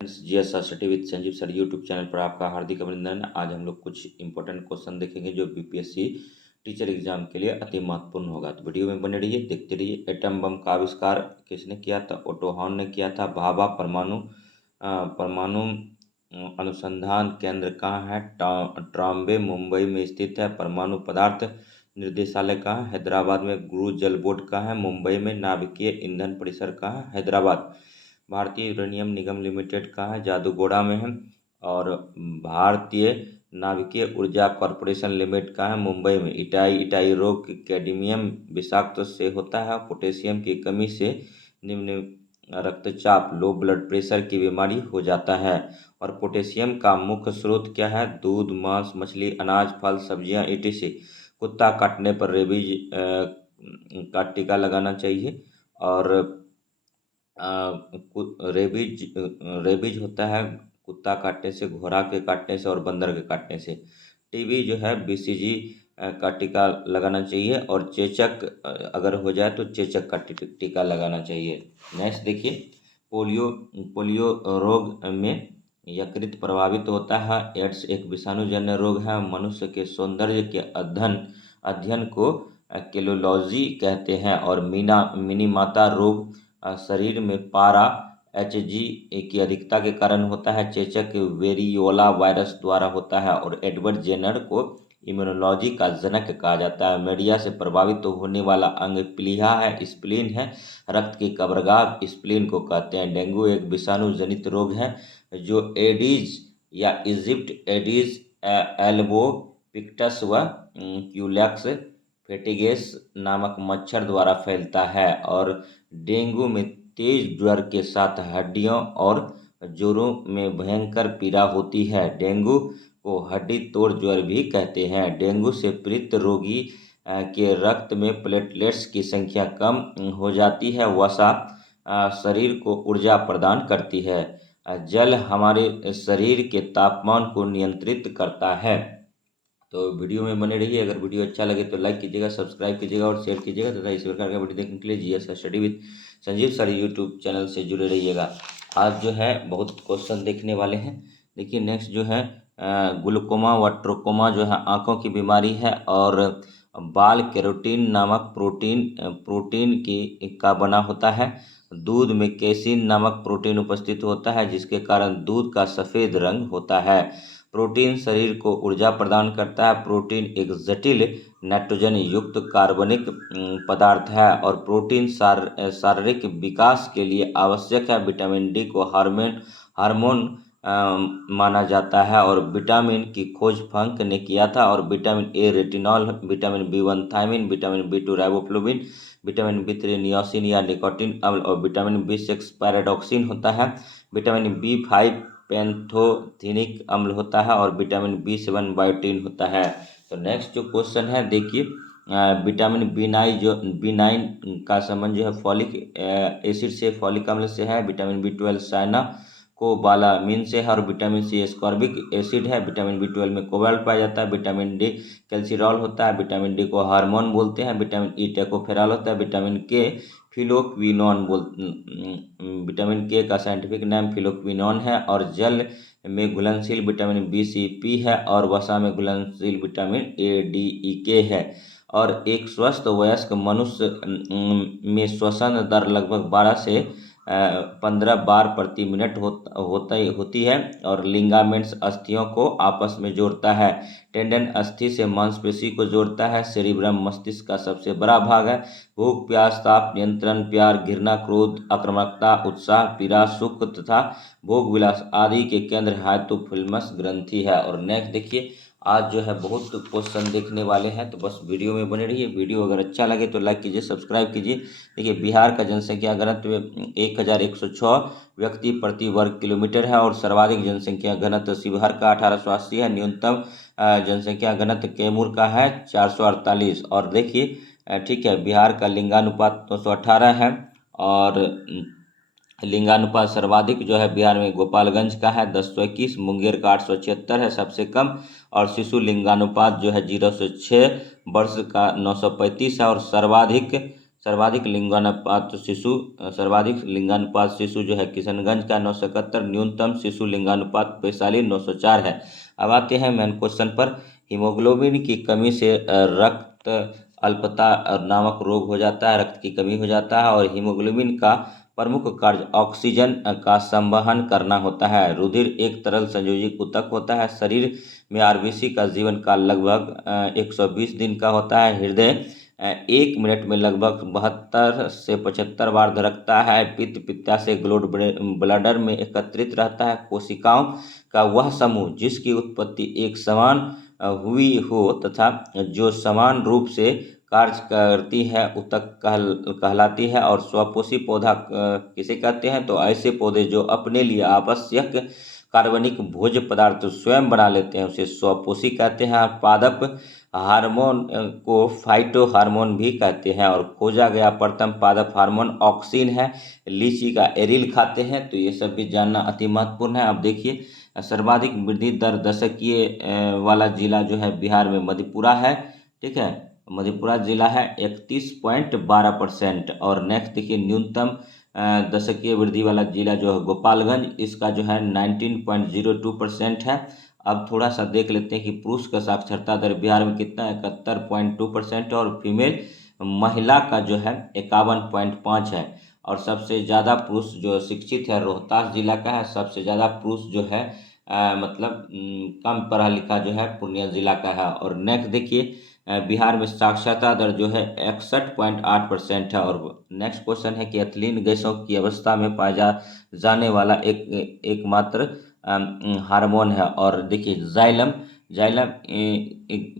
GS study with Sanjeev sir YouTube channel पर आपका हार्दिक अभिनंदन। आज हम लोग कुछ इंपॉर्टेंट क्वेश्चन देखेंगे जो बीपीएससी टीचर एग्जाम के लिए अति महत्वपूर्ण होगा। तो वीडियो में बने रहिए, देखते रहिए। एटम बम का आविष्कार किसने किया था? ओटो हॉर्न ने किया था। भाभा परमाणु अनुसंधान केंद्र कहाँ है? ट्रॉम्बे मुंबई में स्थित है। परमाणु पदार्थ निर्देशालय कहाँ है? हैदराबाद में। गुरु जल बोर्ड कहाँ है? मुंबई में। नाभिकीय ईंधन परिसर कहाँ है? हैदराबाद। भारतीय यूरेनियम निगम लिमिटेड कहाँ है? जादूगोड़ा में है। और भारतीय नाभिकीय ऊर्जा कॉरपोरेशन लिमिटेड कहाँ है? मुंबई में। इटाई रोग कैडमियम विषाक्त से होता है। पोटेशियम की कमी से निम्न रक्तचाप लो ब्लड प्रेशर की बीमारी हो जाता है। और पोटेशियम का मुख्य स्रोत क्या है? दूध, मांस, मछली, अनाज, फल, सब्जियां etc। कुत्ता काटने पर रेबीज का टीका लगाना चाहिए। और रेबीज होता है कुत्ता काटने से, घोड़ा के काटने से और बंदर के काटने से। टीबी जो है बीसीजी का टीका लगाना चाहिए। और चेचक अगर हो जाए तो चेचक का टीका लगाना चाहिए। नेक्स्ट देखिए, पोलियो रोग में यकृत प्रभावित होता है। एड्स एक विषाणुजन्य रोग है। मनुष्य के सौंदर्य के अध्ययन को केलोलॉजी कहते हैं। और मिनीमाता रोग शरीर में पारा HG की अधिकता के कारण होता है। चेचक वेरियोला वायरस द्वारा होता है। और एडवर्ड जेनर को इम्यूनोलॉजी का जनक कहा जाता है। मीडिया से प्रभावित होने वाला अंग प्लीहा है, स्प्लीन है। रक्त की कब्रगाह स्प्लीन को कहते हैं। डेंगू एक विषाणु जनित रोग है जो एडीज या इजिप्ट एडीज एल्बो पिक्टस व क्यूलैक्स फेटिगेस नामक मच्छर द्वारा फैलता है। और डेंगू में तेज ज्वर के साथ हड्डियों और जोड़ों में भयंकर पीड़ा होती है। डेंगू को हड्डी तोड़ ज्वर भी कहते हैं। डेंगू से पीड़ित रोगी के रक्त में प्लेटलेट्स की संख्या कम हो जाती है। वसा शरीर को ऊर्जा प्रदान करती है। जल हमारे शरीर के तापमान को नियंत्रित करता है। तो वीडियो में बने रहिए। अगर वीडियो अच्छा लगे तो लाइक कीजिएगा, सब्सक्राइब कीजिएगा और शेयर कीजिएगा तथा इस प्रकार का वीडियो देखने के लिए GS study with Sanjeev sir YouTube channel से जुड़े रहिएगा। आज जो है बहुत क्वेश्चन देखने वाले हैं। देखिए नेक्स्ट जो है ग्लूकोमा व ट्रोकोमा जो है आँखों की बीमारी है। और बाल केरोटीन नामक प्रोटीन की का बना होता है। दूध में केसिन नामक प्रोटीन उपस्थित होता है जिसके कारण दूध का सफ़ेद रंग होता है। प्रोटीन शरीर को ऊर्जा प्रदान करता है। प्रोटीन एक जटिल नाइट्रोजन युक्त कार्बनिक पदार्थ है। और प्रोटीन शारीरिक विकास के लिए आवश्यक है। विटामिन डी को हार्मोन माना जाता है। और विटामिन की खोज फंक ने किया था। और vitamin A retinol, vitamin B1 thiamine, vitamin B2 riboflavin, vitamin B3 niacin या निकोटीन अम्ल और विटामिन B6 पैराडॉक्सिन होता है। विटामिन B5 पैंथोथिनिक अम्ल होता है। और विटामिन B7 बायोटीन होता है। तो नेक्स्ट जो क्वेश्चन है देखिए, विटामिन B9 का संबंध जो है फॉलिक एसिड से, फॉलिक अम्ल से है। विटामिन B12 साइना कोबालामिन से है। और विटामिन सी एस्कॉर्बिक एसिड है। विटामिन B12 में कोबाल्ट पाया जाता है। विटामिन डी कैल्सिरॉल होता है। विटामिन डी को हार्मोन बोलते हैं। विटामिन ई टोकोफेरॉल होता है। विटामिन के फिलोक्विनोन विटामिन के का साइंटिफिक नाम फिलोक्विनोन है। और जल में घुलनशील विटामिन BCP है। और वसा में घुलनशील विटामिन ADEK है। और एक स्वस्थ वयस्क मनुष्य में श्वसन दर लगभग 12 से 15 बार प्रति मिनट होती है। और लिगामेंट्स अस्थियों को आपस में जोड़ता है। टेंडन अस्थि से मांसपेशी को जोड़ता है। सेरिब्रम मस्तिष्क का सबसे बड़ा भाग है। भूख, प्यास, ताप नियंत्रण, प्यार, घृणा, क्रोध, आक्रामकता, उत्साह, पीड़ा, सुख तथा भोग विलास आदि के केंद्र हाइपोथैलेमस ग्रंथि है। और नेक्स्ट देखिए, आज जो है बहुत क्वेश्चन देखने वाले हैं तो बस वीडियो में बने रहिए। वीडियो अगर अच्छा लगे तो लाइक कीजिए, सब्सक्राइब कीजिए। देखिए बिहार का जनसंख्या घनत्व 1106 व्यक्ति प्रति वर्ग किलोमीटर है। और सर्वाधिक जनसंख्या घनत्व शिवहर का 1880 है। न्यूनतम जनसंख्या घनत्व कैमूर का है 448। और देखिए ठीक है, बिहार का लिंगानुपात 218 है। और लिंगानुपात सर्वाधिक जो है बिहार में गोपालगंज का है 1021। मुंगेर का 876 है सबसे कम। और शिशु लिंगानुपात जो है 0 से 6 वर्ष का 935 है। और सर्वाधिक सर्वाधिक लिंगानुपात शिशु जो है किशनगंज का 971, न्यूनतम शिशु लिंगानुपात वैशाली 904 है। अब आते हैं मेन क्वेश्चन पर। हीमोग्लोबिन की कमी से रक्त अल्पता नामक रोग हो जाता है, रक्त की कमी हो जाता है, और हीमोग्लोबिन का प्रमुख कार्य ऑक्सीजन का संवहन करना होता है। रुधिर एक तरल संयोजी ऊतक होता है। शरीर में आरबीसी का जीवन काल लगभग 120 दिन का होता है। हृदय 1 मिनट में लगभग 72 से 75 बार धड़कता है। पित्त पित्ताशय ब्लडर में एकत्रित रहता है। कोशिकाओं का वह समूह जिसकी उत्पत्ति एक समान हुई हो तथा जो समान रूप से कार्य करती है ऊतक कहलाती है। और स्वपोषी पौधा किसे कहते हैं? तो ऐसे पौधे जो अपने लिए आवश्यक कार्बनिक भोज्य पदार्थ स्वयं बना लेते हैं उसे स्वपोषी कहते हैं। पादप हार्मोन को फाइटो हार्मोन भी कहते हैं। और खोजा गया प्रथम पादप हार्मोन ऑक्सिन है। लीची का एरिल खाते हैं, तो ये सब भी जानना अति महत्वपूर्ण है। अब देखिए, सर्वाधिक वृद्धि दर दशकीय वाला जिला जो है बिहार में मधेपुरा है। ठीक है, मधेपुरा जिला है 31.12%। और नेक्स्ट देखिए, न्यूनतम दशकीय वृद्धि वाला जिला जो है गोपालगंज, इसका जो है 19.02% है। अब थोड़ा सा देख लेते हैं कि पुरुष का साक्षरता दर बिहार में कितना है, 71.2%। और फीमेल महिला का जो है 51.5 है। और सबसे ज़्यादा पुरुष जो शिक्षित है रोहतास जिला का है। सबसे ज़्यादा पुरुष जो है मतलब कम पढ़ा लिखा जो है पूर्णिया जिला का है। और नेक्स्ट देखिए, बिहार में साक्षरता दर जो है 61.8% है। और नेक्स्ट क्वेश्चन है कि एथिलीन गैसों की अवस्था में पाया जाने वाला एकमात्र हार्मोन है। और देखिए, जाइलम जाइलम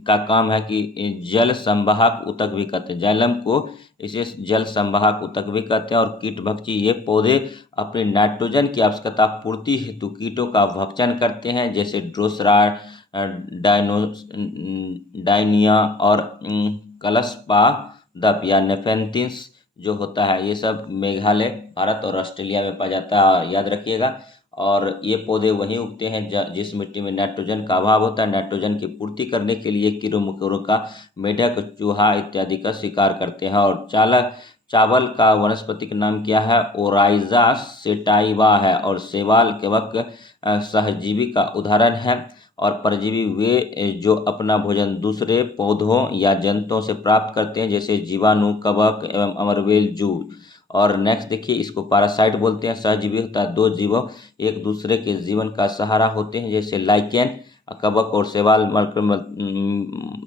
का काम है कि जल संवाहक ऊतक भी कहते हैं। जाइलम को इसे जल संवाहक ऊतक भी कहते हैं। और कीटभक्षी ये पौधे अपने नाइट्रोजन की आवश्यकता पूर्ति हेतु कीटों का भक्षण करते हैं, जैसे ड्रोसरा, डायनिया और कलस्पादप या नेफेंथिस जो होता है, ये सब मेघालय, भारत और ऑस्ट्रेलिया में पाया जाता है, याद रखिएगा। और ये पौधे वहीं उगते हैं जिस मिट्टी में नाइट्रोजन का अभाव होता है। नाइट्रोजन की पूर्ति करने के लिए कीड़ों मकोड़ों का, मेढक, चूहा इत्यादि का शिकार करते हैं। और चावल का वनस्पतिक नाम क्या है? ओराइजा सेटाइवा है। और शैवाल कवक सहजीवी का उदाहरण है। और परजीवी वे जो अपना भोजन दूसरे पौधों या जंतुओं से प्राप्त करते हैं, जैसे जीवाणु, कवक एवं अमरवेल, जू। और नेक्स्ट देखिए, इसको पैरासाइट बोलते हैं। सहजीवी होता है दो जीवों एक दूसरे के जीवन का सहारा होते हैं, जैसे लाइकेन, कवक और शैवाल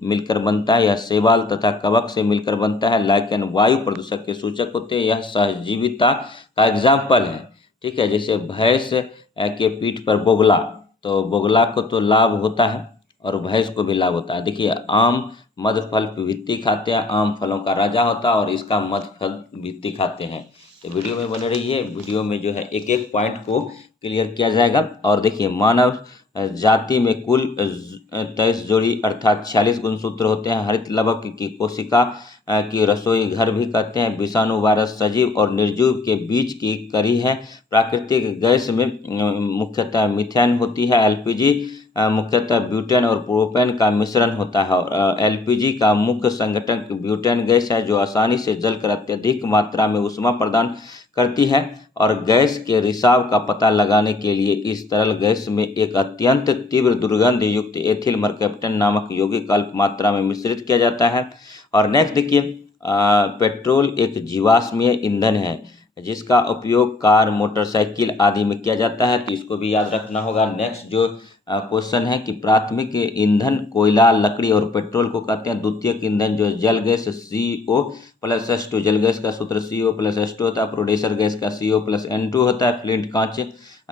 मिलकर बनता है। यह शैवाल तथा कवक से मिलकर बनता है। लाइकेन वायु प्रदूषक के सूचक होते हैं। यह सहजीविता का एग्जाम्पल है। ठीक है, जैसे भैंस के पीठ पर बोगला, तो बोगला को तो लाभ होता है और भैंस को भी लाभ होता है। देखिए, आम मध फल भित्ती खाते हैं। आम फलों का राजा होता है और इसका मध फल भित्ती खाते हैं। तो वीडियो में बने रहिए। वीडियो में जो है एक एक पॉइंट को क्लियर किया जाएगा। और देखिए, मानव जाति में कुल 23 जोड़ी अर्थात 46 गुणसूत्र होते हैं। हरित लवक की कोशिका की रसोई घर भी कहते हैं। विषाणु, वायरस, सजीव और निर्जीव के बीच की कड़ी है। प्राकृतिक गैस में मुख्यतः मीथेन होती है। एलपीजी मुख्यतः ब्यूटेन और प्रोपेन का मिश्रण होता है। और एलपीजी का मुख्य संघटक ब्यूटेन गैस है, जो आसानी से जलकर अत्यधिक मात्रा में ऊष्मा प्रदान करती है। और गैस के रिसाव का पता लगाने के लिए इस तरल गैस में एक अत्यंत तीव्र दुर्गंध युक्त एथिल मर्कैप्टन नामक यौगिक अल्प मात्रा में मिश्रित किया जाता है। और नेक्स्ट देखिए, पेट्रोल एक जीवाश्मीय ईंधन है जिसका उपयोग कार, मोटरसाइकिल आदि में किया जाता है, तो इसको भी याद रखना होगा। नेक्स्ट जो क्वेश्चन है कि प्राथमिक ईंधन कोयला, लकड़ी और पेट्रोल को कहते हैं। द्वितीयक ईंधन जो जल गैस CO+H2, जल गैस का सूत्र CO+H2 होता है। प्रोडेसर गैस का CO+N2 होता है। फ्लिंट कांच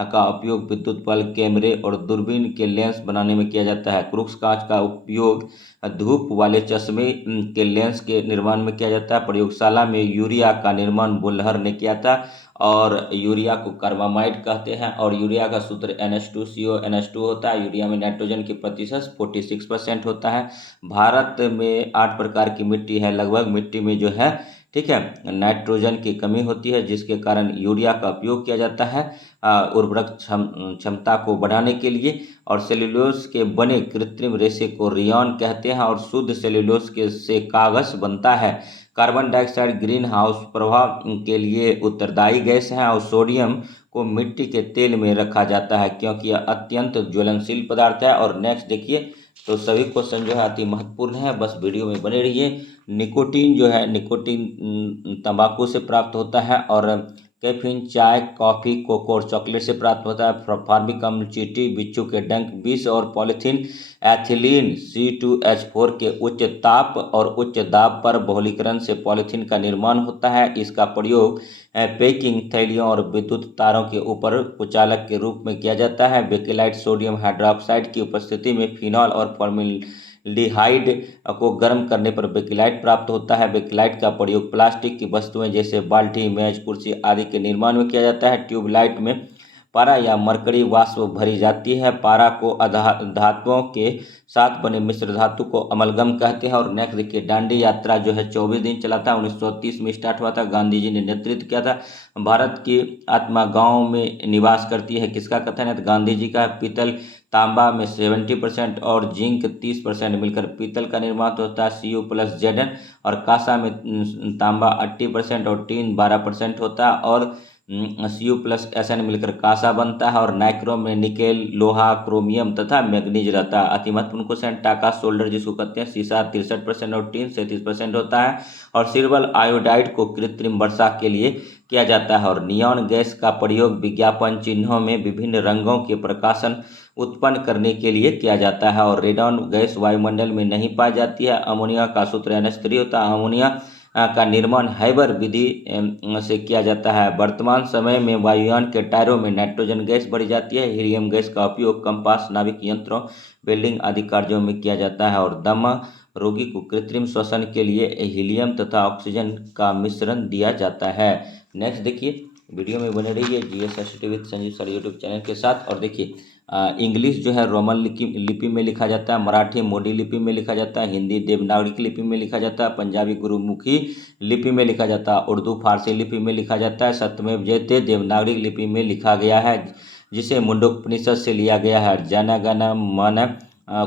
का उपयोग विद्युत बल्ब, कैमरे और दूरबीन के लेंस बनाने में किया जाता है। क्रूक्स कांच का उपयोग धूप वाले चश्मे के लेंस के निर्माण में किया जाता है। प्रयोगशाला में यूरिया का निर्माण बुल्हर ने किया था। और यूरिया को कार्बामाइड कहते हैं। और यूरिया का सूत्र NH2CO होता है। यूरिया में नाइट्रोजन की प्रतिशत 46% होता है। भारत में 8 प्रकार की मिट्टी है लगभग। मिट्टी में जो है, ठीक है, नाइट्रोजन की कमी होती है, जिसके कारण यूरिया का उपयोग किया जाता है उर्वरक क्षमता को बढ़ाने के लिए। और सेल्यूलोज के बने कृत्रिम रेशे को रियॉन कहते हैं। और शुद्ध सेल्यूलोज के से कागज बनता है। कार्बन डाइऑक्साइड ग्रीन हाउस प्रभाव के लिए उत्तरदायी गैस है और सोडियम को मिट्टी के तेल में रखा जाता है क्योंकि यह अत्यंत ज्वलनशील पदार्थ है। और नेक्स्ट देखिए, तो सभी क्वेश्चन जो है अति महत्वपूर्ण है, बस वीडियो में बने रहिए। निकोटीन जो है, निकोटीन तंबाकू से प्राप्त होता है और कैफीन चाय, कॉफ़ी, कोको और चॉकलेट से प्राप्त होता है। फार्मिक अम्ल चींटी, बिच्छू के डंक विष और पॉलीथीन एथिलीन C2H4 के उच्च ताप और उच्च दाब पर बहुलीकरण से पॉलीथीन का निर्माण होता है। इसका प्रयोग पैकिंग थैलियों और विद्युत तारों के ऊपर कुचालक के रूप में किया जाता है। बेकेलाइट सोडियम हाइड्रोक्साइड की उपस्थिति में फिनॉल और फॉर्मेल्डिहाइड को गर्म करने पर बेकेलाइट प्राप्त होता है। बेकेलाइट का प्रयोग प्लास्टिक की वस्तुएं जैसे बाल्टी, मेज, कुर्सी आदि के निर्माण में किया जाता है। ट्यूबलाइट में पारा या मरकरी वाष्प भरी जाती है। पारा को धातुओं के साथ बने मिश्र धातु को अमलगम कहते हैं। और नेक्स्ट देखिए, दांडी यात्रा जो है 24 दिन चला था, 1930 में स्टार्ट हुआ था, गांधी जी ने नेतृत्व किया था। भारत की आत्मा गाँव में निवास करती है, किसका कथन है? तो गांधी जी का। पीतल तांबा में 70% और जिंक 30% मिलकर पीतल का निर्माण होता है Cu+Zn। और कांसा में तांबा 80% और टीन 12% होता है और Cu+Sn मिलकर कांसा बनता है। और नाइक्रोम में निकेल, लोहा, क्रोमियम तथा मैग्नीज रहता है। अति महत्वपूर्ण क्वेश्चन, टाका सोल्डर जिसको कहते हैं, शीशा 63% और टीन 37% होता है। और सिल्वर आयोडाइड को कृत्रिम वर्षा के लिए किया जाता है। और नियॉन गैस का प्रयोग विज्ञापन चिन्हों में विभिन्न रंगों के प्रकाशन उत्पन्न करने के लिए किया जाता है। और रेडॉन गैस वायुमंडल में नहीं पाई जाती है। अमोनिया का सूत्र NH3 होता है। अमोनिया का निर्माण हैबर विधि से किया जाता है। वर्तमान समय में वायुयान के टायरों में नाइट्रोजन गैस भरी जाती है। हीलियम गैस का उपयोग कंपास, नाविक यंत्रों, वेल्डिंग आदि कार्यों में किया जाता है। और दमा रोगी को कृत्रिम श्वसन के लिए हीलियम तथा ऑक्सीजन का मिश्रण दिया जाता है। नेक्स्ट देखिए, वीडियो में बने रहिए GS with Sanjeev sir YouTube channel के साथ। और देखिए, इंग्लिश जो है रोमन लिपि में लिखा जाता है, मराठी मोडी लिपि में लिखा जाता है, हिंदी देवनागरी लिपि में लिखा जाता है, पंजाबी गुरुमुखी लिपि में लिखा जाता है, उर्दू फारसी लिपि में लिखा जाता है। सत्यमेव जयते देवनागरी लिपि में लिखा गया है जिसे मुंडकोपनिषद से लिया गया है। जन गण मन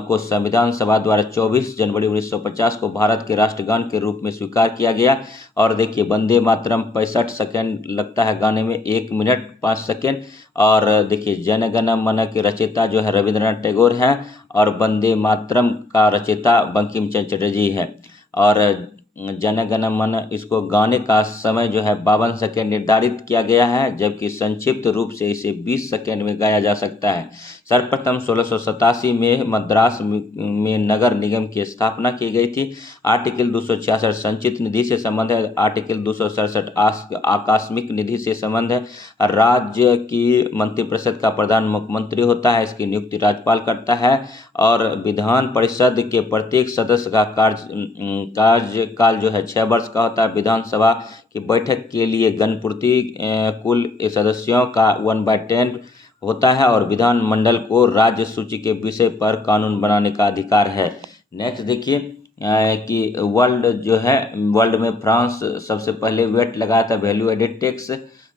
को संविधान सभा द्वारा 24 जनवरी 1950 को भारत के राष्ट्रगान के रूप में स्वीकार किया गया। और देखिए, वंदे मातरम 65 सेकेंड लगता है गाने में, 1 मिनट 5 सेकेंड। और देखिए, जन गण मन के रचयिता जो है रविंद्रनाथ टैगोर हैं और वंदे मातरम का रचयिता बंकिम चंद्र चटर्जी है। और जन गण मन, इसको गाने का समय जो है 52 सेकेंड निर्धारित किया गया है, जबकि संक्षिप्त रूप से इसे 20 सेकेंड में गाया जा सकता है। सर्वप्रथम 1687 में मद्रास में नगर निगम की स्थापना की गई थी। आर्टिकल 266 संचित निधि से संबंध है। आर्टिकल 267 आकस्मिक निधि से संबंध है। राज्य की मंत्रिपरिषद का प्रधान मुख्यमंत्री होता है, इसकी नियुक्ति राज्यपाल करता है। और विधान परिषद के प्रत्येक सदस्य का कार्यकाल जो है 6 वर्ष का होता है। विधानसभा की बैठक के लिए गणपूर्ति कुल सदस्यों का 1/10 होता है। और विधानमंडल को राज्य सूची के विषय पर कानून बनाने का अधिकार है। नेक्स्ट देखिए, कि वर्ल्ड में फ्रांस सबसे पहले वेट लगाया था, वैल्यू एडेड टैक्स।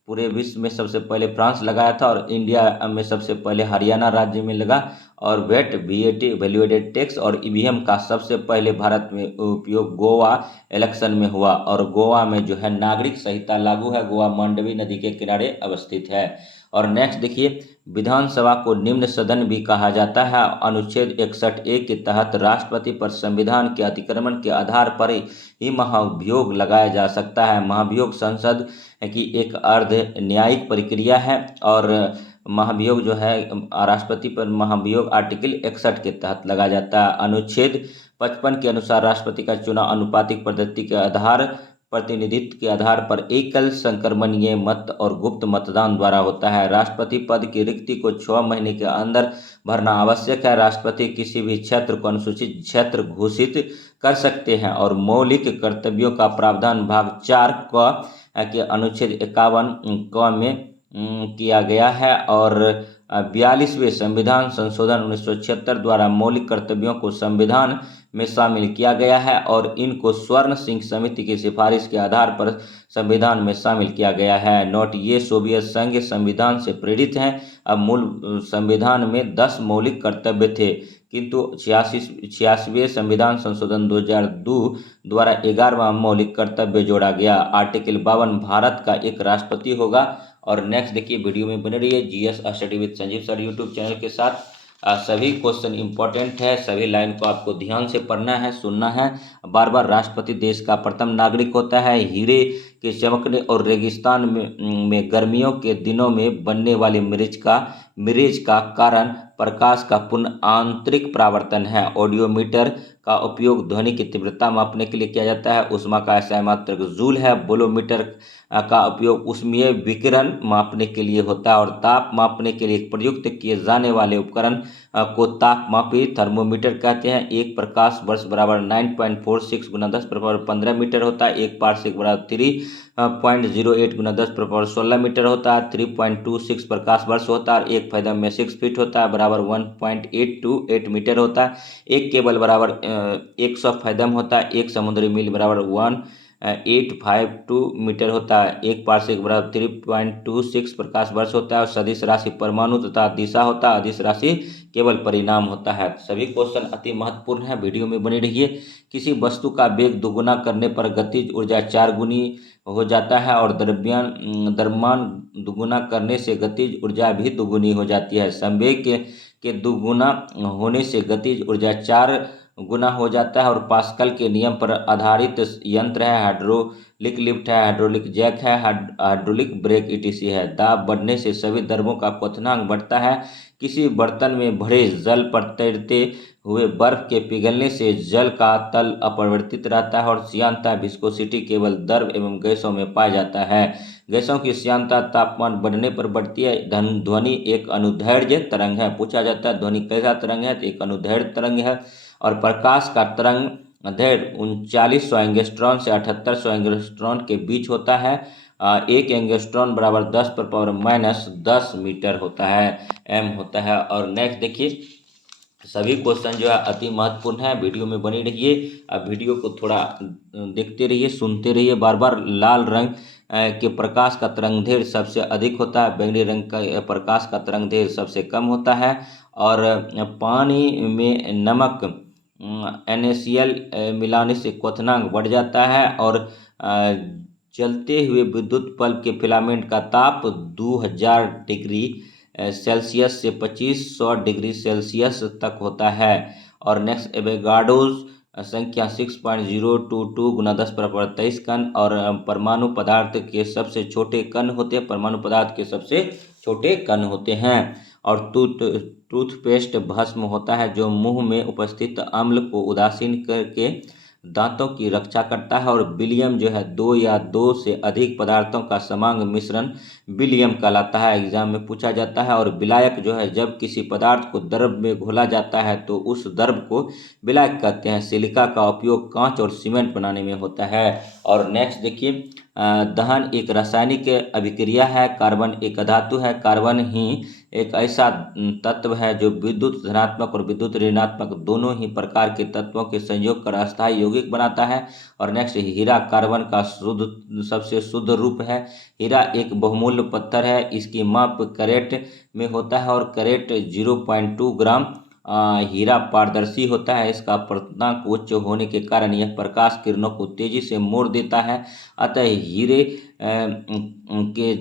पूरे विश्व में सबसे पहले फ्रांस लगाया था। और इंडिया में सबसे पहले हरियाणा राज्य में लगा। और VAT वैल्यू एडेड टैक्स और EVM का सबसे पहले भारत में उपयोग गोवा इलेक्शन में हुआ। और गोवा में जो है नागरिक संहिता लागू है। गोवा मांडवी नदी के किनारे अवस्थित है। और नेक्स्ट देखिए, विधानसभा को निम्न सदन भी कहा जाता है। अनुच्छेद 61A के तहत राष्ट्रपति पर संविधान के अतिक्रमण के आधार पर ही महाभियोग लगाया जा सकता है। महाभियोग संसद की एक अर्ध न्यायिक प्रक्रिया है। और महाभियोग जो है राष्ट्रपति पर महाभियोग आर्टिकल 61 के तहत लगाया जाता है। अनुच्छेद 55 के अनुसार राष्ट्रपति का चुनाव अनुपातिक पद्धति के आधार प्रतिनिधित्व के आधार पर एकल संक्रमणीय मत और गुप्त मतदान द्वारा होता है। राष्ट्रपति पद की रिक्ति को 6 महीने के अंदर भरना आवश्यक है। राष्ट्रपति किसी भी क्षेत्र को अनुसूचित क्षेत्र घोषित कर सकते हैं। और मौलिक कर्तव्यों का प्रावधान भाग 4 के अनुच्छेद 51 क में किया गया है। और 42वें संविधान संशोधन 1976 द्वारा मौलिक कर्तव्यों को संविधान में शामिल किया गया है। और इनको स्वर्ण सिंह समिति की सिफारिश के आधार पर संविधान में शामिल किया गया है। नोट, ये सोवियत संघ संविधान से प्रेरित हैं। अब मूल संविधान में 10 मौलिक कर्तव्य थे। किंतु 86वें संविधान संशोधन 2002 द्वारा 11वां मौलिक कर्तव्य जोड़ा गया। आर्टिकल 52 भारत का एक राष्ट्रपति होगा। और नेक्स्ट देखिए, वीडियो में बने रहिए GS study with Sanjeev sir YouTube channel के साथ। सभी क्वेश्चन इंपॉर्टेंट है, सभी लाइन को आपको ध्यान से पढ़ना है, सुनना है। बार बार राष्ट्रपति देश का प्रथम नागरिक होता है। हीरे के चमकने और रेगिस्तान में गर्मियों के दिनों में बनने वाली मिर्च का कारण प्रकाश का पूर्ण आंतरिक परावर्तन है। ऑडियोमीटर का उपयोग ध्वनि की तीव्रता मापने के लिए किया जाता है। ऊष्मा का SI मात्रक जूल है। बोलोमीटर का उपयोग ऊष्मीय विकिरण मापने के लिए होता है। और ताप मापने के लिए प्रयुक्त किए जाने वाले उपकरण को तापमापी थर्मोमीटर कहते हैं। एक प्रकाश वर्ष बराबर 9.46 गुना 10⁻15 मीटर होता है। एक पारसेक बराबर 3.08 गुना 10⁻16 मीटर होता है। 3.26 प्रकाश वर्ष होता है। एक फैदम में 6 फीट होता है, बराबर 1.828 मीटर होता है। एक केबल बराबर 100 फैदम होता है। एक समुद्री मील बराबर 1852 मीटर होता है। एक पारसेक बराबर 3.26 प्रकाश वर्ष होता है। और सदिश राशि परमाणु तथा दिशा होता है। अदिश राशि केवल परिणाम होता है। सभी क्वेश्चन अति महत्वपूर्ण है, वीडियो में बने रहिए। किसी वस्तु का वेग दोगुना करने पर गतिज ऊर्जा 4 गुनी हो जाता है। और द्रव्यमान दुगुना करने से गतिज ऊर्जा भी दुगुनी हो जाती है। संवेग के दुगुना होने से गतिज ऊर्जा 4 गुना हो जाता है। और पास्कल के नियम पर आधारित यंत्र है। हाइड्रोलिक लिफ्ट है, हाइड्रोलिक जैक है, हाइड्रोलिक ब्रेक ETC है। दाब बढ़ने से सभी द्रव्यों का क्वथनांक बढ़ता है। किसी बर्तन में भरे जल पर तैरते हुए बर्फ के पिघलने से जल का तल अपरिवर्तित रहता है। और श्यानता विस्कोसिटी केवल द्रव एवं गैसों में पाया जाता है। गैसों की श्यानता तापमान बढ़ने पर बढ़ती है। ध्वनि एक अनुदैर्ध्य तरंग है। पूछा जाता है ध्वनि कैसा तरंग है, तो एक अनुदैर्ध्य तरंग है। और प्रकाश का तरंग दैर्ध्य 3900 एंगस्ट्रॉन से 7800 एंगस्ट्रॉन के बीच होता है। एक एंगस्ट्रॉन बराबर 10⁻−10 मीटर होता है, M होता है। और नेक्स्ट देखिए, सभी क्वेश्चन जो है अति महत्वपूर्ण है, वीडियो में बनी रहिए। अब वीडियो को थोड़ा देखते रहिए, सुनते रहिए बार बार। लाल रंग के प्रकाश का तरंगदैर्ध्य सबसे अधिक होता है। बैंगनी रंग का प्रकाश का तरंगदैर्ध्य सबसे कम होता है। और पानी में नमक NaCl मिलाने से क्वथनांक बढ़ जाता है। और जलते हुए विद्युत बल्ब के फिलामेंट का ताप 2000 डिग्री सेल्सियस से 2500 डिग्री सेल्सियस तक होता है। और नेक्स्ट, एवोगाड्रोस संख्या 6.022 गुना 10⁻23 कण। और परमाणु पदार्थ के सबसे छोटे कण होते हैं। परमाणु पदार्थ के सबसे छोटे कण होते हैं। और टूथपेस्ट भस्म होता है जो मुंह में उपस्थित अम्ल को उदासीन करके दांतों की रक्षा करता है। और विलियम जो है 2 या 2 से अधिक पदार्थों का समांग मिश्रण विलियम कहलाता है, एग्जाम में पूछा जाता है। और विलायक जो है, जब किसी पदार्थ को द्रव में घोला जाता है तो उस द्रव को विलायक कहते हैं। सिलिका का उपयोग कांच और सीमेंट बनाने में होता है। और नेक्स्ट देखिए, दहन एक रासायनिक अभिक्रिया है। कार्बन एक धातु है। कार्बन ही एक ऐसा तत्व है जो विद्युत धनात्मक और विद्युत ऋणात्मक दोनों ही प्रकार के तत्वों के संयोग कर अस्थायी यौगिक बनाता है। और नेक्स्ट, हीरा कार्बन का सबसे शुद्ध रूप है। हीरा एक बहुमूल्य पत्थर है। इसकी माप कैरेट में होता है। और कैरेट 0.2 ग्राम। हीरा पारदर्शी होता है। इसका अपवर्तनांक उच्च होने के कारण यह प्रकाश किरणों को तेजी से मोड़ देता है। अतः हीरे के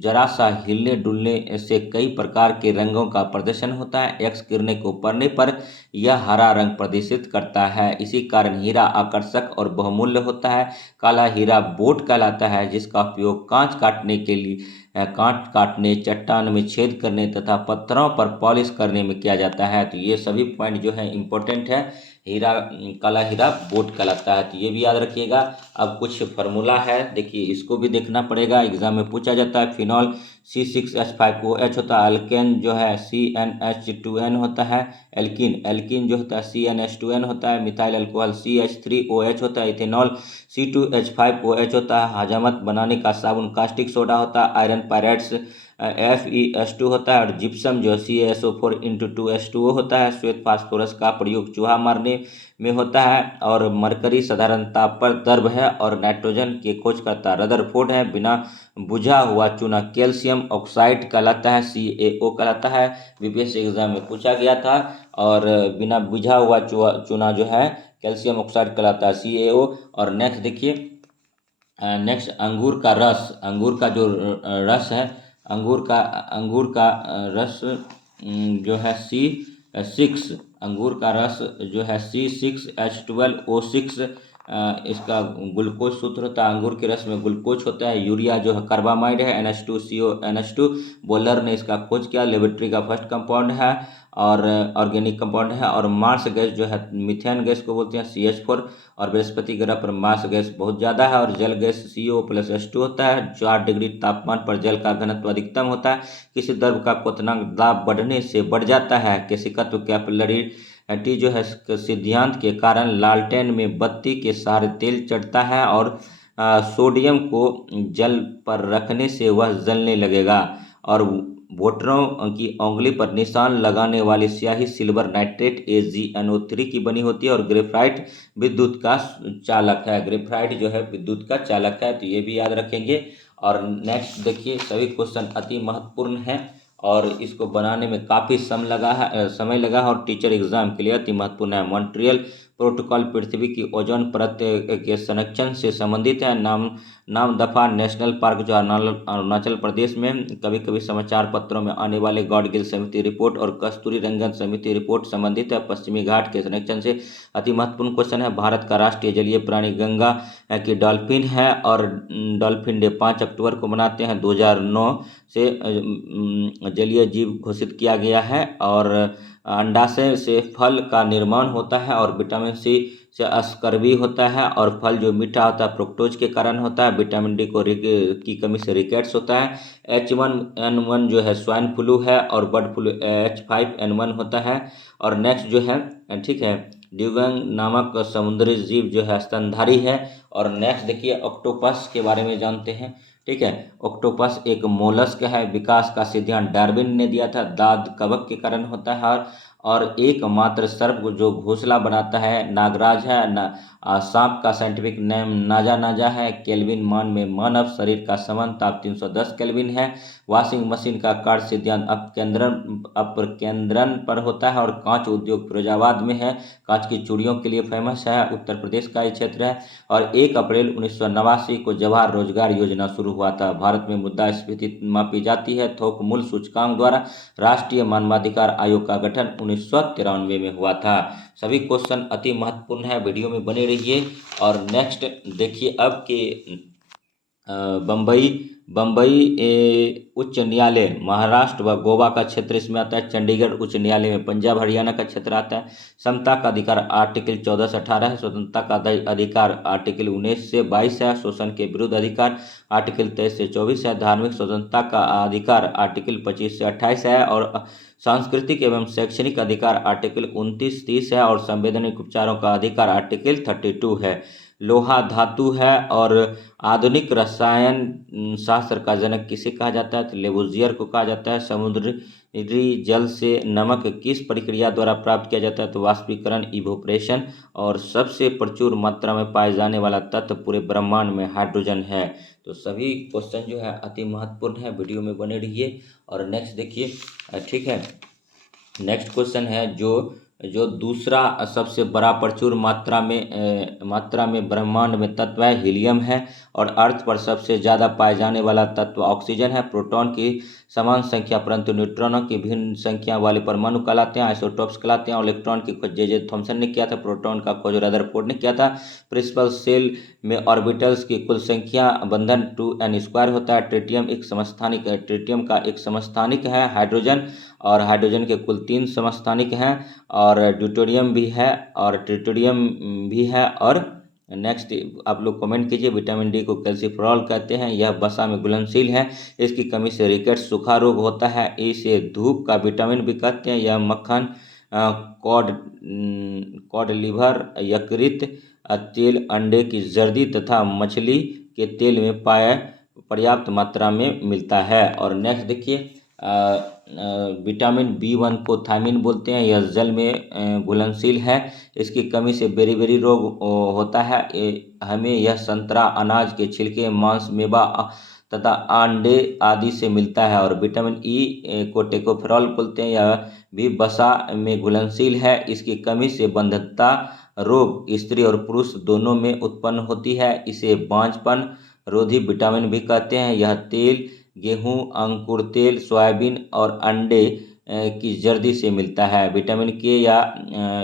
जरा सा हिलने डुलने से कई प्रकार के रंगों का प्रदर्शन होता है। एक्स किरणें को पड़ने पर यह हरा रंग प्रदर्शित करता है। इसी कारण हीरा आकर्षक और बहुमूल्य होता है। काला हीरा बोट कहलाता है, जिसका उपयोग कांच काटने, चट्टान में छेद करने तथा पत्थरों पर पॉलिश करने में किया जाता है। तो ये सभी पॉइंट जो है इम्पोर्टेंट है। हीरा, काला हीरा बोट कहलाता है, तो ये भी याद रखिएगा। अब कुछ फार्मूला है, देखिए इसको भी देखना पड़ेगा, एग्जाम में पूछा जाता है। फिनॉल C6H5OH होता है। अल्केन जो है CnH2n होता है। एल्किन जो होता है CnH2n होता है। मिथाइल अल्कोहल CH3OH होता है। इथेनॉल C2H5OH होता है। हजामत बनाने का साबुन कास्टिक सोडा होता है। आयरन पायराइड्स Fe2 होता है, और जिप्सम जो CaSO4 × 2H2O होता है। श्वेत फास्फोरस का प्रयोग चूहा मारने में होता है, और मरकरी साधारण ताप पर द्रव है और नाइट्रोजन की खोज करता है। रदरफोर्ड है। बिना बुझा हुआ चूना कैल्शियम ऑक्साइड कहलाता है, CaO कहलाता है। बीपीएससी एग्जाम में पूछा गया था। और बिना बुझा हुआ चूना जो है कैल्शियम ऑक्साइड कहलाता है, CaO। और नेक्स्ट देखिए, नेक्स्ट अंगूर का रस, अंगूर का जो रस है, अंगूर का रस जो है C6, अंगूर का रस जो है C6H12O6, इसका ग्लूकोज सूत्र होता है। अंगूर के रस में ग्लूकोज होता है। यूरिया जो है कार्बामाइड है, NH2CO NH2। बोलर ने इसका खोज किया। लेबोरेटरी का फर्स्ट कंपाउंड है और ऑर्गेनिक कंपाउंड है। और मार्स गैस जो है मीथेन गैस को बोलते हैं, CH4। और बृहस्पति ग्रह पर मार्स गैस बहुत ज़्यादा है। और जल गैस CO+H2 होता है। 4 डिग्री तापमान पर जल का घनत्व अधिकतम होता है। किसी द्रव का क्वथनांक दाब बढ़ने से बढ़ जाता है। केशिकत्व कैपिलरिटी जो है सिद्धांत के कारण लालटेन में बत्ती के सहारे तेल चढ़ता है, और सोडियम को जल पर रखने से वह जलने लगेगा। और वोटरों की उंगली पर निशान लगाने वाली स्याही सिल्वर नाइट्रेट AgNO3 की बनी होती है। और ग्रेफाइट विद्युत का चालक है। ग्रेफाइट जो है विद्युत का चालक है, तो ये भी याद रखेंगे। और नेक्स्ट देखिए, सभी क्वेश्चन अति महत्वपूर्ण हैं और इसको बनाने में काफ़ी समय लगा है, और टीचर एग्जाम के लिए अति महत्वपूर्ण है। मॉन्ट्रियल प्रोटोकॉल पृथ्वी की ओजोन परत के संरक्षण से संबंधित है। नामदफा नेशनल पार्क जो अरुणाचल प्रदेश में, कभी कभी समाचार पत्रों में आने वाले गॉडगिल समिति रिपोर्ट और कस्तूरी रंगन समिति रिपोर्ट संबंधित है। पश्चिमी घाट के संरक्षण से अति महत्वपूर्ण क्वेश्चन है। भारत का राष्ट्रीय जलीय प्राणी गंगा की डॉल्फिन है, और डॉल्फिन डे 5 अक्टूबर को मनाते हैं। 2009 से जलीय जीव घोषित किया गया है। और अंडाशय से फल का निर्माण होता है, और विटामिन C से अस्कर्बी होता है। और फल जो मीठा होता है फ्रुक्टोज के कारण होता है। विटामिन D की कमी से रिकेट्स होता है। H1N1 जो है स्वाइन फ्लू है, और बर्ड फ्लू H5N1 होता है। और नेक्स्ट जो है, ठीक है, ड्यूगंग नामक समुद्री जीव जो है स्तनधारी है। और नेक्स्ट देखिए, ऑक्टोपस के बारे में जानते हैं। ठीक है, ऑक्टोपस एक मोलस्क है। विकास का सिद्धांत डार्विन ने दिया था। दाद कवक के कारण होता है। और एकमात्र सर्प जो घोंसला बनाता है नागराज है। सांप का साइंटिफिक नेम नाजा है। केल्विन मान में मानव शरीर का समान ताप 310 केल्विन है। वॉशिंग मशीन का कार्य सिद्धांत अपकेंद्रन पर होता है। और कांच उद्योग फिरोजाबाद में है। कांच की चूड़ियों के लिए फेमस है। उत्तर प्रदेश का ही क्षेत्र है। और 1 अप्रैल 1989 को जवाहर रोजगार योजना शुरू हुआ था। भारत में मुद्रास्फीति मापी जाती है थोक मूल्य सूचकांक द्वारा। राष्ट्रीय मानवाधिकार आयोग का गठन 1993 में हुआ था। सभी क्वेश्चन अति महत्वपूर्ण है, वीडियो में बने रहिए। और नेक्स्ट देखिए, अब के बम्बई उच्च न्यायालय महाराष्ट्र व गोवा का क्षेत्र इसमें आता है। चंडीगढ़ उच्च न्यायालय में पंजाब हरियाणा का क्षेत्र आता है। समता का अधिकार आर्टिकल 14 से 18 है। स्वतंत्रता का अधिकार आर्टिकल 19 से 22 है। शोषण के विरुद्ध अधिकार आर्टिकल 23 से 24 है। धार्मिक स्वतंत्रता का अधिकार आर्टिकल 25 से 28 है। और सांस्कृतिक एवं शैक्षणिक अधिकार आर्टिकल 29-30 है। और संवैधानिक उपचारों का अधिकार आर्टिकल 32 है। लोहा धातु है। और आधुनिक रसायन शास्त्र का जनक किसे कहा जाता है? तो लेबोजियर को कहा जाता है। समुद्री जल से नमक किस प्रक्रिया द्वारा प्राप्त किया जाता है? तो वाष्पीकरण, इवोपरेशन। और सबसे प्रचुर मात्रा में पाए जाने वाला तत्व पूरे ब्रह्मांड में हाइड्रोजन है। तो सभी क्वेश्चन जो है अति महत्वपूर्ण है, वीडियो में बने रहिए। और नेक्स्ट देखिए, ठीक है, नेक्स्ट क्वेश्चन है जो दूसरा सबसे बड़ा प्रचुर मात्रा में ब्रह्मांड में तत्व है, हीलियम है। और अर्थ पर सबसे ज़्यादा पाए जाने वाला तत्व ऑक्सीजन है। प्रोटॉन की समान संख्या परंतु न्यूट्रॉनों की भिन्न संख्या वाले परमाणु कहलाते हैं, आइसोटोप्स कहलाते हैं। और इलेक्ट्रॉन की खोज जे थॉमसन ने किया था। प्रोटॉन का खोज रदरफोर्ड ने किया था। प्रिंसिपल सेल में ऑर्बिटल्स की कुल संख्या बंधन 2n² होता है। ट्रिटियम का एक समस्थानिक है हाइड्रोजन। और हाइड्रोजन के कुल 3 समस्थानिक हैं। और ड्यूटेरियम भी है और ट्रिटियम भी है। और नेक्स्ट आप लोग कमेंट कीजिए, विटामिन D को कैल्सिफेरॉल कहते हैं। यह वसा में घुलनशील है। इसकी कमी से रिकेट्स सूखा रोग होता है। इसे धूप का विटामिन भी कहते हैं। यह मक्खन, कॉड लिवर, यकृत तेल, अंडे की जर्दी तथा मछली के तेल में पर्याप्त मात्रा में मिलता है। और नेक्स्ट देखिए, विटामिन B1 को थायमिन बोलते हैं। यह जल में घुलनशील है। इसकी कमी से बेरी रोग होता है। हमें यह संतरा, अनाज के छिलके, मांस, मेवा तथा अंडे आदि से मिलता है। और विटामिन E को टोकोफेरॉल बोलते हैं। यह भी वसा में घुलनशील है। इसकी कमी से बंधत्ता रोग स्त्री और पुरुष दोनों में उत्पन्न होती है। इसे बांझपन रोधी विटामिन भी कहते हैं। यह तेल गेहूं, अंकुर तेल, सोयाबीन और अंडे की जर्दी से मिलता है। विटामिन के या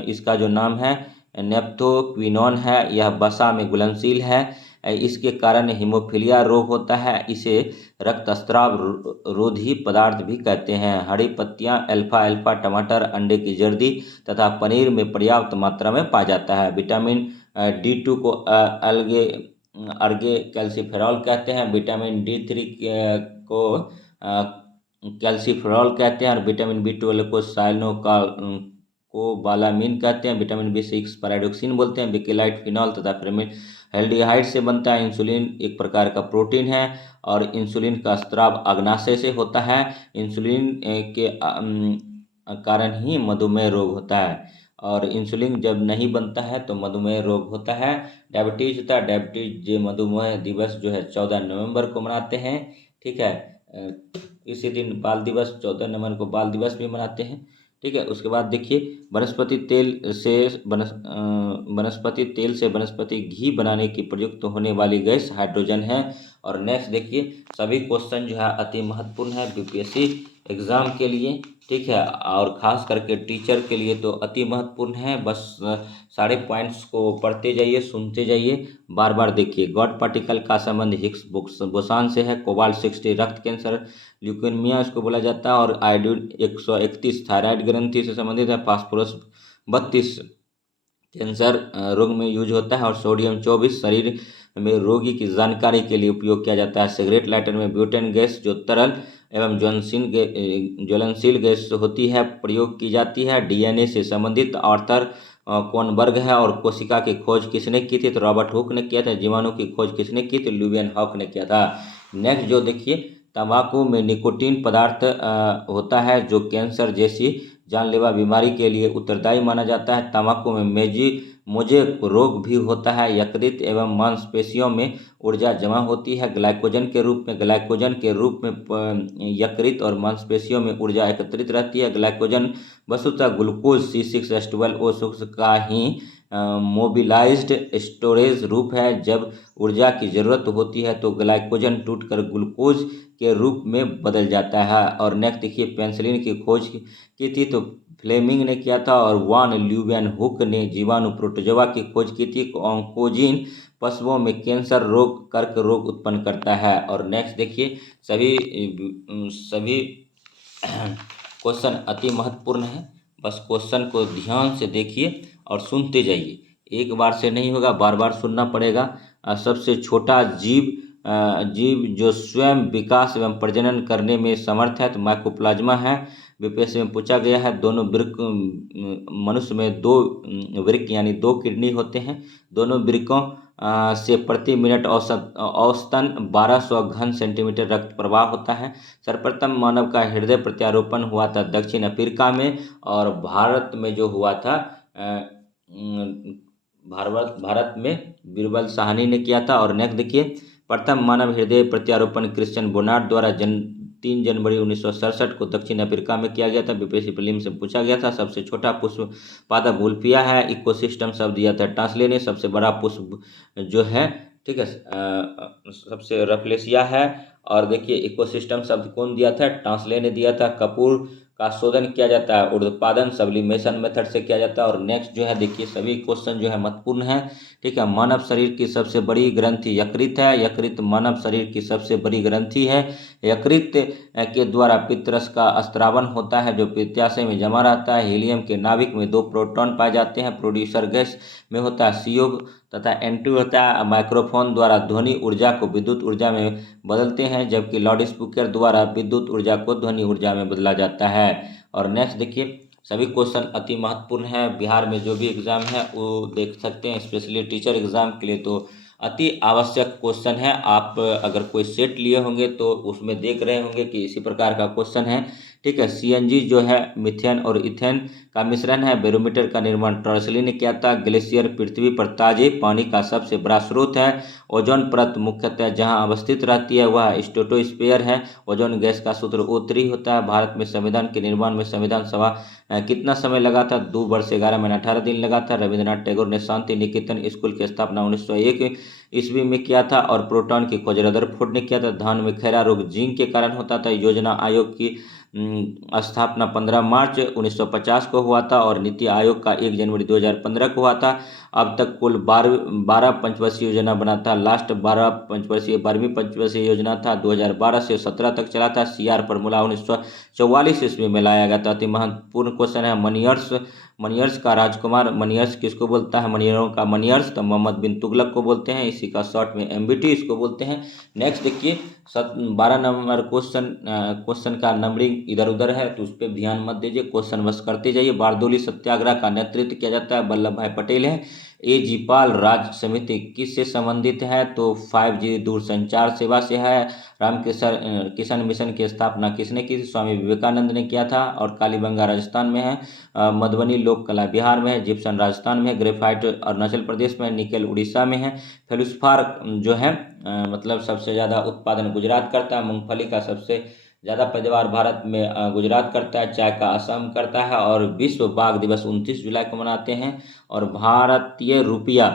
इसका जो नाम है नेप्थोक्विनोन है। यह वसा में घुलनशील है। इसके कारण हीमोफीलिया रोग होता है। इसे रक्तस्राव रोधी पदार्थ भी कहते हैं। हरी पत्तियां, अल्फा टमाटर, अंडे की जर्दी तथा पनीर में पर्याप्त मात्रा में पाया जाता है। विटामिन D2 को अलगे अर्गे कैल्सीफेरॉल कहते हैं। विटामिन D3 को कैल्सीफेरॉल कहते हैं। और विटामिन B12 को कोबालामिन कहते हैं। विटामिन B6 पैराडॉक्सिन बोलते हैं। बेकेलाइट, फिनॉल तथा फॉर्मेल्डिहाइड से बनता है। इंसुलिन एक प्रकार का प्रोटीन है और इंसुलिन का स्राव अग्नाशय से होता है। इंसुलिन के कारण ही मधुमेह रोग होता है। और इंसुलिन जब नहीं बनता है तो मधुमेह रोग होता है। डायबिटीज होता है। डायबिटीज मधुमेह दिवस जो है 14 नवंबर को मनाते हैं। ठीक है, इसी दिन बाल दिवस 14 नवंबर को बाल दिवस भी मनाते हैं। ठीक है, उसके बाद देखिए, वनस्पति तेल से वनस्पति घी बनाने की प्रयुक्त होने वाली गैस हाइड्रोजन है। और नेक्स्ट देखिए, सभी क्वेश्चन जो है अति महत्वपूर्ण है BPSC एग्ज़ाम के लिए। ठीक है, और ख़ास करके टीचर के लिए तो अति महत्वपूर्ण है। बस सारे पॉइंट्स को पढ़ते जाइए, सुनते जाइए, बार बार देखिए। गॉड पार्टिकल का संबंध हिग्स बोसान से है। कोबाल्ट 60 रक्त कैंसर ल्यूकेमिया इसको बोला जाता है। और आयोडीन 131 थायराइड ग्रंथि से संबंधित है। फास्फोरस 32 कैंसर रोग में यूज होता है। और सोडियम 24 शरीर में रोगी की जानकारी के लिए उपयोग किया जाता है। सिगरेट लाइटर में ब्यूटेन गैस जो तरल एवं ज्वलनशील गैस होती है प्रयोग की जाती है। DNA से संबंधित आर्थर कौन वर्ग है। और कोशिका की खोज किसने की थी? तो रॉबर्ट हुक ने किया था। जीवाणु की खोज किसने की थी? ल्यूवियन हॉक ने किया था। नेक्स्ट जो देखिए, तंबाकू में निकोटीन पदार्थ होता है जो कैंसर जैसी जानलेवा बीमारी के लिए उत्तरदायी माना जाता है। तंबाकू में मोजे रोग भी होता है। यकृत एवं मांसपेशियों में ऊर्जा जमा होती है ग्लाइकोजन के रूप में यकृत और मांसपेशियों में ऊर्जा एकत्रित रहती है। ग्लाइकोजन वस्तुतः ग्लूकोज C6H12O6 का ही मोबिलाइज्ड स्टोरेज रूप है। जब ऊर्जा की ज़रूरत होती है तो ग्लाइकोजन टूटकर ग्लूकोज के रूप में बदल जाता है। और नेक्स्ट देखिए, पेंसिलिन की खोज की थी तो फ्लेमिंग ने किया था। और वान ल्यूवियन हुक ने जीवाणु प्रोटोजोआ की खोज की थी। ऑन्कोजीन पशुओं में कैंसर रोग, कर्क रोग उत्पन्न करता है। और नेक्स्ट देखिए, सभी क्वेश्चन अति महत्वपूर्ण है। बस क्वेश्चन को ध्यान से देखिए और सुनते जाइए। एक बार से नहीं होगा, बार बार सुनना पड़ेगा। सबसे छोटा जीव जो स्वयं विकास एवं प्रजनन करने में समर्थ है तो माइकोप्लाज्मा है। BPSC में पूछा गया है। दोनों वृक्क, मनुष्य में 2 वृक्क यानी 2 किडनी होते हैं। दोनों वृक्कों से प्रति मिनट औसतन 1200 घन सेंटीमीटर रक्त प्रवाह होता है। सर्वप्रथम मानव का हृदय प्रत्यारोपण हुआ था दक्षिण अफ्रीका में। और भारत में जो हुआ था भारत में बीरबल साहनी ने किया था। और नेक्स्ट देखिए, प्रथम मानव हृदय प्रत्यारोपण क्रिश्चियन बोनार्ड द्वारा 3 जनवरी 1967 को दक्षिण अफ्रीका में किया गया था। BPSC प्रीलिम्स से पूछा गया था। सबसे छोटा पुष्प पादप वुल्फिया है। इकोसिस्टम शब्द दिया था टास्ले ने। सबसे बड़ा पुष्प जो है, ठीक है, सबसे रफलेसिया है। और देखिए, इकोसिस्टम शब्द कौन दिया था? टास्ले ने दिया था। कपूर का शोधन किया जाता है उत्पादन सब्लिमेशन मेथड से किया जाता है। और नेक्स्ट जो है देखिए, सभी क्वेश्चन जो है महत्वपूर्ण है। ठीक है, मानव शरीर की सबसे बड़ी ग्रंथि यकृत है। यकृत मानव शरीर की सबसे बड़ी ग्रंथि है। यकृत के द्वारा पित्तरस का स्त्रावन होता है जो पित्ताशय में जमा रहता है। हीलियम के नाभिक में 2 प्रोटॉन पाए जाते हैं। प्रोड्यूसर गैस में होता है CO तथा N2 होता है। माइक्रोफोन द्वारा ध्वनि ऊर्जा को विद्युत ऊर्जा में बदलते हैं, जबकि लाउड स्पीकर द्वारा विद्युत ऊर्जा को ध्वनि ऊर्जा में बदला जाता है। और नेक्स्ट देखिए, सभी क्वेश्चन अति महत्वपूर्ण है। बिहार में जो भी एग्ज़ाम है वो देख सकते हैं, स्पेशली टीचर एग्ज़ाम के लिए तो अति आवश्यक क्वेश्चन है। आप अगर कोई सेट लिए होंगे तो उसमें देख रहे होंगे कि इसी प्रकार का क्वेश्चन है। ठीक है, सीएनजी जो है मीथेन और इथेन का मिश्रण है। बैरोमीटर का निर्माण टॉर्सली ने किया था। ग्लेशियर पृथ्वी पर ताजे पानी का सबसे बड़ा स्रोत है। ओजोन परत मुख्यतः जहां अवस्थित रहती है वह स्ट्रेटोस्फीयर है। ओजोन गैस का सूत्र O3 होता है। भारत में संविधान के निर्माण में संविधान सभा कितना समय लगा था? 2 वर्ष 11 महीने 18 दिन लगा था। रविंद्रनाथ टैगोर ने शांति निकेतन स्कूल की स्थापना 1901 ईस्वी में किया था। और प्रोटॉन की खोज रदरफोर्ड ने किया था। धान में खैरा रोग जीन के कारण होता था। योजना आयोग की स्थापना 15 मार्च 1950 को हुआ था और नीति आयोग का 1 जनवरी 2015 को हुआ था। अब तक कुल 12 पंचवर्षीय योजना बना था। लास्ट 12वीं पंचवर्षीय योजना था 2012 से 17 तक चला था। CR फॉर्मूला 1944 ईस्वी में लाया गया था। अति महत्वपूर्ण क्वेश्चन है मनियर्स का राजकुमार। मनियर्स किसको बोलता है? मनियरों का मनियर्स तो मोहम्मद बिन तुगलक को बोलते हैं। इसी का शॉर्ट में MBT इसको बोलते हैं। नेक्स्ट देखिए 12 नंबर क्वेश्चन का नंबरिंग इधर उधर है तो उस पर ध्यान मत दीजिए, क्वेश्चन बस करते जाइए। बारदोली सत्याग्रह का नेतृत्व किया जाता है वल्लभ भाई पटेल है। जीपाल राज्य समिति किससे संबंधित है? तो 5G दूरसंचार सेवा से है। किशन मिशन की स्थापना किसने की थी? स्वामी विवेकानंद ने किया था। और कालीबंगा राजस्थान में है। मधुबनी लोक कला बिहार में है। जिप्सन राजस्थान में है। ग्रेफाइट अरुणाचल प्रदेश में है। निकेल उड़ीसा में है। फेलुस्पार जो है मतलब सबसे ज़्यादा उत्पादन गुजरात करता है। मूंगफली का सबसे ज़्यादा पैदावार भारत में गुजरात करता है। चाय का असम करता है। और विश्व बाघ दिवस 29 जुलाई को मनाते हैं। और भारतीय रुपया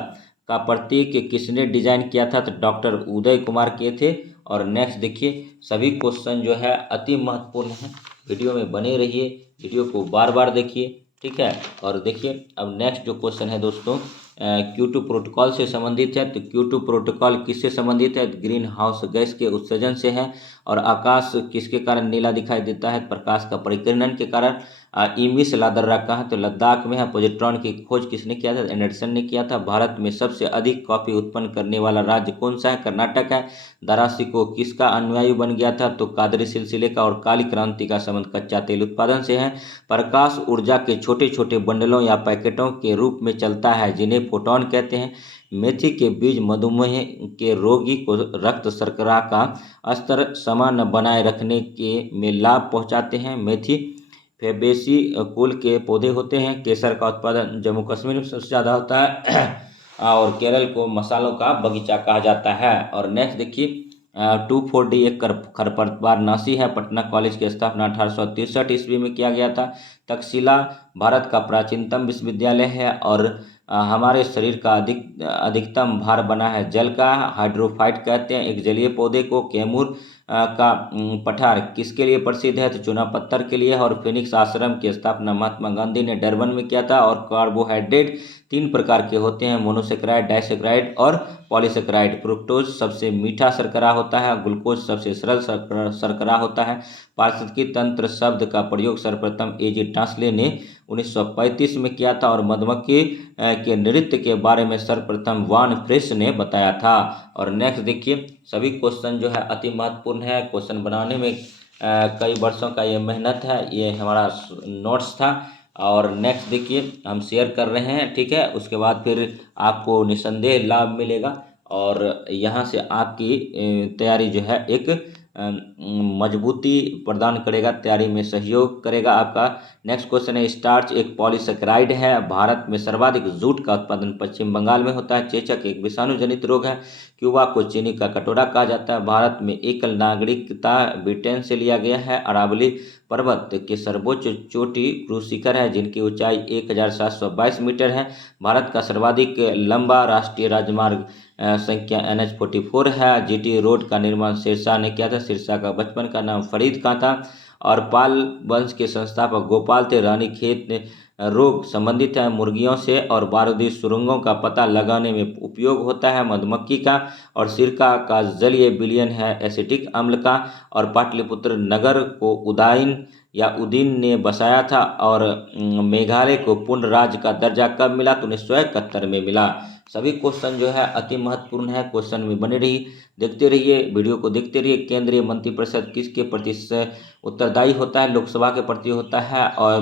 का प्रतीक किसने डिजाइन किया था? तो डॉक्टर उदय कुमार किए थे। और नेक्स्ट देखिए सभी क्वेश्चन जो है अति महत्वपूर्ण है। वीडियो में बने रहिए, वीडियो को बार बार देखिए। ठीक है, और देखिए अब नेक्स्ट जो क्वेश्चन है दोस्तों Q2 प्रोटोकॉल से संबंधित है। तो Q2 प्रोटोकॉल किससे संबंधित है? ग्रीन हाउस गैस के उत्सर्जन से है। और आकाश किसके कारण नीला दिखाई देता है? प्रकाश का परिकिरण के कारण। ईमिस लादर्रा कहाँ है? तो लद्दाख में है। पॉजिट्रॉन की खोज किसने किया था? एंडरसन ने किया था। भारत में सबसे अधिक कॉफी उत्पन्न करने वाला राज्य कौन सा है? कर्नाटक है। दारासी को किसका अनुयायी बन गया था? तो कादरी सिलसिले का। और काली क्रांति का संबंध कच्चा तेल उत्पादन से है। प्रकाश ऊर्जा के छोटे छोटे बंडलों या पैकेटों के रूप में चलता है जिन्हें फोटॉन कहते हैं। मेथी के बीज मधुमेह के रोगी को रक्त शर्करा का स्तर समान बनाए रखने के में लाभ पहुंचाते हैं। मेथी फैबेसी कुल के पौधे होते हैं। केसर का उत्पादन जम्मू कश्मीर में सबसे ज़्यादा होता है। और केरल को मसालों का बगीचा कहा जाता है। और नेक्स्ट देखिए 2,4-D एक खरपतवार नाशी है। पटना कॉलेज की स्थापना 1863 ईस्वी में किया गया था। तक्षशिला भारत का प्राचीनतम विश्वविद्यालय है। और हमारे शरीर का अधिकतम भार बना है जल का। हाइड्रोफाइट कहते हैं एक जलीय पौधे को। कैमूर का पठार किसके लिए प्रसिद्ध है? तो चुना पत्थर के लिए। और फिनिक्स आश्रम की स्थापना महात्मा गांधी ने डरबन में किया था। और कार्बोहाइड्रेट 3 प्रकार के होते हैं, मोनोसेक्राइड, डाइसेक्राइड और पॉलीसेक्राइड। फ्रुक्टोज सबसे मीठा शर्करा होता है। ग्लूकोज सबसे सरल शर्करा होता है। पारिस्थितिकी तंत्र शब्द का प्रयोग सर्वप्रथम A.G. टास्ले ने 1935 में किया था। और मधुमक्खी के नृत्य के बारे में सर्वप्रथम वान फ्रेश ने बताया था। और नेक्स्ट देखिए सभी क्वेश्चन जो है अति महत्वपूर्ण है। क्वेश्चन बनाने में कई वर्षों का ये मेहनत है। ये हमारा नोट्स था। और नेक्स्ट देखिए हम शेयर कर रहे हैं। ठीक है, उसके बाद फिर आपको निसंदेह लाभ मिलेगा। और यहाँ से आपकी तैयारी जो है एक मजबूती प्रदान करेगा, तैयारी में सहयोग करेगा आपका। नेक्स्ट क्वेश्चन है स्टार्च एक पॉलीसेक्राइड है। भारत में सर्वाधिक जूट का उत्पादन पश्चिम बंगाल में होता है। चेचक एक विषाणु जनित रोग है। क्यूबा को चीनी का कटोरा कहा जाता है। भारत में एकल नागरिकता ब्रिटेन से लिया गया है। अरावली पर्वत के सर्वोच्च चोटी क्रू शिखर है जिनकी ऊंचाई 1722 मीटर है। भारत का सर्वाधिक लंबा राष्ट्रीय राजमार्ग संख्या NH44 है। GT रोड का निर्माण शेरशाह ने किया था। शेरशाह का बचपन का नाम फरीद खां था। और पाल वंश के संस्थापक गोपाल थे। रानीखेत रोग संबंधित है मुर्गियों से। और बारूदी सुरंगों का पता लगाने में उपयोग होता है मधुमक्खी का। और सिरका का जलीय विलयन है एसिटिक अम्ल का। और पाटलिपुत्र नगर को उदीन ने बसाया था। और मेघालय को पूर्ण राज्य का दर्जा कब मिला? तो 1971 में मिला। सभी क्वेश्चन जो है अति महत्वपूर्ण है। क्वेश्चन में बने रहिए, देखते रहिए, वीडियो को देखते रहिए। केंद्रीय मंत्रिपरिषद किसके प्रति से उत्तरदायी होता है? लोकसभा के प्रति होता है। और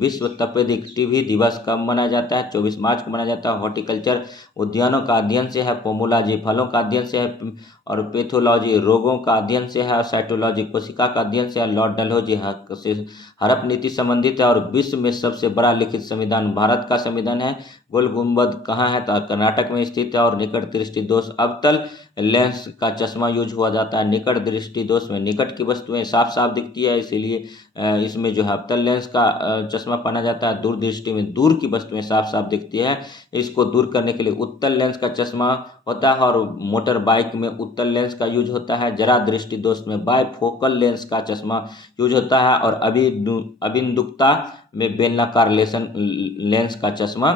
विश्व तपेदिक टीबी दिवस कब मनाया जाता है? 24 मार्च को मनाया जाता है। हॉर्टिकल्चर उद्यानों का अध्ययन से है। पोमोलॉजी फलों का अध्ययन से है। और पैथोलॉजी रोगों का अध्ययन से है। साइटोलॉजी कोशिका का अध्ययन से है। लॉर्ड डलहौजी हड़प नीति संबंधित है। और विश्व में सबसे बड़ा लिखित संविधान भारत का संविधान है। गोल गुंबद कहाँ है? तो कर्नाटक में स्थित है। और निकट दृष्टि दोष अवतल लेंस का चश्मा यूज हुआ जाता है। निकट दृष्टि दोष में निकट की वस्तुएं साफ साफ दिखती है, इसीलिए इसमें जो है अवतल लेंस का चश्मा पहना जाता है। दूर दृष्टि में दूर की वस्तुएं साफ साफ दिखती है, इसको दूर करने के लिए उत्तल लेंस का चश्मा होता है। और मोटर बाइक में उत्तल लेंस का यूज होता है। जरा दृष्टि दोष में बायफोकल लेंस का चश्मा यूज होता है। और अभिन्दुकता में बेलनाकार लेंस का चश्मा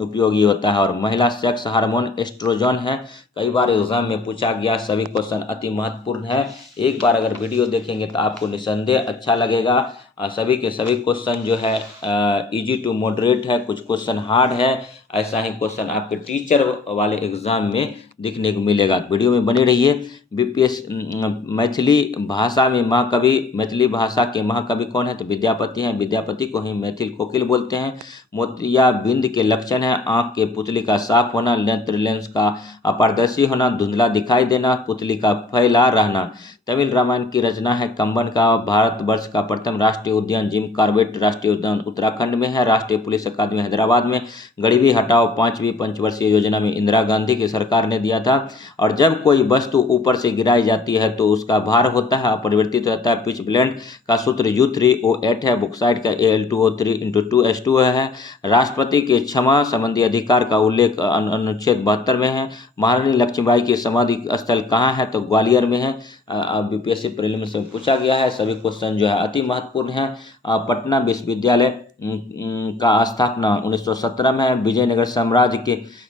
उपयोगी होता है। और महिला सेक्स हार्मोन एस्ट्रोजन है, कई बार एग्जाम में पूछा गया। सभी क्वेश्चन अति महत्वपूर्ण है। एक बार अगर वीडियो देखेंगे तो आपको निसंदेह अच्छा लगेगा। सभी के सभी क्वेश्चन जो है इजी टू मॉडरेट है, कुछ क्वेश्चन हार्ड है। ऐसा ही क्वेश्चन आपके टीचर वाले एग्जाम में दिखने को मिलेगा। वीडियो में बने रहिए। बीपीएस मैथिली भाषा में महाकवि, मैथिली भाषा के महाकवि कौन है? तो विद्यापति हैं। विद्यापति को ही मैथिल कोकिल बोलते हैं। मोतियाबिंद के लक्षण है आँख के पुतली का साफ होना, नेत्र लेंस का अपारदर्शी होना, धुंधला दिखाई देना, पुतली का फैला रहना। तमिल रामायण की रचना है कंबन का। भारतवर्ष का प्रथम राष्ट्रीय उद्यान जिम कॉर्बेट राष्ट्रीय उद्यान उत्तराखंड में है। राष्ट्रीय पुलिस अकादमी हैदराबाद में। गरीबी हटाओ 5वीं पंचवर्षीय योजना में इंदिरा गांधी की सरकार ने दिया था। और जब कोई वस्तु ऊपर से गिराई जाती है तो उसका भार होता है अपरिवर्तित रहता है। पिच ब्लेंड का सूत्र U3O8 है। बॉक्साइट का Al2O3 × 2S2 है। राष्ट्रपति के क्षमा संबंधी अधिकार का उल्लेख अनुच्छेद 72 में है। महारानी लक्ष्मीबाई की समाधि स्थल कहाँ है? तो ग्वालियर में है। बीपीएससी प्रीलिम्स में पूछा गया है। सभी क्वेश्चन जो है अति महत्वपूर्ण है। पटना विश्वविद्यालय का स्थापना 1917 में है। विजयनगर साम्राज्य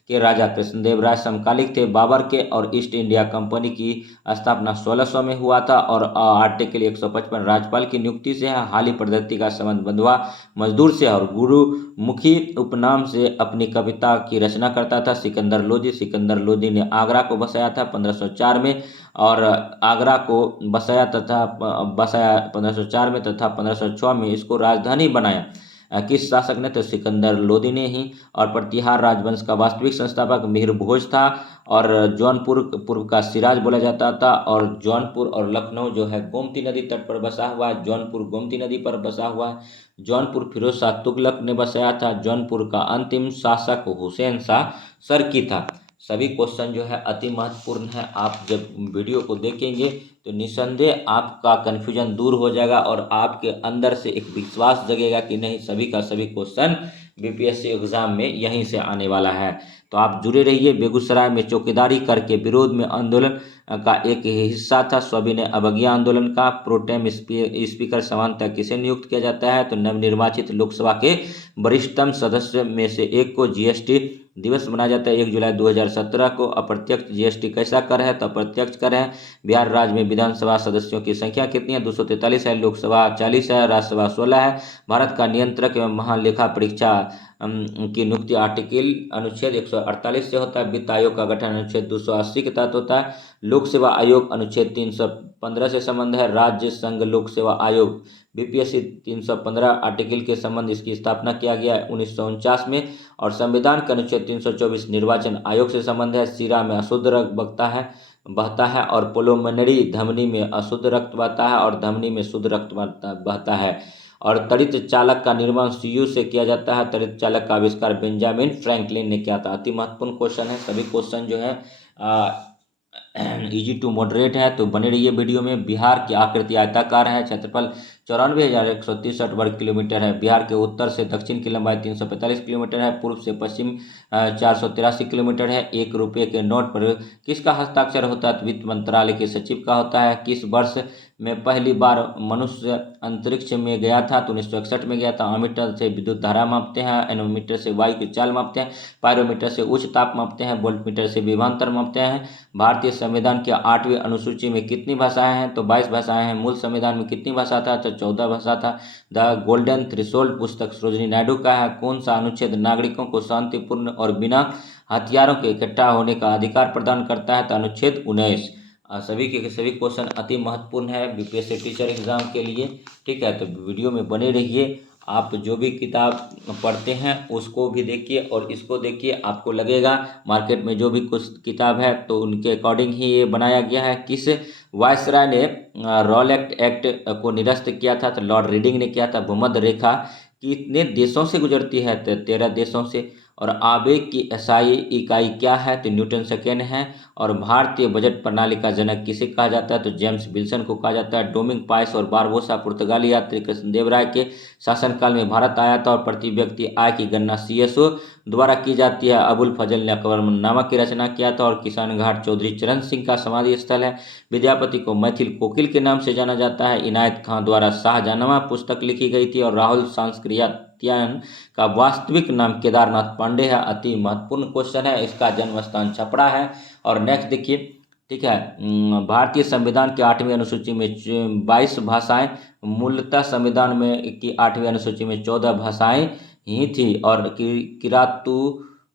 के राजा कृष्णदेव राय समकालिक थे बाबर के। और ईस्ट इंडिया कंपनी की स्थापना 1600 में हुआ था। और आर्टिकल 155 राज्यपाल की नियुक्ति से है। हाली पद्धति का संबंध बंधुआ मजदूर से और गुरुमुखी उपनाम से अपनी कविता की रचना करता था सिकंदर लोदी। सिकंदर लोदी ने आगरा को बसाया था 1504 में। और आगरा को बसाया 1504 में तथा 1506 में इसको राजधानी बनाया। किस शासक ने? तो सिकंदर लोदी ने ही। और प्रतिहार राजवंश का वास्तविक संस्थापक मिहिर भोज था। और जौनपुर पूर्व का सिराज बोला जाता था। और जौनपुर और लखनऊ जो है गोमती नदी तट पर बसा हुआ है। जौनपुर गोमती नदी पर बसा हुआ है। जौनपुर फिरोज शाह तुगलक ने बसाया था। जौनपुर का अंतिम शासक हुसैन शाह सरकी था। सभी क्वेश्चन जो है अति महत्वपूर्ण है। आप जब वीडियो को देखेंगे तो निसंदेह आपका कन्फ्यूजन दूर हो जाएगा और आपके अंदर से एक विश्वास जगेगा कि नहीं, सभी का सभी क्वेश्चन बीपीएससी एग्जाम में यहीं से आने वाला है। तो आप जुड़े रहिए। बेगूसराय में चौकीदारी करके विरोध में आंदोलन का एक हिस्सा था सविनय अवज्ञा आंदोलन का। प्रोटेम स्पीकर समानतः किसे नियुक्त किया जाता है? तो नवनिर्वाचित लोकसभा के वरिष्ठतम सदस्य में से एक को। जीएसटी दिवस मनाया जाता है 1 जुलाई 2017 को। अप्रत्यक्ष जीएसटी कैसा कर है? तो अप्रत्यक्ष कर है। बिहार राज्य में विधानसभा सदस्यों की संख्या कितनी है? 243 है। लोकसभा 40 है। राज्यसभा 16 है। भारत का नियंत्रक एवं महालेखा परीक्षा की नियुक्ति आर्टिकल अनुच्छेद 148 से होता है। वित्त आयोग का गठन अनुच्छेद 280 के तहत होता है। लोक सेवा आयोग अनुच्छेद 315 से संबंध है। राज्य संघ लोक सेवा आयोग बीपीएससी 315 आर्टिकल के संबंध इसकी स्थापना किया गया है 1949 में। और संविधान का अनुच्छेद 324 निर्वाचन आयोग से संबंध है। सीरा में अशुद्ध रक्त बहता है और पुलोमनरी धमनी में अशुद्ध रक्त बहता है और धमनी में शुद्ध रक्त बहता है। और तड़ित चालक का निर्माण सीयू से किया जाता है। तड़ित चालक का आविष्कार बेंजामिन फ्रैंकलिन ने किया था। अति महत्वपूर्ण क्वेश्चन है। सभी क्वेश्चन जो है इजी टू मॉडरेट है, तो बने रहिए वीडियो में। बिहार की आकृति आयताकार है। क्षेत्रफल 94,163 वर्ग किलोमीटर है। बिहार के उत्तर से दक्षिण की लंबाई 345 किलोमीटर है। पूर्व से पश्चिम 483 किलोमीटर है। 1 रुपये के नोट पर किसका हस्ताक्षर होता है? वित्त मंत्रालय के सचिव का होता है। किस वर्ष में पहली बार मनुष्य अंतरिक्ष में गया था? तो 1961 में गया था। अमीटर से विद्युत धारा मापते हैं। एनोमीटर से वायु की चाल मापते हैं। पायरोमीटर से उच्च ताप मापते हैं। वोल्टमीटर से विभवांतर मापते हैं। भारतीय संविधान की 8वीं अनुसूची में कितनी भाषाएं हैं? तो 22 भाषाएं हैं। मूल संविधान में कितनी भाषा था? तो 14 भाषा था। द गोल्डन थ्रेशोल्ड पुस्तक सरोजिनी नायडू का है। कौन सा अनुच्छेद नागरिकों को शांतिपूर्ण और बिना हथियारों के इकट्ठा होने का अधिकार प्रदान करता है? तो अनुच्छेद 19। सभी के सभी क्वेश्चन अति महत्वपूर्ण है बीपीएससी टीचर एग्जाम के लिए। ठीक है, तो वीडियो में बने रहिए। आप जो भी किताब पढ़ते हैं उसको भी देखिए और इसको देखिए, आपको लगेगा मार्केट में जो भी कुछ किताब है तो उनके अकॉर्डिंग ही ये बनाया गया है। किस वायसराय ने रॉलेट एक्ट को निरस्त किया था? तो लॉर्ड रीडिंग ने किया था। भूमध्य रेखा कितने देशों से गुजरती है? तो 13 देशों से। और आवेग की एसआई इकाई क्या है? तो न्यूटन सेकेंड है। और भारतीय बजट प्रणाली का जनक किसे कहा जाता है? तो जेम्स विल्सन को कहा जाता है। डोमिंग पाइस और बारबोसा पुर्तगाली यात्री कृष्णदेव राय के शासनकाल में भारत आया था। और प्रति व्यक्ति आय की गणना सीएसओ द्वारा की जाती है। अबुल फजल ने अकबरनामा की रचना किया था। और किसान घाट चौधरी चरण सिंह का समाधि स्थल है। विद्यापति को मैथिल कोकिल के नाम से जाना जाता है। इनायत खां द्वारा शाहजहांनामा पुस्तक लिखी गई थी। और राहुल सांस्कृत्यायन का वास्तविक नाम केदारनाथ पांडे है। अति महत्वपूर्ण क्वेश्चन है। इसका जन्म स्थान छपरा है। और नेक्स्ट देखिए, ठीक है, भारतीय संविधान की 8वीं अनुसूची में 22 भाषाएं, मूलतः संविधान में की 8वीं अनुसूची में 14 भाषाएं ही थी। और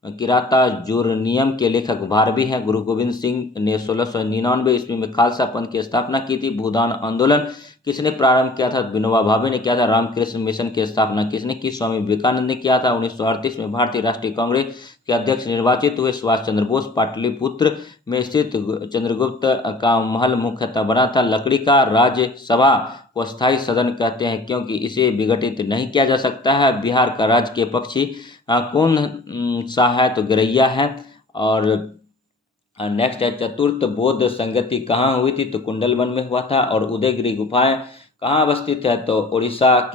किराता जुर्नियम के लेखक भारवी हैं। गुरु गोविंद सिंह ने 1699 ईस्वी में खालसा पंथ की स्थापना की थी। भूदान आंदोलन किसने प्रारंभ किया था? विनोबा भावे ने किया था। रामकृष्ण मिशन की स्थापना किसने की? स्वामी विवेकानंद ने किया था। 1938 में भारतीय राष्ट्रीय कांग्रेस के अध्यक्ष निर्वाचित हुए सुभाष चंद्र बोस। पाटलिपुत्र में स्थित चंद्रगुप्त का महल मुख्यतः बना था लकड़ी का। राज्यसभा को स्थायी सदन कहते हैं क्योंकि इसे विघटित नहीं किया जा सकता है। बिहार का राज्य के पक्षी कौन सा है? तो गरैया है। और नेक्स्ट है, चतुर्थ बौद्ध संगति कहाँ हुई थी? तो कुंडलवन में हुआ था। और उदयगिरी गुफाएं कहाँ अवस्थित है? तो उड़ीसा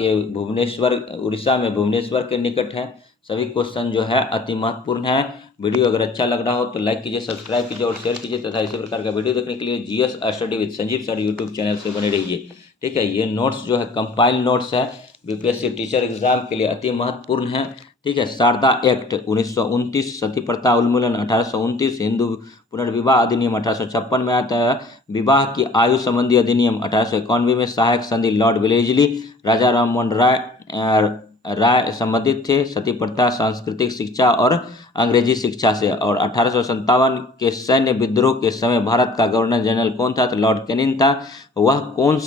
में भुवनेश्वर के निकट है। सभी क्वेश्चन जो है अति महत्वपूर्ण है। वीडियो अगर अच्छा लग रहा हो तो लाइक कीजिए, सब्सक्राइब कीजिए और शेयर कीजिए तथा इसी प्रकार का वीडियो देखने के लिए GS study with Sanjeev sir YouTube channel से बने रहिए। ठीक है, ये नोट्स जो है कंपाइल नोट्स है बीपीएससी टीचर एग्जाम के लिए अति महत्वपूर्ण है। ठीक है, शारदा एक्ट 1929, सती प्रथा उन्मूलन 1829, हिंदू पुनर्विवाह अधिनियम 1856 में आता है। विवाह की आयु संबंधी अधिनियम 1891 में। सहायक संधि लॉर्ड वेलेस्ली राजा राममोहन राय संबंधित थे। सती प्रथा सांस्कृतिक शिक्षा और अंग्रेजी शिक्षा से। और 1857 के सैन्य विद्रोह के समय भारत का गवर्नर जनरल कौन था? तो लॉर्ड कैनिंग था। वह कौन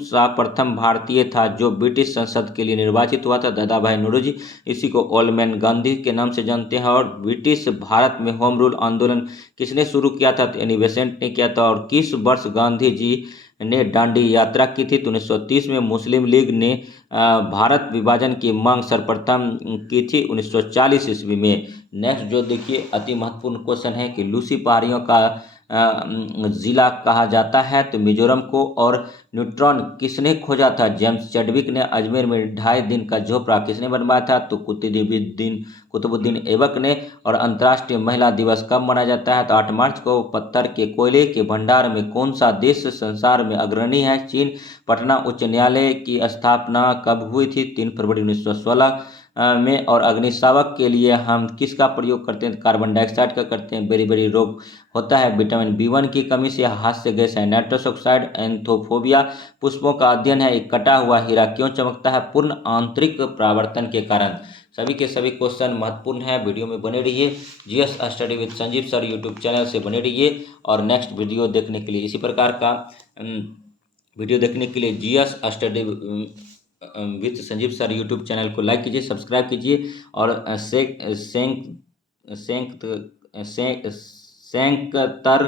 सा प्रथम भारतीय था जो ब्रिटिश संसद के लिए निर्वाचित हुआ था? दादा भाई नौरोजी। इसी को ओल्ड मैन गांधी के नाम से जानते हैं। और ब्रिटिश भारत में होम रूल आंदोलन किसने शुरू किया था? तो एनी बेसेंट ने किया था। और किस वर्ष गांधी जी ने दांडी यात्रा की थी? तो 1930 में। मुस्लिम लीग ने भारत विभाजन की मांग सर्वप्रथम की थी 1940 ईस्वी में। नेक्स्ट जो देखिए अति महत्वपूर्ण क्वेश्चन है कि लूसी पहाड़ियों का जिला कहा जाता है? तो मिजोरम को। और न्यूट्रॉन किसने खोजा था? जेम्स चैडविक ने। अजमेर में 2.5 दिन का झोपड़ा किसने बनवाया था? तो कुतुबुद्दीन ऐबक ने। और अंतर्राष्ट्रीय महिला दिवस कब मनाया जाता है? तो 8 मार्च को। पत्थर के कोयले के भंडार में कौन सा देश संसार में अग्रणी है? चीन। पटना उच्च न्यायालय की स्थापना कब हुई थी? 3 फरवरी 1916 में। और अग्निशामक के लिए हम किसका प्रयोग करते हैं? कार्बन डाइऑक्साइड का करते हैं। बेरी रोग होता है विटामिन B1 की कमी से। हास्य गैस है नाइट्रस ऑक्साइड। एंथोफोबिया पुष्पों का अध्ययन है। एक कटा हुआ हीरा क्यों चमकता है? पूर्ण आंतरिक परावर्तन के कारण। सभी के सभी क्वेश्चन महत्वपूर्ण है। वीडियो में बने रहिए। GS study with Sanjeev sir YouTube channel से बने रहिए। और नेक्स्ट वीडियो देखने के लिए इसी प्रकार का वीडियो देखने के लिए GS study with Sanjeev sir YouTube channel को लाइक कीजिए, सब्सक्राइब कीजिए। और सेंकतर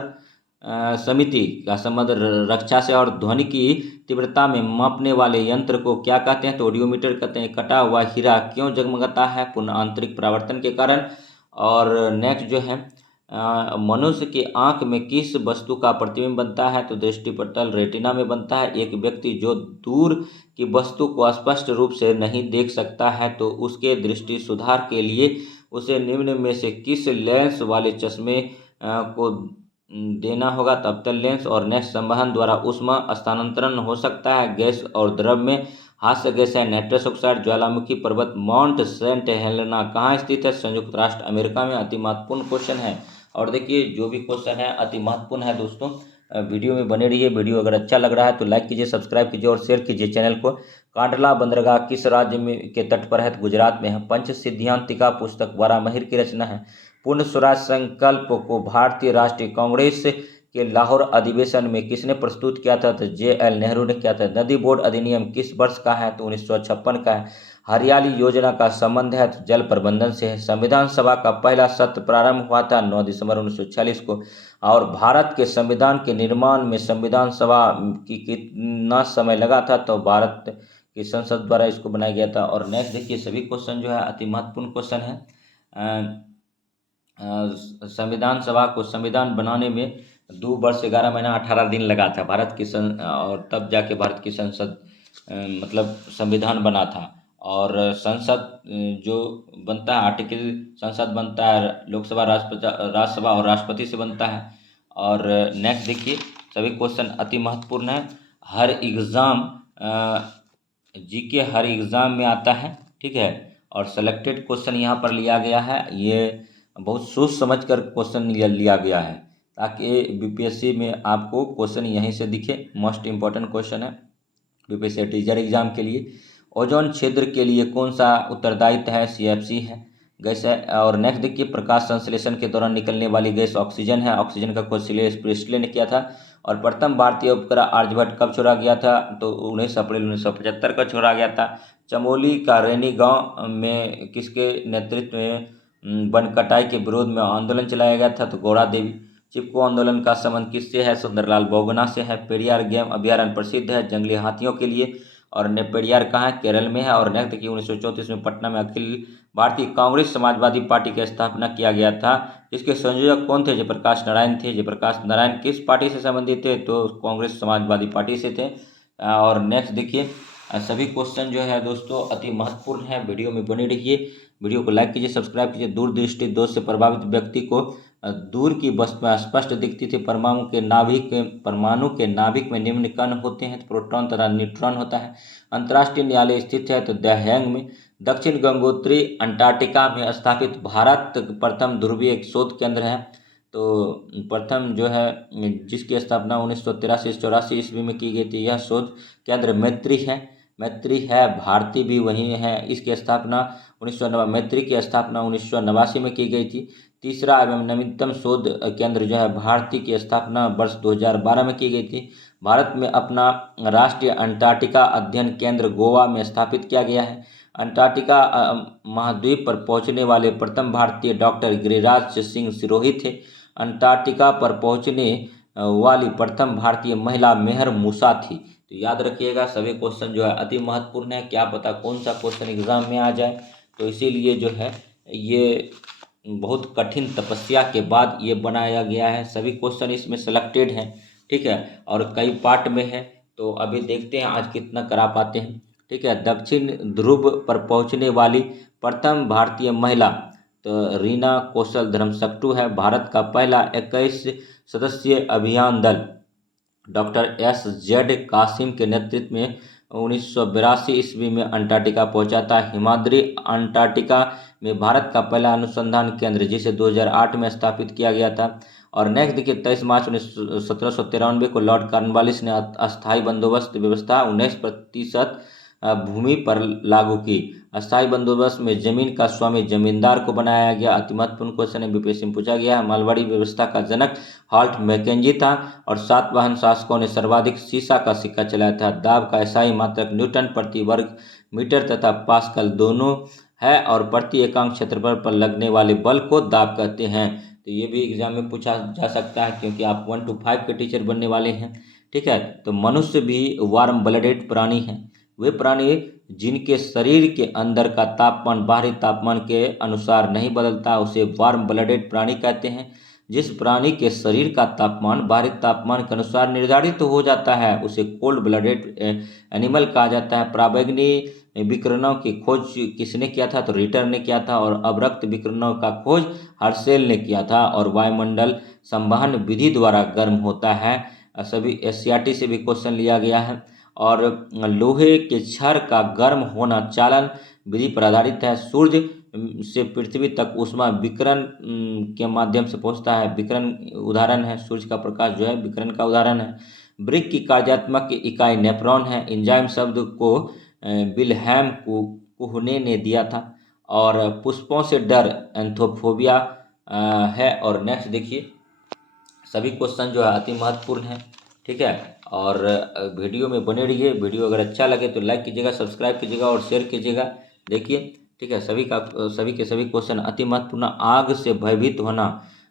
समिति का संबंध रक्षा से। और ध्वनि की तीव्रता में मापने वाले यंत्र को क्या कहते हैं? तो ऑडियोमीटर कहते हैं। कटा हुआ हीरा क्यों जगमगाता है? पूर्ण आंतरिक परावर्तन के कारण। और नेक्स्ट जो है, मनुष्य की आंख में किस वस्तु का प्रतिबिंब बनता है? तो दृष्टिपटल रेटिना में बनता है। एक व्यक्ति जो दूर की वस्तु को स्पष्ट रूप से नहीं देख सकता है तो उसके दृष्टि सुधार के लिए उसे निम्न में से किस लेंस वाले चश्मे को देना होगा? तो अवतल लेंस। और नेक्स्ट, संवहन द्वारा ऊष्मा स्थानांतरण हो सकता है गैस और द्रव में। हास्य गैस है नाइट्रस ऑक्साइड। ज्वालामुखी पर्वत माउंट सेंट हेलेना कहाँ स्थित है? संयुक्त राष्ट्र अमेरिका में। अति महत्वपूर्ण क्वेश्चन है। और देखिए जो भी क्वेश्चन है अति महत्वपूर्ण है दोस्तों। वीडियो में बने रहिए। वीडियो अगर अच्छा लग रहा है तो लाइक कीजिए, सब्सक्राइब कीजिए और शेयर कीजिए चैनल को। कांडला बंदरगाह किस राज्य में के तट पर है? तो गुजरात में है। पंच सिद्धांतिका पुस्तक वारामहिर की रचना है। पूर्ण स्वराज संकल्प को भारतीय राष्ट्रीय कांग्रेस के लाहौर अधिवेशन में किसने प्रस्तुत किया था? तो JL नेहरू ने किया था। नदी बोर्ड अधिनियम किस वर्ष का है? तो 1956 का है। हरियाली योजना का संबंध है तो जल प्रबंधन से है। संविधान सभा का पहला सत्र प्रारंभ हुआ था 9 दिसंबर 1946 को। और भारत के संविधान के निर्माण में संविधान सभा की कितना समय लगा था? तो भारत की संसद द्वारा इसको बनाया गया था। और नेक्स्ट देखिए, सभी क्वेश्चन जो है अति महत्वपूर्ण क्वेश्चन है। संविधान सभा को संविधान बनाने में 2 वर्ष 11 महीना 18 दिन लगा था भारत की और तब जाके भारत की संसद मतलब संविधान बना था। और संसद जो बनता है, आर्टिकल संसद बनता है लोकसभा, राज्यसभा और राष्ट्रपति से बनता है। और नेक्स्ट देखिए, सभी क्वेश्चन अति महत्वपूर्ण है। हर एग्ज़ाम जीके हर एग्ज़ाम में आता है, ठीक है। और सेलेक्टेड क्वेश्चन यहाँ पर लिया गया है। ये बहुत सोच समझ कर क्वेश्चन लिया गया है ताकि बीपीएससी में आपको क्वेश्चन यहीं से दिखे। मोस्ट इम्पॉर्टेंट क्वेश्चन है बीपीएससी टीचर एग्जाम के लिए। ओजोन क्षेत्र के लिए कौन सा उत्तरदायित्व है? CFC है, गैस है। और नेक्स्ट देखिए, प्रकाश संश्लेषण के दौरान निकलने वाली गैस ऑक्सीजन है। ऑक्सीजन का खोज प्रिस्टले ने किया था। और प्रथम भारतीय उपग्रह आर्यभट्ट कब छोड़ा गया था? तो 19 अप्रैल 1975 को छोड़ा गया था। चमोली का रैनी गांव में किसके नेतृत्व में वन कटाई के विरोध में आंदोलन चलाया गया था? तो गौरा देवी। चिपको आंदोलन का संबंध किससे है? सुंदरलाल बहुगुणा से है। पेरियार गेम अभ्यारण्य प्रसिद्ध है जंगली हाथियों के लिए। और पेरियार कहाँ है? केरल में है। और नेक्स्ट देखिए, 1934 में पटना में अखिल भारतीय कांग्रेस समाजवादी पार्टी की स्थापना किया गया था। इसके संयोजक कौन थे? जयप्रकाश नारायण थे। जयप्रकाश नारायण किस पार्टी से संबंधित थे? तो कांग्रेस समाजवादी पार्टी से थे। और नेक्स्ट देखिए, सभी क्वेश्चन जो है दोस्तों अति महत्वपूर्ण है। वीडियो में बने रहिए। वीडियो को लाइक कीजिए, सब्सक्राइब कीजिए। दूरदृष्टि दोष से प्रभावित व्यक्ति को दूर की वस्तुएं स्पष्ट दिखती थी। परमाणु के नाभिक में निम्न कण होते हैं तो प्रोटॉन तथा न्यूट्रॉन होता है। अंतर्राष्ट्रीय न्यायालय स्थित है तो द हेग में। दक्षिण गंगोत्री अंटार्कटिका में स्थापित भारत प्रथम ध्रुवीय शोध केंद्र है। तो प्रथम जो है जिसकी स्थापना 1983-84 ईस्वी में की गई थी, यह शोध केंद्र मैत्री है। भारती भी वही है। इसकी स्थापना 1990 मैत्री की स्थापना 1989 में की गई थी। तीसरा एवं नवीनतम शोध केंद्र जो है भारती की स्थापना वर्ष 2012 में की गई थी। भारत में अपना राष्ट्रीय अंटार्कटिका अध्ययन केंद्र गोवा में स्थापित किया गया है। अंटार्कटिका महाद्वीप पर पहुंचने वाले प्रथम भारतीय डॉक्टर गिरिराज सिंह सिरोही थे। अंटार्कटिका पर पहुंचने वाली प्रथम भारतीय महिला मेहर मूसा थी। तो याद रखिएगा, सभी क्वेश्चन जो है अति महत्वपूर्ण है। क्या पता कौन सा क्वेश्चन एग्जाम में आ जाए, तो इसीलिए जो है ये बहुत कठिन तपस्या के बाद ये बनाया गया है। सभी क्वेश्चन इसमें सेलेक्टेड हैं, ठीक है। और कई पार्ट में है, तो अभी देखते हैं आज कितना करा पाते हैं, ठीक है। दक्षिण ध्रुव पर पहुंचने वाली प्रथम भारतीय महिला तो रीना कौशल धर्मशक्टू है। भारत का पहला 21 सदस्यीय अभियान दल डॉक्टर SZ कासिम के नेतृत्व में 1982 ईस्वी में अंटार्कटिका पहुंचा था। हिमाद्री अंटार्कटिका में भारत का पहला अनुसंधान केंद्र जिसे 2008 में स्थापित किया गया था। और नेक्स्ट देखिए, 23 मार्च 1793 को लॉर्ड कॉर्नवालिस ने अस्थायी बंदोबस्त व्यवस्था 19% भूमि पर लागू की। अस्थायी बंदोबस्त में जमीन का स्वामी जमींदार को बनाया गया। अति महत्वपूर्ण क्वेश्चन है, बीपीएससी में पूछा गया है। मालवाड़ी व्यवस्था का जनक हॉल्ट मैकेंजी था। और सातवाहन शासकों ने सर्वाधिक सीसा का सिक्का चलाया था। दाब का SI मात्रक न्यूटन प्रति वर्ग मीटर तथा पास्कल दोनों है। और प्रति एकांक क्षेत्रफल पर लगने वाले बल को दाब कहते हैं। तो ये भी एग्जाम में पूछा जा सकता है क्योंकि आप 1 to 5 के टीचर बनने वाले हैं, ठीक है। तो मनुष्य भी वार्म ब्लडेड प्राणी है। वे प्राणी जिनके शरीर के अंदर का तापमान बाहरी तापमान के अनुसार नहीं बदलता उसे वार्म ब्लडेड प्राणी कहते हैं। जिस प्राणी के शरीर का तापमान बाहरी तापमान के अनुसार निर्धारित हो जाता है उसे कोल्ड ब्लडेड एनिमल कहा जाता है। पराबैंगनी विकिरणों की खोज किसने किया था? तो रिटर ने किया था। और अवरक्त विकिरणों का खोज हर्शेल ने किया था। और वायुमंडल संवहन विधि द्वारा गर्म होता है। सभी SCRT से भी क्वेश्चन लिया गया है। और लोहे के छड़ का गर्म होना चालन विधि पर आधारित है। सूर्य से पृथ्वी तक ऊष्मा विकिरण के माध्यम से पहुंचता है। विकिरण उदाहरण है, सूर्य का प्रकाश जो है विकिरण का उदाहरण है। ब्रिक की कार्यात्मक इकाई नेफ्रॉन है। एंजाइम शब्द को विल्हेम कुहने ने दिया था। और पुष्पों से डर एंथोफोबिया है। और नेक्स्ट देखिए, सभी क्वेश्चन जो है अति महत्वपूर्ण है, ठीक है। और वीडियो में बने रहिए। वीडियो अगर अच्छा लगे तो लाइक कीजिएगा, सब्सक्राइब कीजिएगा और शेयर कीजिएगा। देखिए, ठीक है, सभी के सभी क्वेश्चन अति महत्वपूर्ण। आग से भयभीत होना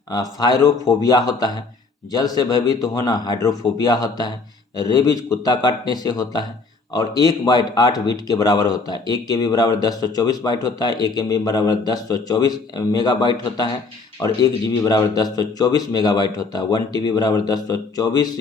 फायरोफोबिया होता है। जल से भयभीत होना हाइड्रोफोबिया होता है। रेबीज कुत्ता काटने से होता है। और 1 बाइट 8 बीट के बराबर होता है। 1 KB बराबर 1024 बाइट होता है। 1 MB बराबर 1024 मेगाबाइट होता है। और 1 GB बराबर 1024 मेगाबाइट होता है। 1 TB बराबर 1024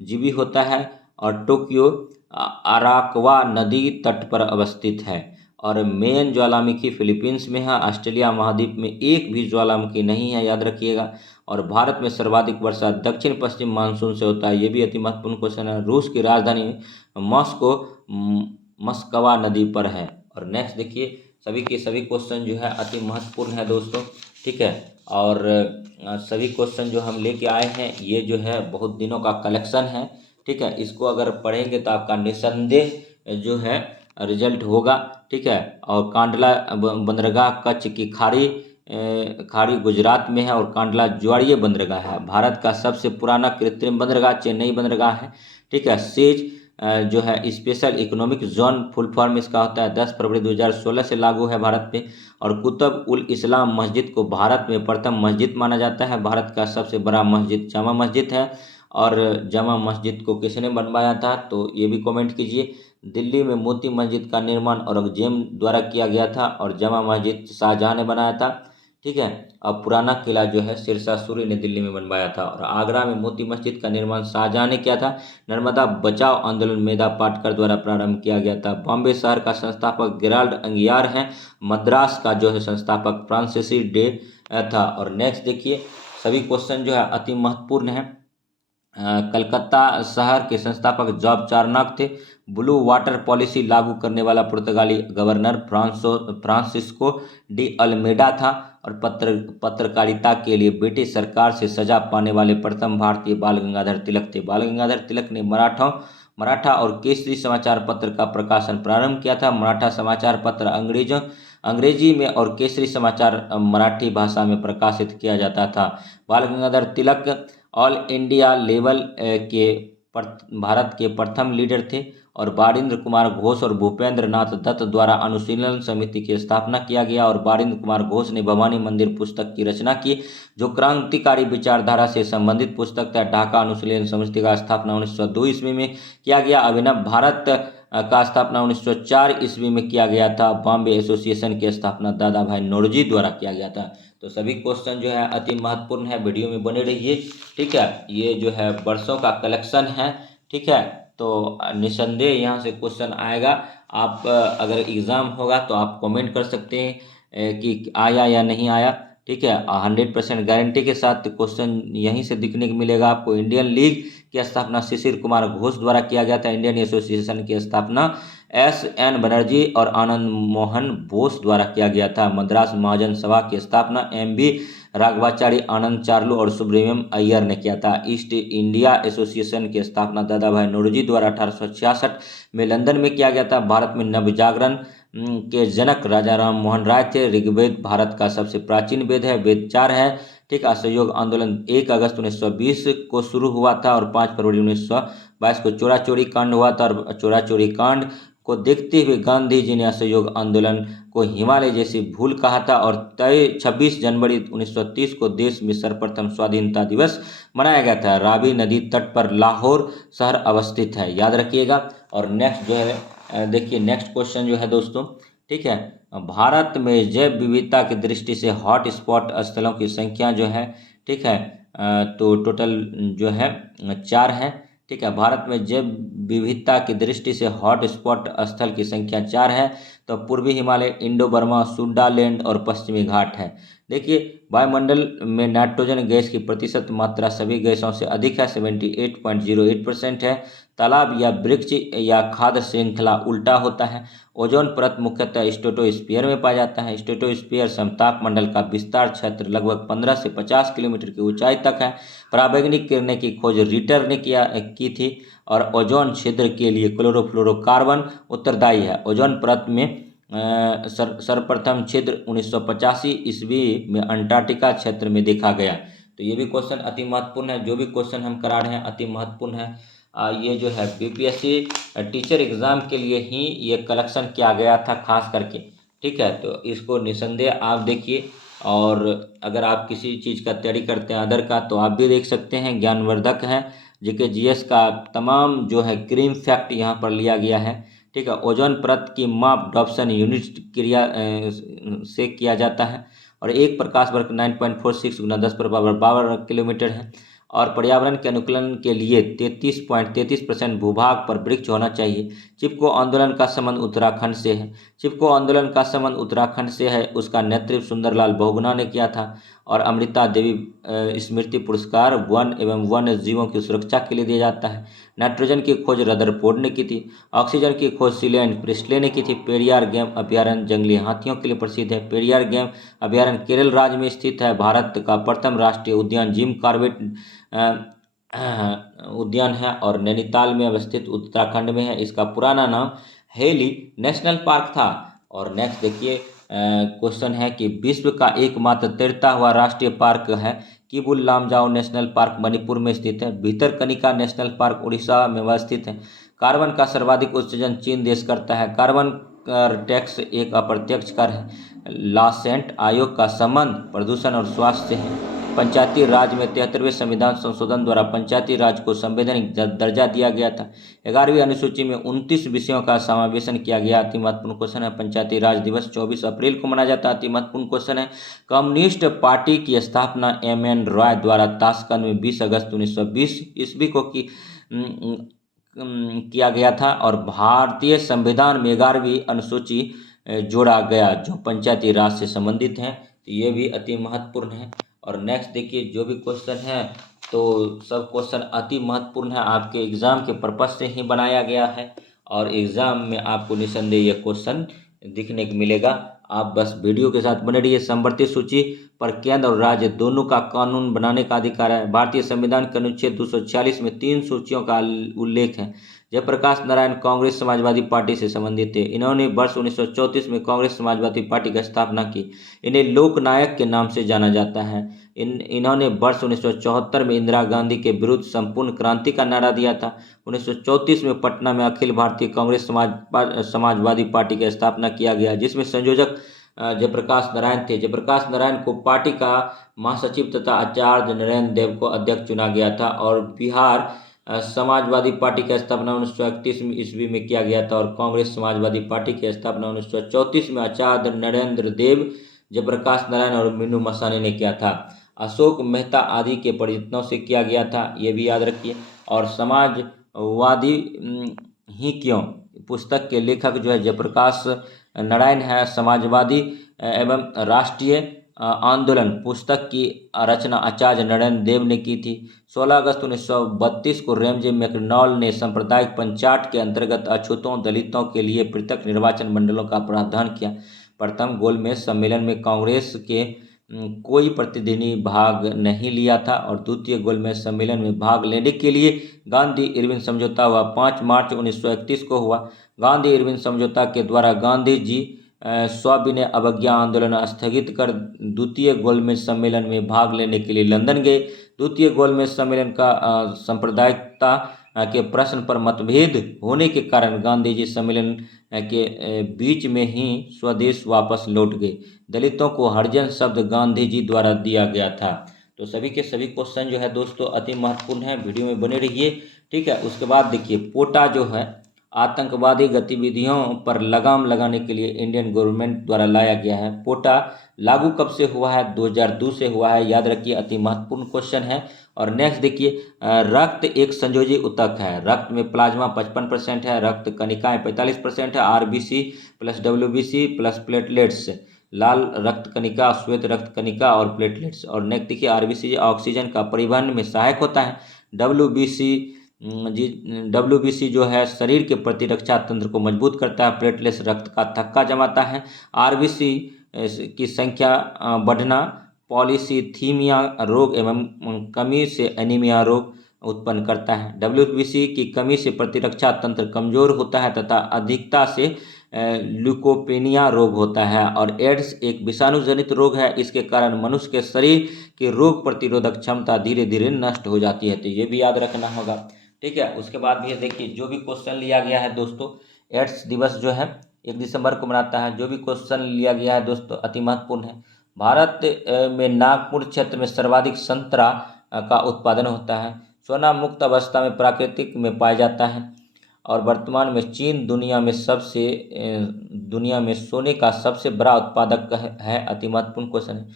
GB होता है। और टोक्यो अराकवा नदी तट पर अवस्थित है। और मेन ज्वालामुखी फिलीपींस में है। ऑस्ट्रेलिया महाद्वीप में एक भी ज्वालामुखी नहीं है, याद रखिएगा। और भारत में सर्वाधिक वर्षा दक्षिण पश्चिम मानसून से होता है, ये भी अति महत्वपूर्ण क्वेश्चन है। रूस की राजधानी मॉस्को मस्कवा नदी पर है। और नेक्स्ट देखिए, सभी के सभी क्वेश्चन जो है अति महत्वपूर्ण है दोस्तों, ठीक है। और सभी क्वेश्चन जो हम लेके आए हैं ये जो है बहुत दिनों का कलेक्शन है, ठीक है। इसको अगर पढ़ेंगे तो आपका निसंदेह जो है रिजल्ट होगा, ठीक है। और कांडला बंदरगाह कच्छ की खाड़ी गुजरात में है। और कांडला ज्वारीय बंदरगाह है। भारत का सबसे पुराना कृत्रिम बंदरगाह चेन्नई बंदरगाह है, ठीक है। सेज जो है special economic zone full form इसका होता है। 10 फरवरी 2016 से लागू है भारत पे। और कुतुब उल इस्लाम मस्जिद को भारत में प्रथम मस्जिद माना जाता है। भारत का सबसे बड़ा मस्जिद जामा मस्जिद है। और जामा मस्जिद को किसने बनवाया था, तो ये भी कमेंट कीजिए। दिल्ली में मोती मस्जिद का निर्माण औरंगजेब द्वारा किया गया था। और जामा मस्जिद शाहजहां ने बनाया था, ठीक है। अब पुराना किला जो है शेरशाह सूरी ने दिल्ली में बनवाया था। और आगरा में मोती मस्जिद का निर्माण शाहजहां ने किया था। नर्मदा बचाओ आंदोलन मेधा पाटकर द्वारा प्रारंभ किया गया था। बॉम्बे शहर का संस्थापक गेराल्ड अंगियार है। मद्रास का जो है संस्थापक फ्रांसीसी डे था। और नेक्स्ट देखिए, सभी क्वेश्चन जो है अति महत्वपूर्ण है। कलकत्ता शहर के संस्थापक जॉब चार्नक थे। ब्लू वाटर पॉलिसी लागू करने वाला पुर्तगाली गवर्नर फ्रांसिस्को डी अल्मेडा था। और पत्रकारिता के लिए ब्रिटिश सरकार से सजा पाने वाले प्रथम भारतीय बाल गंगाधर तिलक थे। बाल गंगाधर तिलक ने मराठा और केसरी समाचार पत्र का प्रकाशन प्रारंभ किया था। मराठा समाचार पत्र अंग्रेजी में और केसरी समाचार मराठी भाषा में प्रकाशित किया जाता था। बाल Gangadhar Tilak all India level के भारत के प्रथम लीडर थे। और बारिंद्र कुमार घोष और भूपेंद्र नाथ दत्त द्वारा अनुशीलन समिति की स्थापना किया गया। और बारिंद्र कुमार घोष ने भवानी मंदिर पुस्तक की रचना की, जो क्रांतिकारी विचारधारा से संबंधित पुस्तक था। ढाका अनुशीलन समिति का स्थापना 1902 ईस्वी में किया गया। अभिनव भारत का स्थापना 1904 ईस्वी में किया गया था। बॉम्बे एसोसिएशन की स्थापना दादा भाई नौरोजी द्वारा किया गया था। तो सभी क्वेश्चन जो है अति महत्वपूर्ण है, वीडियो में बने रहिए, ठीक है। ये जो है वर्षों का कलेक्शन है, ठीक है। तो निसंदेह यहाँ से क्वेश्चन आएगा। आप अगर एग्ज़ाम होगा तो आप कमेंट कर सकते हैं कि आया या नहीं आया, ठीक है। 100% गारंटी के साथ क्वेश्चन यहीं से दिखने को मिलेगा आपको। इंडियन लीग की स्थापना शिशिर कुमार घोष द्वारा किया गया था। इंडियन एसोसिएशन की स्थापना SN बनर्जी और आनंद मोहन बोस द्वारा किया गया था। मद्रास महाजन सभा की स्थापना MB राघवाचारी, आनंद चार्लू और सुब्रमण्यम अय्यर ने किया था। ईस्ट इंडिया एसोसिएशन की स्थापना दादा भाई नौरोजी द्वारा 1866 में लंदन में किया गया था। भारत में नवजागरण के जनक राजा राम मोहन राय थे। ऋग्वेद भारत का सबसे प्राचीन वेद है, वेद 4 है, ठीक। असहयोग आंदोलन 1 अगस्त 1920 को शुरू हुआ था। और 5 फरवरी 1922 को चोरा चोरी कांड हुआ था। और चोरा चोरी कांड को देखते हुए गांधी जी ने असहयोग आंदोलन को हिमालय जैसी भूल कहा था। और 26 जनवरी 1930 को देश में सर्वप्रथम स्वाधीनता दिवस मनाया गया था। रावी नदी तट पर लाहौर शहर अवस्थित है, याद रखिएगा। और नेक्स्ट जो है देखिए, नेक्स्ट क्वेश्चन जो है दोस्तों, ठीक है। भारत में जैव विविधता की दृष्टि से हॉट स्पॉट स्थलों की संख्या जो है, ठीक है, तो टोटल जो है 4 है, ठीक है। भारत में जैव विविधता की दृष्टि से हॉट स्पॉट स्थल की संख्या 4 है। तो पूर्वी हिमालय, इंडो बर्मा, सुंडालैंड और पश्चिमी घाट है। देखिए, वायुमंडल में नाइट्रोजन गैस की प्रतिशत मात्रा सभी गैसों से अधिक है, 78.08% है। तालाब या वृक्ष या खाद्य श्रृंखला उल्टा होता है। ओजोन परत मुख्यतः स्ट्रेटोस्फीयर में पाया जाता है। स्ट्रेटोस्फीयर समताप मंडल का विस्तार क्षेत्र लगभग 15 से 50 किलोमीटर की ऊंचाई तक है। पराबैंगनी किरणें की खोज रिटर ने की थी और ओजोन छिद्र के लिए क्लोरोफ्लोरोकार्बन उत्तरदायी है। ओजोन परत में सर्वप्रथम छिद्र 1985 ईस्वी में अंटार्कटिका क्षेत्र में देखा गया। तो ये भी क्वेश्चन अति महत्वपूर्ण है। जो भी क्वेश्चन हम करा रहे हैं अति महत्वपूर्ण है। ये जो है बीपीएससी टीचर एग्ज़ाम के लिए ही ये कलेक्शन किया गया था खास करके, ठीक है। तो इसको निसंदेह आप देखिए, और अगर आप किसी चीज़ का तैयारी करते हैं अदर का तो आप भी देख सकते हैं। ज्ञानवर्धक है, जीके जीएस का तमाम जो है क्रीम फैक्ट यहाँ पर लिया गया है, ठीक है। ओजोन परत की माप डॉप्सन यूनिट क्रिया से किया जाता है और एक प्रकाश वर्ष 9.46 गुना 10⁻12 किलोमीटर है। और पर्यावरण के अनुकूलन के लिए 33.33% भूभाग पर वृक्ष होना चाहिए। चिपको आंदोलन का संबंध उत्तराखंड से है। चिपको आंदोलन का संबंध उत्तराखंड से है। उसका नेतृत्व सुंदरलाल बहुगुणा ने किया था। और अमृता देवी स्मृति पुरस्कार वन एवं वन्य जीवों की सुरक्षा के लिए दिया जाता है। नाइट्रोजन की खोज रदरफोर्ड ने की थी। ऑक्सीजन की खोज सीलैंड प्रिस्टले ने की थी। पेरियार गेम अभ्यारण्य जंगली हाथियों के लिए प्रसिद्ध है। पेरियार गेम अभ्यारण्य केरल राज्य में स्थित है। भारत का प्रथम राष्ट्रीय उद्यान जिम कॉर्बेट उद्यान है और नैनीताल में अवस्थित उत्तराखंड में है। इसका पुराना नाम हेली नेशनल पार्क था। और नेक्स्ट देखिए, क्वेश्चन है कि विश्व का एकमात्र तैरता हुआ राष्ट्रीय पार्क है किबुल लामजाओ नेशनल पार्क मणिपुर में स्थित है। भितरकनिका नेशनल पार्क उड़ीसा में अवस्थित है। कार्बन का सर्वाधिक उत्सर्जन चीन देश करता है। कार्बन कर टैक्स एक अप्रत्यक्ष कर है। लासेंट आयोग का संबंध प्रदूषण और स्वास्थ्य से है। पंचायती राज में 73वें संविधान संशोधन द्वारा पंचायती राज को संवैधानिक दर्जा दिया गया था। 11वीं अनुसूची में 29 विषयों का समावेशन किया गया। अति महत्वपूर्ण क्वेश्चन है। पंचायती राज दिवस 24 अप्रैल को मनाया जाता है। अति महत्वपूर्ण क्वेश्चन है। कम्युनिस्ट पार्टी की स्थापना एम.एन. रॉय द्वारा ताशकंद में 20 अगस्त 1920 ईस्वी को किया गया था। और भारतीय संविधान में 11वीं अनुसूची जोड़ा गया जो पंचायती राज से संबंधित है। तो ये भी अति महत्वपूर्ण है। और नेक्स्ट देखिए, जो भी क्वेश्चन है तो सब क्वेश्चन अति महत्वपूर्ण है, आपके एग्ज़ाम के पर्पज से ही बनाया गया है और एग्ज़ाम में आपको निसंदेह ये क्वेश्चन दिखने को मिलेगा। आप बस वीडियो के साथ बने रहिए। समवर्ती सूची पर केंद्र और राज्य दोनों का कानून बनाने का अधिकार है। भारतीय संविधान के अनुच्छेद 246 में 3 सूचियों का उल्लेख है। जयप्रकाश नारायण कांग्रेस समाजवादी पार्टी से संबंधित थे। इन्होंने वर्ष 1934 में कांग्रेस समाजवादी पार्टी की स्थापना की। इन्हें लोकनायक के नाम से जाना जाता है। इन्होंने वर्ष 1974 में इंदिरा गांधी के विरुद्ध संपूर्ण क्रांति का नारा दिया था। 1934 में पटना में अखिल भारतीय कांग्रेस समाजवादी पार्टी की स्थापना किया गया, जिसमें संयोजक जयप्रकाश नारायण थे। जयप्रकाश नारायण को पार्टी का महासचिव तथा आचार्य नरेंद्र देव को अध्यक्ष चुना गया था। और बिहार समाजवादी पार्टी की स्थापना 1931 ईस्वी में किया गया था। और कांग्रेस समाजवादी पार्टी की स्थापना 1934 में आचार्य नरेंद्र देव, जयप्रकाश नारायण और मीनू मसानी ने किया था। अशोक मेहता आदि के परिजनों से किया गया था, ये भी याद रखिए। और समाजवादी ही क्यों पुस्तक के लेखक जो है जयप्रकाश नारायण है। समाजवादी एवं राष्ट्रीय आंदोलन पुस्तक की रचना आचार्य नरेंद्र देव ने की थी। 16 अगस्त 1932 को रेमजे मैकडॉनल्ड ने सांप्रदायिक पंचायत के अंतर्गत अछूतों दलितों के लिए पृथक निर्वाचन मंडलों का प्रावधान किया। प्रथम गोलमेज सम्मेलन में कांग्रेस के कोई प्रतिनिधि भाग नहीं लिया था और द्वितीय गोलमेज सम्मेलन में भाग लेने के लिए गांधी इरविन समझौता हुआ 5 मार्च 1931 को हुआ। गांधी इरविन समझौता के द्वारा गांधी जी सविनय अवज्ञा आंदोलन स्थगित कर द्वितीय गोलमेज सम्मेलन में भाग लेने के लिए लंदन गए। द्वितीय गोलमेज सम्मेलन का सांप्रदायिकता के प्रश्न पर मतभेद होने के कारण गांधी जी सम्मेलन के बीच में ही स्वदेश वापस लौट गए। दलितों को हरिजन शब्द गांधी जी द्वारा दिया गया था। तो सभी के सभी क्वेश्चन जो है दोस्तों अति महत्वपूर्ण है, वीडियो में बने रहिए, ठीक है। उसके बाद देखिए, पोटा जो है आतंकवादी गतिविधियों पर लगाम लगाने के लिए इंडियन गवर्नमेंट द्वारा लाया गया है। पोटा लागू कब से हुआ है? 2002 से हुआ है, याद रखिए, अति महत्वपूर्ण क्वेश्चन है। और नेक्स्ट देखिए, रक्त एक संयोजी ऊतक है। रक्त में प्लाज्मा 55% है, रक्त कणिकाएं 45% है, RBC plus WBC plus platelets लाल रक्त कणिका, श्वेत रक्त कणिका और प्लेटलेट्स। और नेक्स्ट देखिए, आरबीसी ऑक्सीजन का परिवहन में सहायक होता है। डब्ल्यूबीसी जो है शरीर के प्रतिरक्षा तंत्र को मजबूत करता है। प्लेटलेट्स रक्त का थक्का जमाता है। आरबीसी की संख्या बढ़ना पॉलीसीथीमिया रोग एवं कमी से एनीमिया रोग उत्पन्न करता है। डब्ल्यूबीसी की कमी से प्रतिरक्षा तंत्र कमजोर होता है तथा अधिकता से ल्यूकोपेनिया रोग होता है। और एड्स एक विषाणु जनित रोग है, इसके कारण मनुष्य के शरीर की रोग प्रतिरोधक क्षमता धीरे धीरे नष्ट हो जाती है। तो ये भी याद रखना होगा, ठीक है। उसके बाद भी देखिए, जो भी क्वेश्चन लिया गया है दोस्तों, एड्स दिवस जो है 1 दिसंबर को मनाता है। जो भी क्वेश्चन लिया गया है दोस्तों अति महत्वपूर्ण है। भारत में नागपुर क्षेत्र में सर्वाधिक संतरा का उत्पादन होता है। सोना मुक्त अवस्था में प्राकृतिक में पाया जाता है। और वर्तमान में चीन दुनिया में सोने का सबसे बड़ा उत्पादक है। अति महत्वपूर्ण क्वेश्चन है।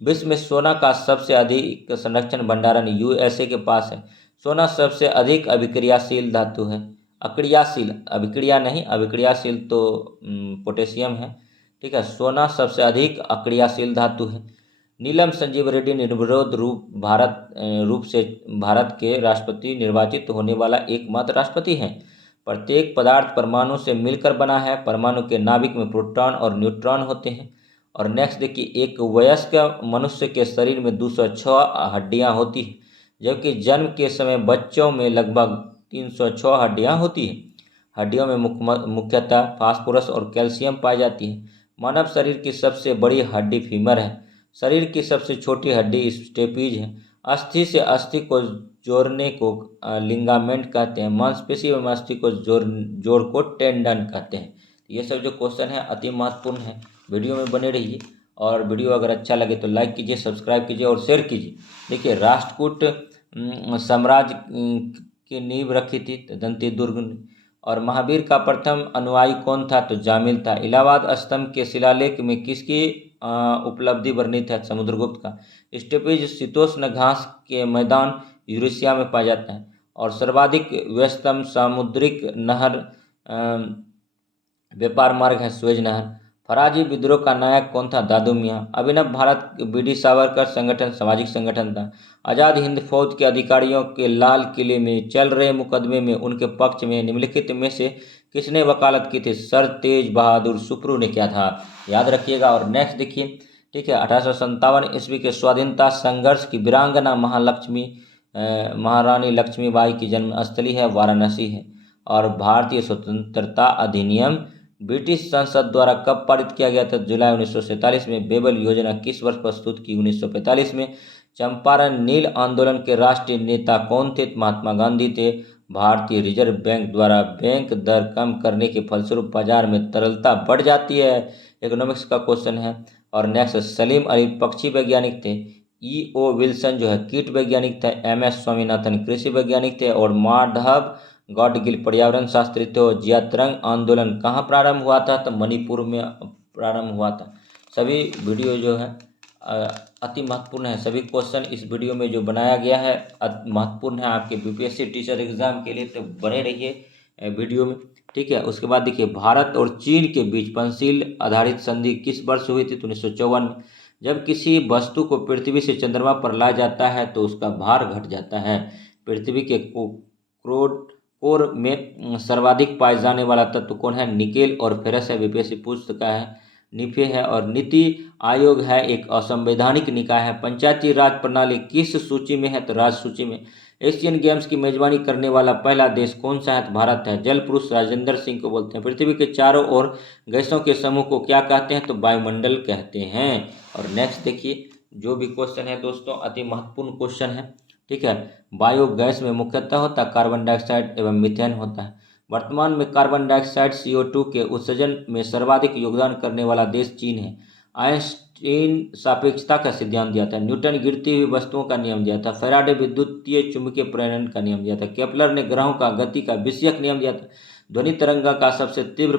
विश्व में सोना का सबसे अधिक संरक्षण भंडारण यूएसए के पास है। सोना सबसे अधिक अभिक्रियाशील धातु है। अक्रियाशील, अभिक्रिया नहीं, अभिक्रियाशील तो पोटेशियम है, ठीक है। सोना सबसे अधिक अक्रियाशील धातु है। नीलम संजीव रेड्डी निर्विरोध रूप से भारत के राष्ट्रपति निर्वाचित होने वाला एकमात्र राष्ट्रपति हैं। प्रत्येक पदार्थ परमाणु से मिलकर बना है। परमाणु के नाभिक में प्रोटॉन और न्यूट्रॉन होते हैं। और नेक्स्ट देखिए, एक वयस्क मनुष्य के शरीर में 206 हड्डियां होती हैं, जबकि जन्म के समय बच्चों में लगभग 306 हड्डियां होती हैं। हड्डियों में मुख्यतः फास्फोरस और कैल्शियम पाई जाती है। मानव शरीर की सबसे बड़ी हड्डी फीमर है। शरीर की सबसे छोटी हड्डी स्टेपीज है। अस्थि से अस्थि को जोड़ने को लिगामेंट कहते हैं। मांसपेशी एवं अस्थि को जोड़ को टेंडन कहते हैं। ये सब जो क्वेश्चन है अति महत्वपूर्ण है। वीडियो में बने रहिए, और वीडियो अगर अच्छा लगे तो लाइक कीजिए, सब्सक्राइब कीजिए और शेयर कीजिए। देखिए, राष्ट्रकूट साम्राज्य की नींव रखी थी दंती दुर्ग ने। और महावीर का प्रथम अनुयायी कौन था? तो जामिल था। इलाहाबाद स्तंभ के शिलालेख में किसकी उपलब्धि वर्णित है? समुद्रगुप्त का। स्टेपीज शीतोष्ण घास के मैदान यूरेशिया में पाया जाता है। और सर्वाधिक व्यस्तम सामुद्रिक नहर व्यापार मार्ग है सुएज नहर। फराजी विद्रोह का नायक कौन था? दादू मियाँ। अभिनव भारत बीडी सावरकर संगठन सामाजिक संगठन था। आज़ाद हिंद फौज के अधिकारियों के लाल किले में चल रहे मुकदमे में उनके पक्ष में निम्नलिखित में से किसने वकालत की थी? सर तेज बहादुर सुप्रू ने किया था, याद रखिएगा। और नेक्स्ट देखिए, ठीक है, 1857 ईस्वी के स्वाधीनता संघर्ष की वीरांगना महारानी लक्ष्मीबाई की जन्मस्थली है वाराणसी है। और भारतीय स्वतंत्रता अधिनियम ब्रिटिश संसद द्वारा कब पारित किया गया था? जुलाई 1947 में। बेबल योजना किस वर्ष प्रस्तुत की? 1945 में। चंपारण नील आंदोलन के राष्ट्रीय नेता कौन थे? महात्मा गांधी थे। भारतीय रिजर्व बैंक द्वारा बैंक दर कम करने के फलस्वरूप बाजार में तरलता बढ़ जाती है। इकोनॉमिक्स का क्वेश्चन है। और नेक्स्ट, सलीम अली पक्षी वैज्ञानिक थे। E.O. विल्सन जो है कीट वैज्ञानिक थे। MS स्वामीनाथन कृषि वैज्ञानिक थे। और माधव गॉडगिल पर्यावरण शास्त्री थे। जियात्रंग आंदोलन कहाँ प्रारंभ हुआ था? तो मणिपुर में प्रारंभ हुआ था। सभी वीडियो जो है अति महत्वपूर्ण है। सभी क्वेश्चन इस वीडियो में जो बनाया गया है महत्वपूर्ण है आपके BPSC टीचर एग्जाम के लिए, तो बने रहिए वीडियो में, ठीक है। उसके बाद देखिए, भारत और चीन के बीच पंचशील आधारित संधि किस वर्ष हुई थी? तो 1954 में। जब किसी वस्तु को पृथ्वी से चंद्रमा पर लाया जाता है तो उसका भार घट जाता है। पृथ्वी के कोर में सर्वाधिक पाए जाने वाला तत्व कौन है? निकेल और फेरस है। BPSC पूछ चुका है। निफे है। और नीति आयोग है एक असंवैधानिक निकाय है। पंचायती राज प्रणाली किस सूची में है? तो राज्य सूची में। एशियन गेम्स की मेजबानी करने वाला पहला देश कौन सा है? तो भारत है। जल पुरुष राजेंद्र सिंह को बोलते हैं। पृथ्वी के चारों ओर गैसों के समूह को क्या कहते हैं? तो वायुमंडल कहते हैं। और नेक्स्ट देखिए, जो भी क्वेश्चन है दोस्तों अति महत्वपूर्ण क्वेश्चन है, ठीक है। बायोगैस में मुख्यतः होता है कार्बन डाइऑक्साइड एवं मीथेन होता है। वर्तमान में कार्बन डाइऑक्साइड CO2 के उत्सर्जन में सर्वाधिक योगदान करने वाला देश चीन है। आइंस्टीन सापेक्षता का सिद्धांत दिया था। न्यूटन गिरती हुई वस्तुओं का नियम दिया था। फैराडे विद्युतीय चुंबकीय प्रेरण का नियम दिया था। केपलर ने ग्रहों का गति का विषयक नियम दिया था। ध्वनि तरंग का सबसे तीव्र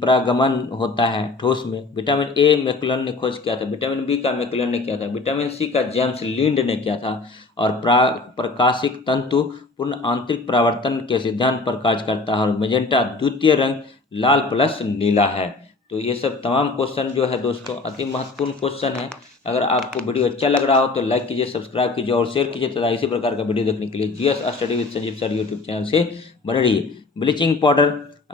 प्रागमन होता है ठोस में। विटामिन A मैकुलन ने खोज किया था। विटामिन B का मैकुलन ने किया था। विटामिन C का जेम्स लिंड ने किया था। और प्रकाशिक तंतु पूर्ण आंतरिक परावर्तन के सिद्धांत पर कार्य करता है। और मेजेंटा द्वितीय रंग लाल प्लस नीला है। तो ये सब तमाम क्वेश्चन जो है दोस्तों अति महत्वपूर्ण क्वेश्चन है। अगर आपको वीडियो अच्छा लग रहा हो तो लाइक कीजिए, सब्सक्राइब कीजिए और शेयर कीजिए तथा इसी प्रकार का वीडियो देखने के लिए GS study with Sanjeev sir YouTube channel से बने रहिए। ब्लीचिंग पाउडर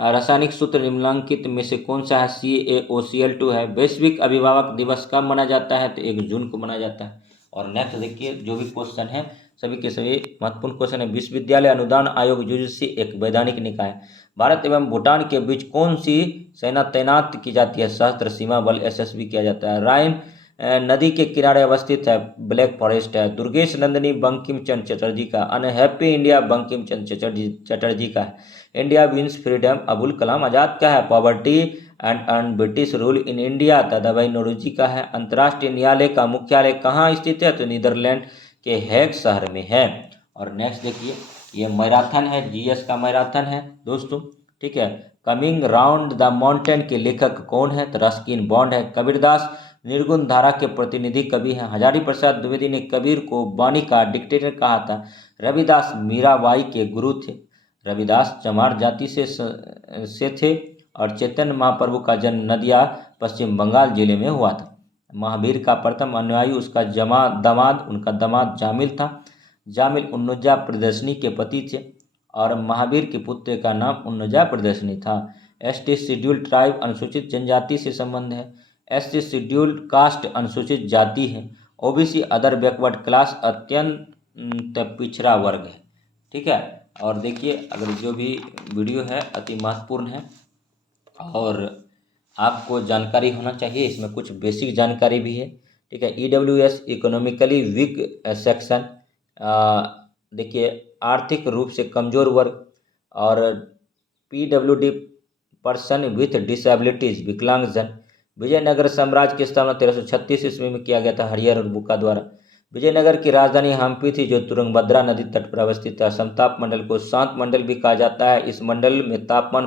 रासायनिक सूत्र निम्नलिखित में से कौन सा है? CaOCl2 है। वैश्विक अभिभावक दिवस कब मनाया जाता है? तो 1 जून को मनाया जाता है। और नेक्स्ट देखिए जो भी क्वेश्चन है सभी के सभी महत्वपूर्ण क्वेश्चन है। विश्वविद्यालय अनुदान आयोग यूजीसी एक वैधानिक निकाय है। भारत एवं भूटान के बीच कौन सी सेना तैनात की जाती है? सशस्त्र सीमा बल SSB किया जाता है। राइन नदी के किनारे अवस्थित है। ब्लैक फॉरेस्ट है। दुर्गेश नंदिनी बंकिम चंद्र चटर्जी का। अनहैप्पी इंडिया बंकिम चंद्र चटर्जी का है। India wins freedom Abul Kalam Azad का है। Poverty and British rule in India Dadabhai Naoroji का है। अंतर्राष्ट्रीय न्यायालय का मुख्यालय कहाँ स्थित है? तो नीदरलैंड के हैग शहर में है। और नेक्स्ट देखिए ये मैराथन है, जीएस का मैराथन है दोस्तों, ठीक है। कमिंग राउंड द माउंटेन के लेखक कौन है? तो रस्किन बॉन्ड है। कबीरदास निर्गुण धारा के प्रतिनिधि कवि हैं। हजारी प्रसाद द्विवेदी ने कबीर को वाणी का डिक्टेटर कहा था। रविदास मीराबाई के गुरु थे। रविदास चमार जाति से थे। और चैतन्य महाप्रभु का जन्म नदिया पश्चिम बंगाल जिले में हुआ था। महावीर का प्रथम अनुयायी उसका उनका दामाद जामिल था। जामिल उन्नुजा प्रियदर्शनी के पति थे और महावीर के पुत्र का नाम उन्नुजा प्रियदर्शनी था। ST शेड्यूल्ड ट्राइब अनुसूचित जनजाति से संबंध है। SC शेड्यूल्ड कास्ट अनुसूचित जाति है। OBC अदर बैकवर्ड क्लास अत्यंत पिछड़ा वर्ग है, ठीक है। और देखिए अगर जो भी वीडियो है अति महत्वपूर्ण है और आपको जानकारी होना चाहिए, इसमें कुछ बेसिक जानकारी भी है, ठीक है। EWS इकोनॉमिकली वीक सेक्शन, देखिए आर्थिक रूप से कमज़ोर वर्ग। और PWD पर्सन विथ डिसेबिलिटीज विकलांगजन। विजयनगर साम्राज्य की स्थापना 1336 ईस्वी में किया गया था हरिहर और बुक्का द्वारा। विजयनगर की राजधानी हम्पी थी जो तुंगभद्रा नदी तट पर अवस्थित है। समताप मंडल को शांत मंडल भी कहा जाता है। इस मंडल में तापमान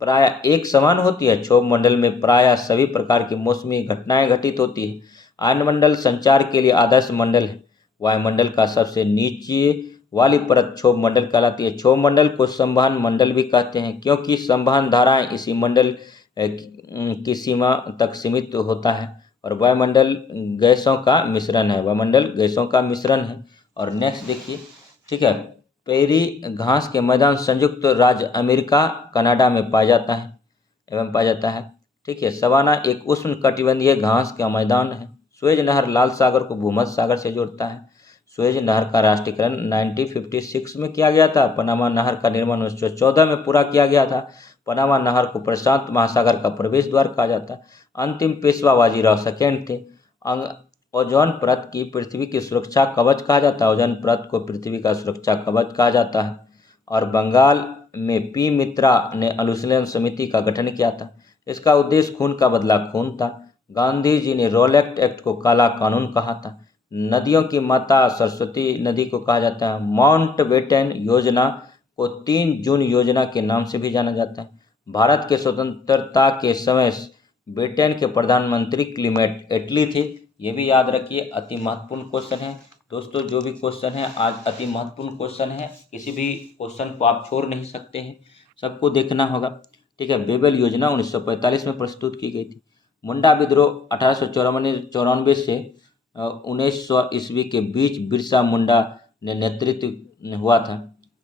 प्राय एक समान होती है। क्षोभ मंडल में प्राय सभी प्रकार की मौसमी घटनाएं घटित होती है। आयनमंडल संचार के लिए आदर्श मंडल है। वायुमंडल का सबसे नीचे वाली परत क्षोभ मंडल कहलाती है। क्षोभ मंडल को संवहन मंडल भी कहते हैं क्योंकि संवहन धाराएं इसी मंडल की सीमा तक सीमित होता है। और वायुमंडल गैसों का मिश्रण है। और नेक्स्ट देखिए, ठीक है। पेरी घास के मैदान संयुक्त राज्य अमेरिका कनाडा में पाया जाता है, ठीक है। सवाना एक उष्णकटिबंधीय घास का मैदान है। सुएज नहर लाल सागर को भूमध्य सागर से जोड़ता है। सुएज नहर का राष्ट्रीयकरण 1956 में किया गया था। पनामा नहर का निर्माण 1914 में पूरा किया गया था। पनामा नहर को प्रशांत महासागर का प्रवेश द्वार कहा जाता है। अंतिम पेशवा बाजीराव सेकेंड थे। ओजोन परत की पृथ्वी की सुरक्षा कवच कहा जाता है। ओजोन परत को पृथ्वी का सुरक्षा कवच कहा जाता है। और बंगाल में पी मित्रा ने अनुशीलन समिति का गठन किया था। इसका उद्देश्य खून का बदला खून था। गांधी जी ने रोलेक्ट एक्ट को काला कानून कहा था। नदियों की माता सरस्वती नदी को कहा जाता है। माउंटबेटन योजना को 3 जून योजना के नाम से भी जाना जाता है। भारत के स्वतंत्रता के समय ब्रिटेन के प्रधानमंत्री क्लीमेट एटली थे। ये भी याद रखिए, अति महत्वपूर्ण क्वेश्चन है दोस्तों। जो भी क्वेश्चन है आज अति महत्वपूर्ण क्वेश्चन है, किसी भी क्वेश्चन को आप छोड़ नहीं सकते हैं, सबको देखना होगा, ठीक है। बेबल योजना 1945 में प्रस्तुत की गई थी। मुंडा विद्रोह 1894 से 1900 ईस्वी के बीच बिरसा मुंडा ने नेतृत्व हुआ था।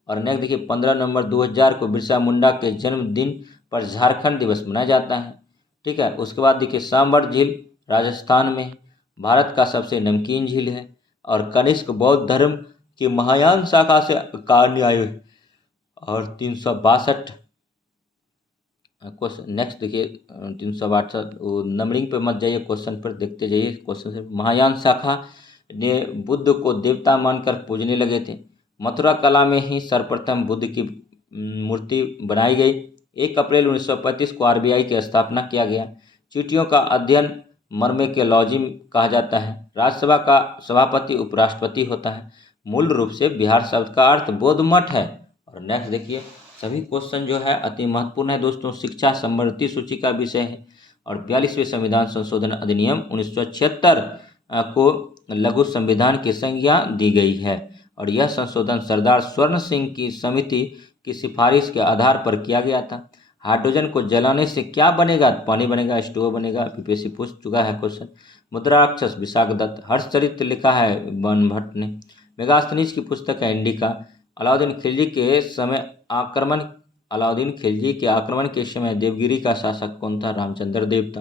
और नेक्स्ट देखिए 15 नवंबर 2000 को बिरसा मुंडा के जन्मदिन पर झारखंड दिवस मनाया जाता है, ठीक है। उसके बाद देखिए सांबर झील राजस्थान में भारत का सबसे नमकीन झील है। और कनिष्क बौद्ध धर्म की महायान शाखा से कार्य आयु है। और 362 क्वेश्चन नेक्स्ट देखिए 362 नंबरिंग पे मत जाइए, क्वेश्चन पर देखते जाइए क्वेश्चन से। महायान शाखा ने बुद्ध को देवता मानकर पूजने लगे थे। मथुरा कला में ही सर्वप्रथम बुद्ध की मूर्ति बनाई गई। 1 अप्रैल 1935 को RBI की स्थापना किया गया। चींटियों का अध्ययन मर्मेकोलॉजी कहा जाता है। राज्यसभा का सभापति उपराष्ट्रपति होता है। मूल रूप से बिहार शब्द का अर्थ बौद्ध मठ है। और नेक्स्ट देखिए, सभी क्वेश्चन जो है अति महत्वपूर्ण है दोस्तों। शिक्षा समवर्ती सूची का विषय है। और 42वें संविधान संशोधन अधिनियम 1976 को लघु संविधान की संज्ञा दी गई है। और यह संशोधन सरदार स्वर्ण सिंह की समिति की सिफारिश के आधार पर किया गया था। हाइड्रोजन को जलाने से क्या बनेगा? पानी बनेगा, H2O बनेगा। यूपीएससी पूछ चुका है क्वेश्चन। मुद्राक्षस विशाख दत्त। हर्षचरित्र लिखा है बन भट्ट ने। मेगास्थनीज की पुस्तक है इंडिका। अलाउद्दीन खिलजी के आक्रमण के समय देवगिरी का शासक कौन था? रामचंद्र देव था,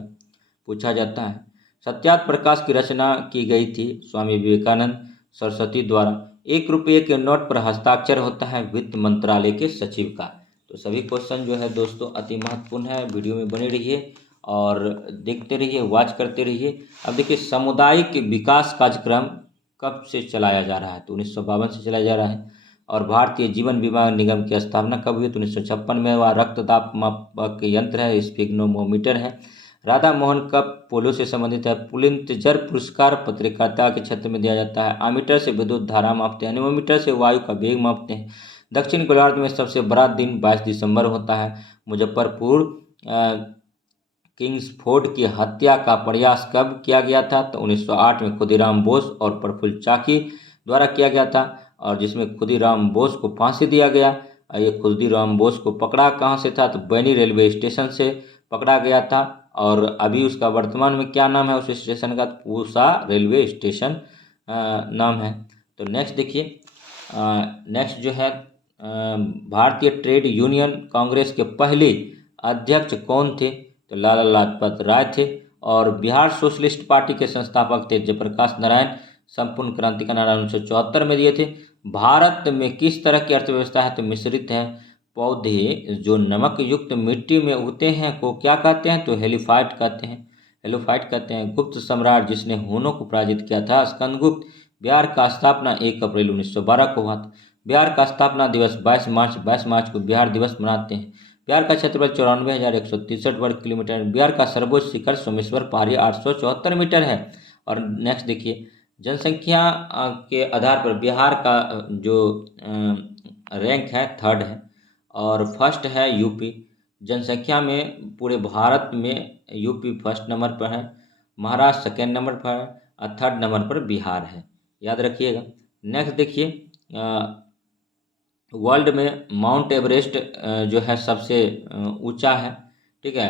पूछा जाता है। सत्यार्थ प्रकाश की रचना की गई थी स्वामी विवेकानंद सरस्वती द्वारा। 1 रुपये के नोट पर हस्ताक्षर होता है वित्त मंत्रालय के सचिव का। तो सभी क्वेश्चन जो है दोस्तों अति महत्वपूर्ण है। वीडियो में बने रहिए और देखते रहिए, वॉच करते रहिए। अब देखिए, सामुदायिक विकास कार्यक्रम कब से चलाया जा रहा है? तो 1952 से चलाया जा रहा है। और भारतीय जीवन बीमा निगम की स्थापना कब हुई? तो 1956 में। वह रक्तदाब मापक यंत्र है, स्फिग्नोमोमीटर है। राधा मोहन कप पोलो से संबंधित है। पुलित्जर पुरस्कार पत्रकारिता के क्षेत्र में दिया जाता है। आमीटर से विद्युत धारा मापते हैं। एनीमोमीटर से वायु का वेग मापते हैं। दक्षिण गोलार्ध में सबसे बड़ा दिन 22 दिसंबर होता है। मुजफ्फरपुर किंग्सफोर्ड की हत्या का प्रयास कब किया गया था? तो 1908 में खुदीराम बोस और प्रफुल्ल चाकी द्वारा किया गया था, और जिसमें खुदीराम बोस को फांसी दिया गया। ये खुदीराम बोस को पकड़ा कहाँ से था? तो बनी रेलवे स्टेशन से पकड़ा गया था। और अभी उसका वर्तमान में क्या नाम है उस स्टेशन का? पूसा रेलवे स्टेशन नाम है। तो नेक्स्ट देखिए, नेक्स्ट जो है भारतीय ट्रेड यूनियन कांग्रेस के पहले अध्यक्ष कौन थे? तो लाला लाजपत राय थे। और बिहार सोशलिस्ट पार्टी के संस्थापक थे जयप्रकाश नारायण। संपूर्ण क्रांति का नारा 1974 में दिए थे। भारत में किस तरह की अर्थव्यवस्था है? तो मिश्रित है। पौधे जो नमक युक्त मिट्टी में उगते हैं को क्या कहते हैं? तो हेलिफाइट कहते हैं। हेलोफाइट कहते हैं। गुप्त सम्राट जिसने हुनों को पराजित किया था? स्कंदगुप्त। बिहार का स्थापना 1 अप्रैल 1912 को हुआ था। बिहार का स्थापना दिवस 22 मार्च को बिहार दिवस मनाते हैं। बिहार का क्षेत्रफल 94,163 वर्ग किलोमीटर। बिहार का सर्वोच्च शिखर सोमेश्वर पहाड़ी 874 मीटर है। और नेक्स्ट देखिए, जनसंख्या के आधार पर बिहार का जो रैंक है 3rd है, और फर्स्ट है यूपी। जनसंख्या में पूरे भारत में यूपी फर्स्ट नंबर पर है, महाराष्ट्र 2nd नंबर पर है, और 3rd नंबर पर बिहार है, याद रखिएगा। नेक्स्ट देखिए, वर्ल्ड में माउंट एवरेस्ट जो है सबसे ऊंचा है, ठीक है।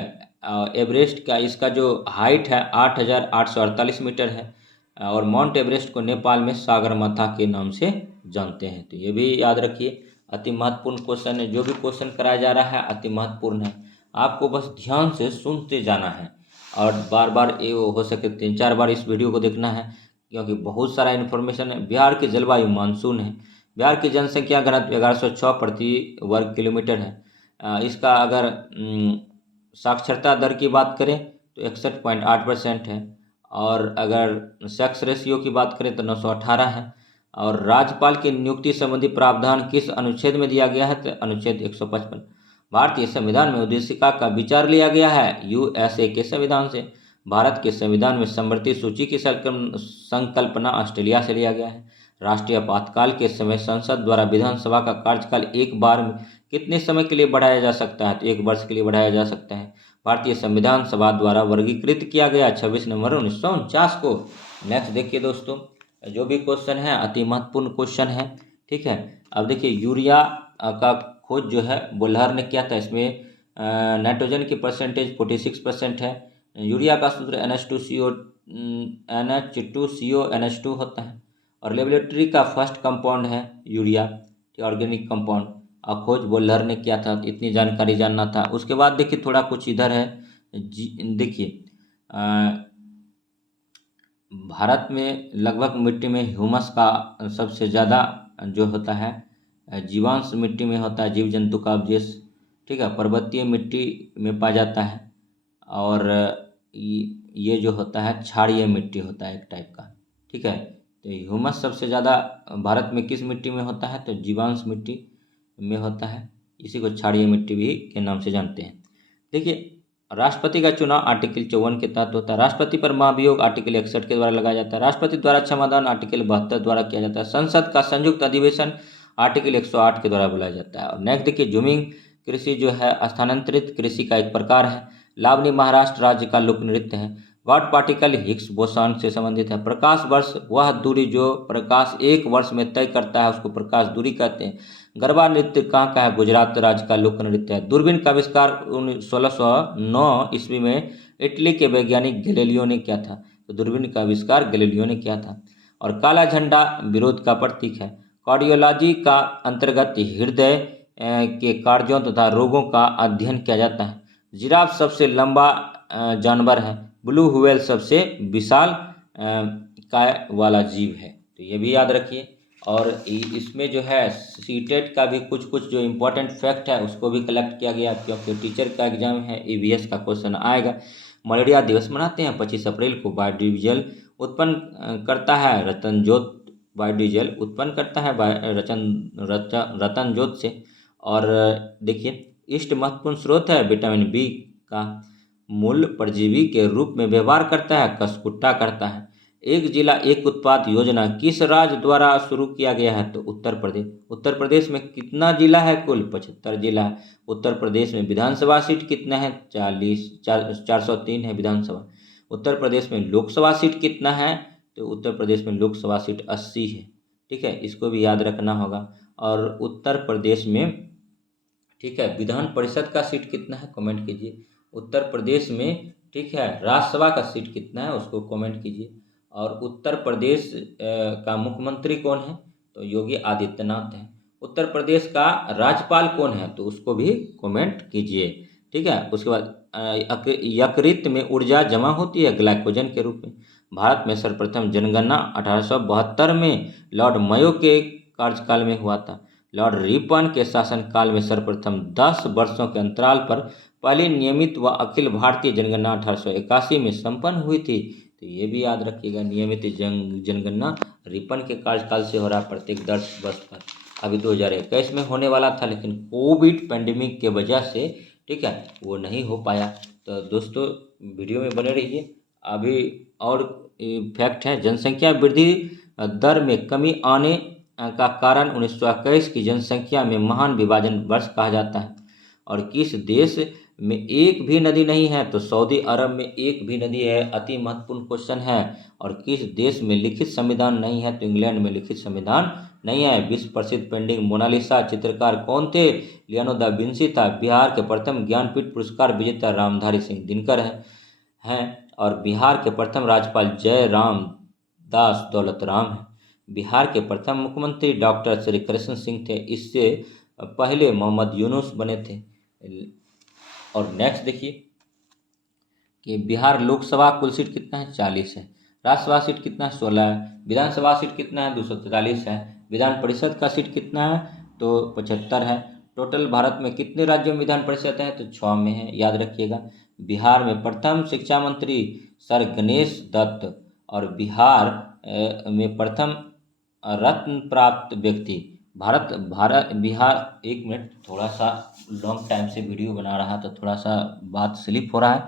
एवरेस्ट का इसका जो हाइट है 8,848 मीटर है। और माउंट एवरेस्ट को नेपाल में सागरमाथा के नाम से जानते हैं। तो ये भी याद रखिए, अति महत्वपूर्ण क्वेश्चन है। जो भी क्वेश्चन कराया जा रहा है अति महत्वपूर्ण है, आपको बस ध्यान से सुनते जाना है और बार बार ये हो सके 3-4 बार इस वीडियो को देखना है, क्योंकि बहुत सारा इन्फॉर्मेशन है। बिहार की जलवायु मानसून है। बिहार की जनसंख्या घनत्व 1106 प्रति वर्ग किलोमीटर है। इसका अगर साक्षरता दर की बात करें तो 61.8% है। और अगर सेक्स रेशियो की बात करें तो 918 है। और राज्यपाल की नियुक्ति संबंधी प्रावधान किस अनुच्छेद में दिया गया है? तो अनुच्छेद 155। भारतीय संविधान में उद्देशिका का विचार लिया गया है यूएसए के संविधान से। भारत के संविधान में समवर्ती सूची की संकल्पना ऑस्ट्रेलिया से लिया गया है। राष्ट्रीय आपातकाल के समय संसद द्वारा विधानसभा का कार्यकाल एक बार में कितने समय के लिए बढ़ाया जा सकता है? तो 1 वर्ष के लिए बढ़ाया जा सकता है। भारतीय संविधान सभा द्वारा वर्गीकृत किया गया 26 नवंबर 1949 को। नेक्स्ट देखिए दोस्तों, जो भी क्वेश्चन है अति महत्वपूर्ण क्वेश्चन है, ठीक है। अब देखिए, यूरिया का खोज जो है बोल्हर ने किया था। इसमें नाइट्रोजन की परसेंटेज 46% है। यूरिया का सूत्र NH2CO NH2 होता है। और लेबोरेटरी का फर्स्ट कंपाउंड है यूरिया, ऑर्गेनिक कंपाउंड। खोज बोल्हर ने किया था। इतनी जानकारी जानना था। उसके बाद देखिए, थोड़ा कुछ इधर है। देखिए, भारत में लगभग मिट्टी में ह्यूमस का सबसे ज़्यादा जो होता है जीवांश मिट्टी में होता है, जीव जंतु का अवशेष, ठीक है। पर्वतीय मिट्टी में पाया जाता है। और ये जो होता है क्षारीय मिट्टी होता है एक टाइप का, ठीक है। तो ह्यूमस सबसे ज़्यादा भारत में किस मिट्टी में होता है? तो जीवांश मिट्टी में होता है। इसी को क्षारीय मिट्टी भी के नाम से जानते हैं। देखिए, राष्ट्रपति का चुनाव आर्टिकल 54 के तहत होता है। राष्ट्रपति पर महाभियोग आर्टिकल 61 के द्वारा लगाया जाता है। राष्ट्रपति द्वारा क्षमादान आर्टिकल 72 द्वारा किया जाता है। संसद का संयुक्त अधिवेशन आर्टिकल 108 के द्वारा बुलाया जाता है। और नेक्स्ट देखिए, झूमिंग कृषि जो है स्थानांतरित कृषि का एक प्रकार है। लावनी महाराष्ट्र राज्य का लोक नृत्य है। गॉड पार्टिकल हिग्स बोसॉन से संबंधित है। प्रकाश वर्ष वह दूरी जो प्रकाश 1 वर्ष में तय करता है उसको प्रकाश दूरी कहते हैं। गरबा नृत्य कहाँ का है? गुजरात राज्य का लोक नृत्य है। दूरबीन का आविष्कार 1609 ईस्वी में इटली के वैज्ञानिक गैलीलियो ने किया था। तो दूरबीन का आविष्कार गैलीलियो ने किया था। और काला झंडा विरोध का प्रतीक है। कार्डियोलॉजी का अंतर्गत हृदय के कार्यों तथा रोगों का अध्ययन किया जाता है। जिराफ सबसे लंबा जानवर है। ब्लू व्हेल सबसे विशाल काय वाला जीव है। तो ये भी याद रखिए। और इसमें जो है सीटेट का भी कुछ कुछ जो इम्पोर्टेंट फैक्ट है उसको भी कलेक्ट किया गया, क्योंकि टीचर का एग्जाम है, ईवीएस का क्वेश्चन आएगा। मलेरिया दिवस मनाते हैं 25 अप्रैल को। बायोडीजल उत्पन्न करता है रतनजोत। बायोडीजल उत्पन्न करता है रतनजोत से। और देखिए, ईस्ट महत्वपूर्ण स्रोत है विटामिन बी का। मूल परजीवी के रूप में व्यवहार करता है, कसकुट्टा करता है। एक जिला एक उत्पाद योजना किस राज्य द्वारा शुरू किया गया है? तो उत्तर प्रदेश। उत्तर प्रदेश में कितना जिला है? कुल 75 जिला है। उत्तर प्रदेश में विधानसभा सीट कितना है? 403 है विधानसभा। उत्तर प्रदेश में लोकसभा सीट कितना है? तो उत्तर प्रदेश में लोकसभा सीट 80 है। ठीक है, इसको भी याद रखना होगा। और उत्तर प्रदेश में, ठीक है, विधान परिषद का सीट कितना है? कमेंट कीजिए। उत्तर प्रदेश में, ठीक है, राज्यसभा का सीट कितना है उसको कमेंट कीजिए। और उत्तर प्रदेश का मुख्यमंत्री कौन है? तो योगी आदित्यनाथ है। उत्तर प्रदेश का राज्यपाल कौन है? तो उसको भी कमेंट कीजिए। ठीक है, उसके बाद यकृत में ऊर्जा जमा होती है ग्लाइकोजन के रूप में। भारत में सर्वप्रथम जनगणना 1872 में लॉर्ड मयो के कार्यकाल में हुआ था। लॉर्ड रिपन के शासनकाल में सर्वप्रथम 10 वर्षों के अंतराल पर पहली नियमित व अखिल भारतीय जनगणना 1881 में संपन्न हुई थी। तो ये भी याद रखिएगा, नियमित जनगणना रिपन के कार्यकाल से हो रहा है प्रत्येक 10 वर्ष पर। अभी 2021 में होने वाला था, लेकिन कोविड पैंडेमिक के वजह से, ठीक है, वो नहीं हो पाया। तो दोस्तों वीडियो में बने रहिए। अभी और फैक्ट है, जनसंख्या वृद्धि दर में कमी आने का कारण 1921 की जनसंख्या में महान विभाजन वर्ष कहा जाता है। और किस देश में एक भी नदी नहीं है? तो सऊदी अरब में एक भी नदी है। अति महत्वपूर्ण क्वेश्चन है। और किस देश में लिखित संविधान नहीं है? तो इंग्लैंड में लिखित संविधान नहीं है। विश्व प्रसिद्ध पेंटिंग मोनालिसा चित्रकार कौन थे? लियोनार्डो दा विंसी था। बिहार के प्रथम ज्ञानपीठ पुरस्कार विजेता रामधारी सिंह दिनकर हैं। और बिहार के प्रथम राज्यपाल जय राम दास दौलत राम है। बिहार के प्रथम मुख्यमंत्री डॉक्टर श्री कृष्ण सिंह थे। इससे पहले मोहम्मद यूनुस बने थे। और नेक्स्ट देखिए कि बिहार लोकसभा कुल सीट कितना है? 40 है। राज्यसभा सीट कितना है? 16 है। विधानसभा सीट कितना है? 243 है। विधान परिषद का सीट कितना है? तो 75 है। टोटल भारत में कितने राज्यों में विधान परिषद है? तो 6 में है, याद रखिएगा। बिहार में प्रथम शिक्षा मंत्री सर गणेश दत्त। और बिहार में प्रथम रत्न प्राप्त व्यक्ति बिहार, एक मिनट, थोड़ा सा लॉन्ग टाइम से वीडियो बना रहा तो थोड़ा सा बात स्लिप हो रहा है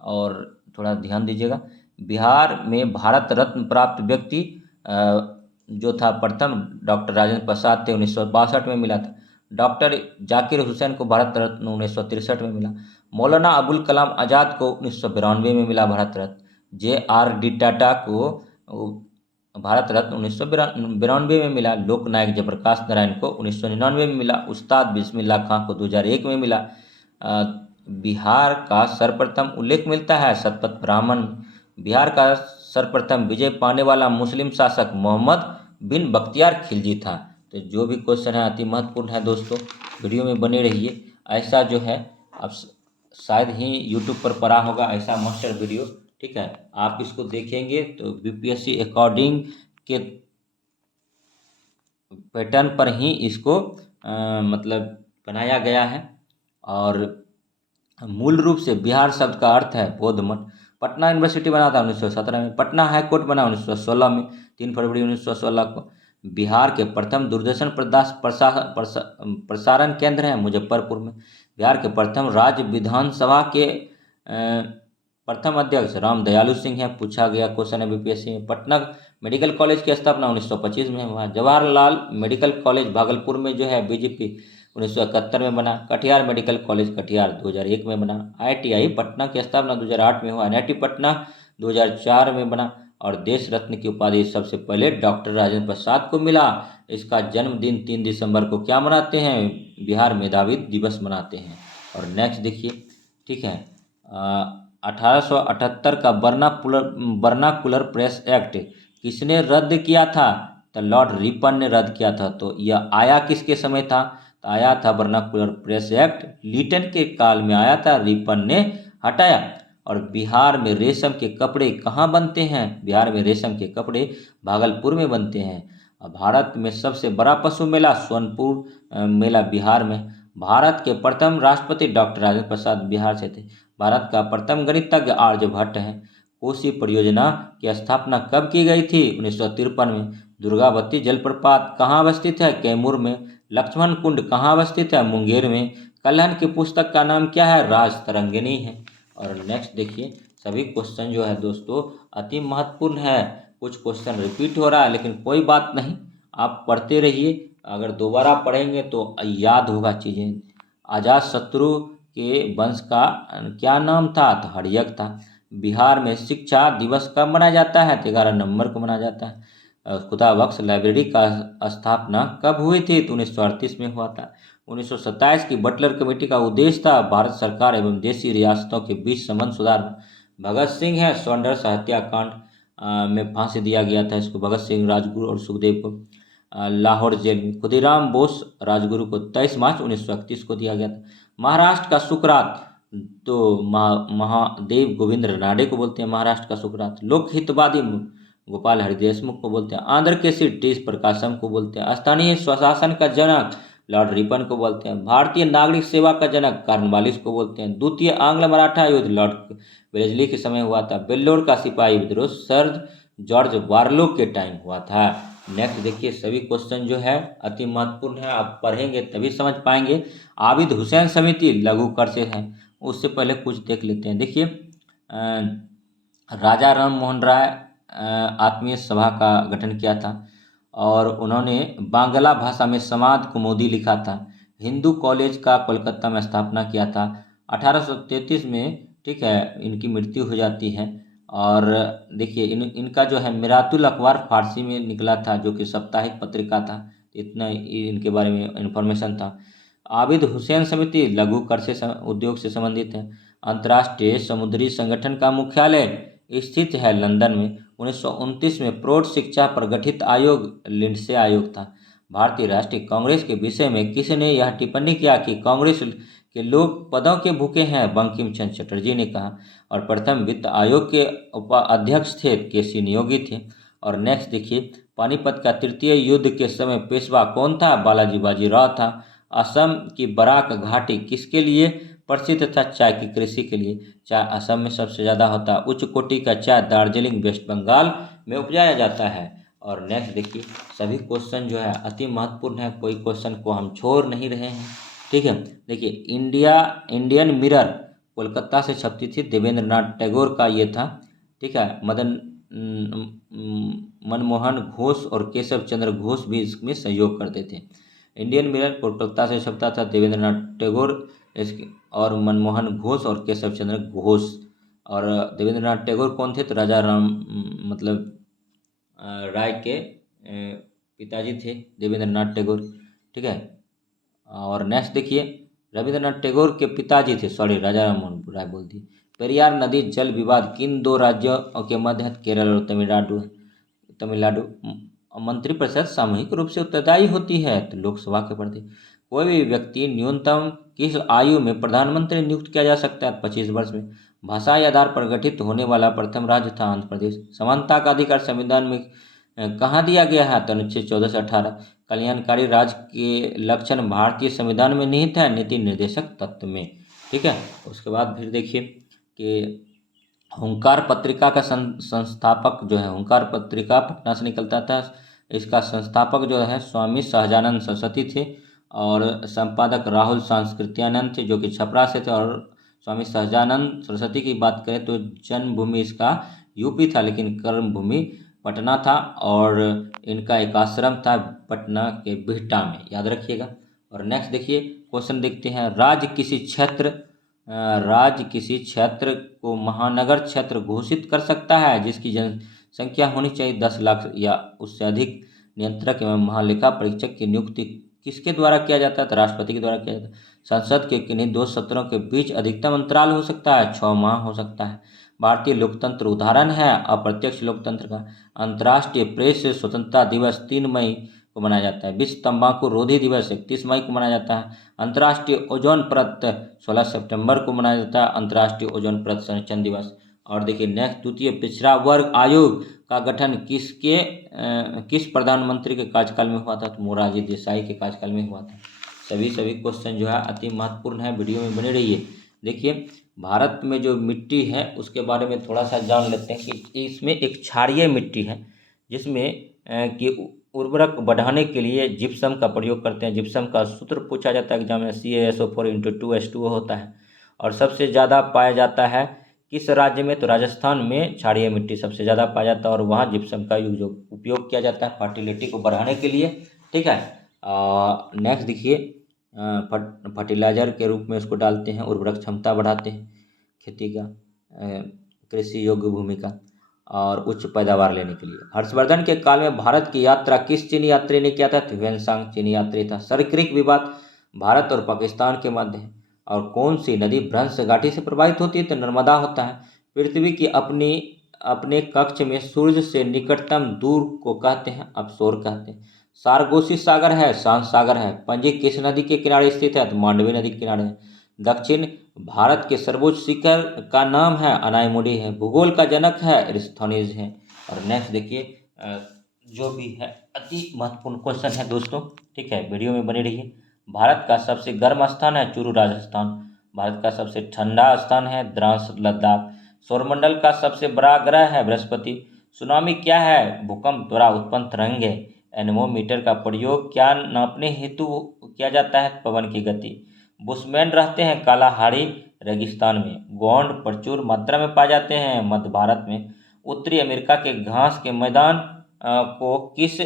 और थोड़ा ध्यान दीजिएगा। बिहार में भारत रत्न प्राप्त व्यक्ति जो था प्रथम डॉक्टर राजेंद्र प्रसाद थे, 1962 में मिला था। डॉक्टर जाकिर हुसैन को भारत रत्न 1963 में मिला। मौलाना अबुल कलाम आज़ाद को 1992 में मिला भारत रत्न। JRD टाटा को भारत रत्न 1992 में मिला। लोकनायक जयप्रकाश नारायण को 1999 में मिला। उस्ताद बिस्मिल्लाह खां को 2001 में मिला। बिहार का सर्वप्रथम उल्लेख मिलता है शतपथ ब्राह्मण। बिहार का सर्वप्रथम विजय पाने वाला मुस्लिम शासक मोहम्मद बिन बख्तियार खिलजी था। तो जो भी क्वेश्चन है अति महत्वपूर्ण है दोस्तों, वीडियो में बने रहिए। ऐसा जो है आप शायद ही यूट्यूब पर पढ़ा होगा ऐसा मास्टर वीडियो, ठीक है, आप इसको देखेंगे तो बीपीएससी अकॉर्डिंग के पैटर्न पर ही इसको मतलब बनाया गया है। और मूल रूप से बिहार शब्द का अर्थ है बौद्ध मठ। पटना यूनिवर्सिटी बना था 1917 में। पटना हाई कोर्ट बना 1916 में, 3 फरवरी 1916 को। बिहार के प्रथम दूरदर्शन प्रसारण केंद्र है मुजफ्फरपुर में। बिहार के प्रथम राज्य विधानसभा के प्रथम अध्यक्ष राम दयालु सिंह हैं, पूछा गया क्वेश्चन है बीपीएससी में। पटना मेडिकल कॉलेज की स्थापना 1925 में हुआ। जवाहरलाल मेडिकल कॉलेज भागलपुर में जो है बीजेपी 1971 में बना। कटिहार मेडिकल कॉलेज कटिहार 2001 में बना। IITI पटना की स्थापना 2008 में हुआ। NIT पटना 2004 में बना। और देश रत्न की उपाधि सबसे पहले डॉक्टर राजेंद्र प्रसाद को मिला। इसका जन्मदिन 3 दिसंबर को क्या मनाते हैं? बिहार मेधावी दिवस मनाते हैं। और नेक्स्ट देखिए, ठीक है, 1878 का बर्नाकुलर प्रेस एक्ट किसने रद्द किया था? तो लॉर्ड रिपन ने रद्द किया था। तो यह आया किसके समय था? तो आया था बर्नाकुलर प्रेस एक्ट लिटन के काल में आया था, रिपन ने हटाया। और बिहार में रेशम के कपड़े कहाँ बनते हैं? बिहार में रेशम के कपड़े भागलपुर में बनते हैं। भारत में सबसे बड़ा पशु मेला सोनपुर मेला बिहार में। भारत के प्रथम राष्ट्रपति डॉक्टर राजेंद्र प्रसाद बिहार से थे। भारत का प्रथम गणितज्ञ आर्यभट्ट है। कोसी परियोजना की स्थापना कब की गई थी? 1953 में। दुर्गावती जलप्रपात कहाँ अवस्थित है? कैमूर में। लक्ष्मण कुंड कहाँ अवस्थित है? मुंगेर में। कल्याण की पुस्तक का नाम क्या है? राज तरंगिणी है। और नेक्स्ट देखिए, सभी क्वेश्चन जो है दोस्तों अति महत्वपूर्ण है। कुछ क्वेश्चन रिपीट हो रहा है लेकिन कोई बात नहीं, आप पढ़ते रहिए। अगर दोबारा पढ़ेंगे तो याद होगा चीज़ें। अजातशत्रु के वंश का क्या नाम था? तो हर्यक था। बिहार में शिक्षा दिवस कब मनाया जाता है? तो 11 नवंबर को मनाया जाता है। खुदाबख्श लाइब्रेरी का स्थापना कब हुई थी? तो 1938 में हुआ था। 1927 की बटलर कमेटी का उद्देश्य था भारत सरकार एवं देशी रियासतों के बीच संबंध सुधार। भगत सिंह है, सौंदर्य हत्याकांड में फांसी दिया गया था इसको, भगत सिंह, राजगुरु और सुखदेव को लाहौर जेल में। खुदीराम बोस राजगुरु को 23 मार्च 1931 को दिया गया था। महाराष्ट्र का सुकरात तो महादेव गोविंद रानडे को बोलते हैं महाराष्ट्र का सुकरात। लोकहितवादी गोपाल हरि देशमुख को बोलते हैं। आंध्र केसरी टी प्रकाशम को बोलते हैं। स्थानीय स्वशासन का जनक लॉर्ड रिपन को बोलते हैं। भारतीय नागरिक सेवा का जनक कॉर्नवालिस को बोलते हैं। द्वितीय आंग्ल मराठा युद्ध लॉर्ड वेलेस्ली के समय हुआ था। वेल्लोर का सिपाही विद्रोह सर जॉर्ज बार्लो के टाइम हुआ था। नेक्स्ट देखिए, सभी क्वेश्चन जो है अति महत्वपूर्ण है, आप पढ़ेंगे तभी समझ पाएंगे। आबिद हुसैन समिति लघु कर से है, उससे पहले कुछ देख लेते हैं। देखिए, राजा राम मोहन राय आत्मीय सभा का गठन किया था और उन्होंने बांग्ला भाषा में समाज कुमुदी लिखा था। हिंदू कॉलेज का कोलकाता में स्थापना किया था 1833 में। ठीक है, इनकी मृत्यु हो जाती है। और देखिए, इनका जो है मिरातुल अखबार फारसी में निकला था जो कि साप्ताहिक पत्रिका था। इतना इनके बारे में इंफॉर्मेशन था। आबिद हुसैन समिति लघु कर से उद्योग से संबंधित है। अंतर्राष्ट्रीय समुद्री संगठन का मुख्यालय स्थित है लंदन में। 1929 में प्रौढ़ शिक्षा पर गठित आयोग लिंडसे आयोग था। भारतीय राष्ट्रीय कांग्रेस के विषय में किसने यह टिप्पणी किया कि कांग्रेस के लोग पदों के भूखे हैं? बंकिम चंद्र चटर्जी ने कहा। और प्रथम वित्त आयोग के उपाध्यक्ष थे केसी नियोगी थे। और नेक्स्ट देखिए, पानीपत का तृतीय युद्ध के समय पेशवा कौन था? बालाजी बाजीराव था। असम की बराक घाटी किसके लिए प्रसिद्ध था? चाय की कृषि के लिए। चाय असम में सबसे ज़्यादा होता है। उच्च कोटि का चाय दार्जिलिंग वेस्ट बंगाल में उपजाया जाता है। और नेक्स्ट देखिए, सभी क्वेश्चन जो है अति महत्वपूर्ण है, कोई क्वेश्चन को हम छोड़ नहीं रहे हैं। ठीक है, देखिए, इंडियन मिरर कोलकाता से छपती थी, देवेंद्र नाथ टैगोर का ये था। ठीक है, मनमोहन घोष और केशव चंद्र घोष भी इसमें सहयोग करते थे। इंडियन मिरर कोलकाता से छपता था, देवेंद्र नाथ टैगोर इसके और मनमोहन घोष और केशव चंद्र घोष। और देवेंद्र नाथ टैगोर कौन थे? तो राजा राम मतलब राय के पिताजी थे देवेंद्र नाथ टैगोर। ठीक है, और नेक्स्ट देखिए, रविंद्रनाथ टैगोर के पिताजी थे, सॉरी राजा राम मोहन राय बोल दिए। पेरियार नदी जल विवाद किन दो राज्यों के मध्य है? केरल और तमिलनाडु। मंत्रिपरिषद सामूहिक रूप से उत्तरदायी होती है, तो लोकसभा के प्रति। कोई भी व्यक्ति न्यूनतम किस आयु में प्रधानमंत्री नियुक्त किया जा सकता है? 25 वर्ष में। भाषाई आधार पर गठित होने वाला प्रथम राज्य था आंध्र प्रदेश। समानता का अधिकार संविधान में कहाँ दिया गया है? तो अनुच्छेद 14 से 18। कल्याणकारी राज्य के लक्षण भारतीय संविधान में निहित है, नीति निर्देशक तत्व में। ठीक है, उसके बाद फिर देखिए कि हुंकार पत्रिका का संस्थापक जो है, हुंकार पत्रिका पटना से निकलता था। इसका संस्थापक जो है स्वामी सहजानंद सरस्वती थे और संपादक राहुल सांस्कृत्यानंद थे जो कि छपरा से थे। और स्वामी सहजानंद सरस्वती की बात करें तो जन्मभूमि इसका यूपी था लेकिन कर्मभूमि पटना था। और इनका एक आश्रम था पटना के बिहटा में, याद रखिएगा। और नेक्स्ट देखिए, क्वेश्चन देखते हैं। राज्य किसी क्षेत्र राज्य किसी क्षेत्र को महानगर क्षेत्र घोषित कर सकता है जिसकी जनसंख्या होनी चाहिए 10 लाख या उससे अधिक। नियंत्रक एवं महालेखा परीक्षक की नियुक्ति किसके द्वारा किया जाता है? तो राष्ट्रपति के द्वारा किया जाता है। संसद के किन्हीं दो सत्रों के बीच अधिकतम अंतराल हो सकता है? 6 माह हो सकता है। भारतीय लोकतंत्र उदाहरण है अप्रत्यक्ष लोकतंत्र का। अंतर्राष्ट्रीय प्रेस स्वतंत्रता दिवस 3 मई को मनाया जाता है। विश्व तंबाकू रोधी दिवस 31 मई को मनाया जाता है। अंतर्राष्ट्रीय ओजोन परत 16 सितंबर को मनाया जाता है अंतर्राष्ट्रीय ओजोन परत संरक्षण दिवस। और देखिए नेक्स्ट, द्वितीय पिछड़ा वर्ग आयोग का गठन किस प्रधानमंत्री के कार्यकाल में हुआ था? तो मोरारजी देसाई के कार्यकाल में हुआ था। सभी क्वेश्चन जो है अति महत्वपूर्ण है, वीडियो में बने रहिए। देखिए भारत में जो मिट्टी है उसके बारे में थोड़ा सा जान लेते हैं कि इसमें एक क्षारीय मिट्टी है जिसमें कि उर्वरक बढ़ाने के लिए जिप्सम का प्रयोग करते हैं। जिप्सम का सूत्र पूछा जाता है एग्जाम में, CaSO4 × 2H2O होता है। और सबसे ज़्यादा पाया जाता है किस राज्य में? तो राजस्थान में क्षारीय मिट्टी सबसे ज़्यादा पाया जाता है और वहाँ जिप्सम का उपयोग किया जाता है फर्टिलिटी को बढ़ाने के लिए। ठीक है। नेक्स्ट देखिए, फर्टिलाइजर के रूप में उसको डालते हैं, उर्वरक क्षमता बढ़ाते हैं खेती का, कृषि योग्य भूमि का और उच्च पैदावार लेने के लिए। हर्षवर्धन के काल में भारत की यात्रा किस चीनी यात्री ने किया था? तो ह्वेनसांग चीनी यात्री था। सरक्रिक विवाद भारत और पाकिस्तान के मध्य है। और कौन सी नदी भ्रंश घाटी से प्रवाहित होती है? तो नर्मदा होता है। पृथ्वी की अपने कक्ष में सूर्य से निकटतम दूर को कहते हैं अवसोर कहते हैं। सारगोशी सागर है, शांत सागर है। पणजी किस नदी के किनारे स्थित है? तो मांडवी नदी के किनारे है। दक्षिण भारत के सर्वोच्च शिखर का नाम है अनायमुडी है। भूगोल का जनक है अरिस्थोनीज है। और नेक्स्ट देखिए, जो भी है अति महत्वपूर्ण क्वेश्चन है दोस्तों। ठीक है, वीडियो में बने रहिए। भारत का सबसे गर्म स्थान है चुरू राजस्थान। भारत का सबसे ठंडा स्थान है द्रास लद्दाख। सौरमंडल का सबसे बड़ा ग्रह है बृहस्पति। सुनामी क्या है? भूकंप द्वारा उत्पन्न तरंग है। एनेमोमीटर का प्रयोग क्या नापने हेतु किया जाता है? पवन की गति। बुशमैन रहते हैं कालाहारी रेगिस्तान में। गोंड प्रचुर मात्रा में पाए जाते हैं मध्य भारत में। उत्तरी अमेरिका के घास के मैदान को किस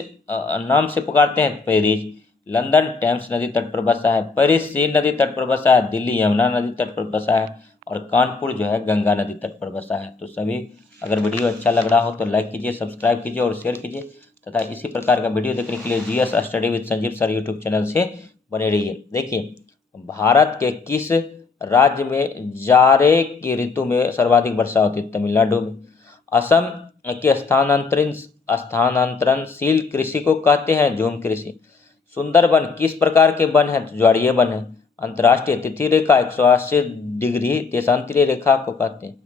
नाम से पुकारते हैं? पेरिस। लंदन टेम्स नदी तट पर बसा है। पेरिस सीन नदी तट पर बसा है। दिल्ली यमुना नदी तट पर बसा है। और कानपुर जो है गंगा नदी तट पर बसा है। तो सभी, अगर वीडियो अच्छा लग रहा हो तो लाइक कीजिए, सब्सक्राइब कीजिए और शेयर कीजिए तथा इसी प्रकार का वीडियो देखने के लिए GS study with Sanjeev sir YouTube channel से बने रहिए। देखिए भारत के किस राज्य में जाड़े की ऋतु में सर्वाधिक वर्षा होती है? तमिलनाडु में। असम के स्थानांतरणशील कृषि को कहते हैं झूम कृषि। सुंदरबन किस प्रकार के वन है? तो ज्वारीय वन है। अंतर्राष्ट्रीय तिथि रेखा 180 डिग्री देशांतरीय रेखा को कहते हैं।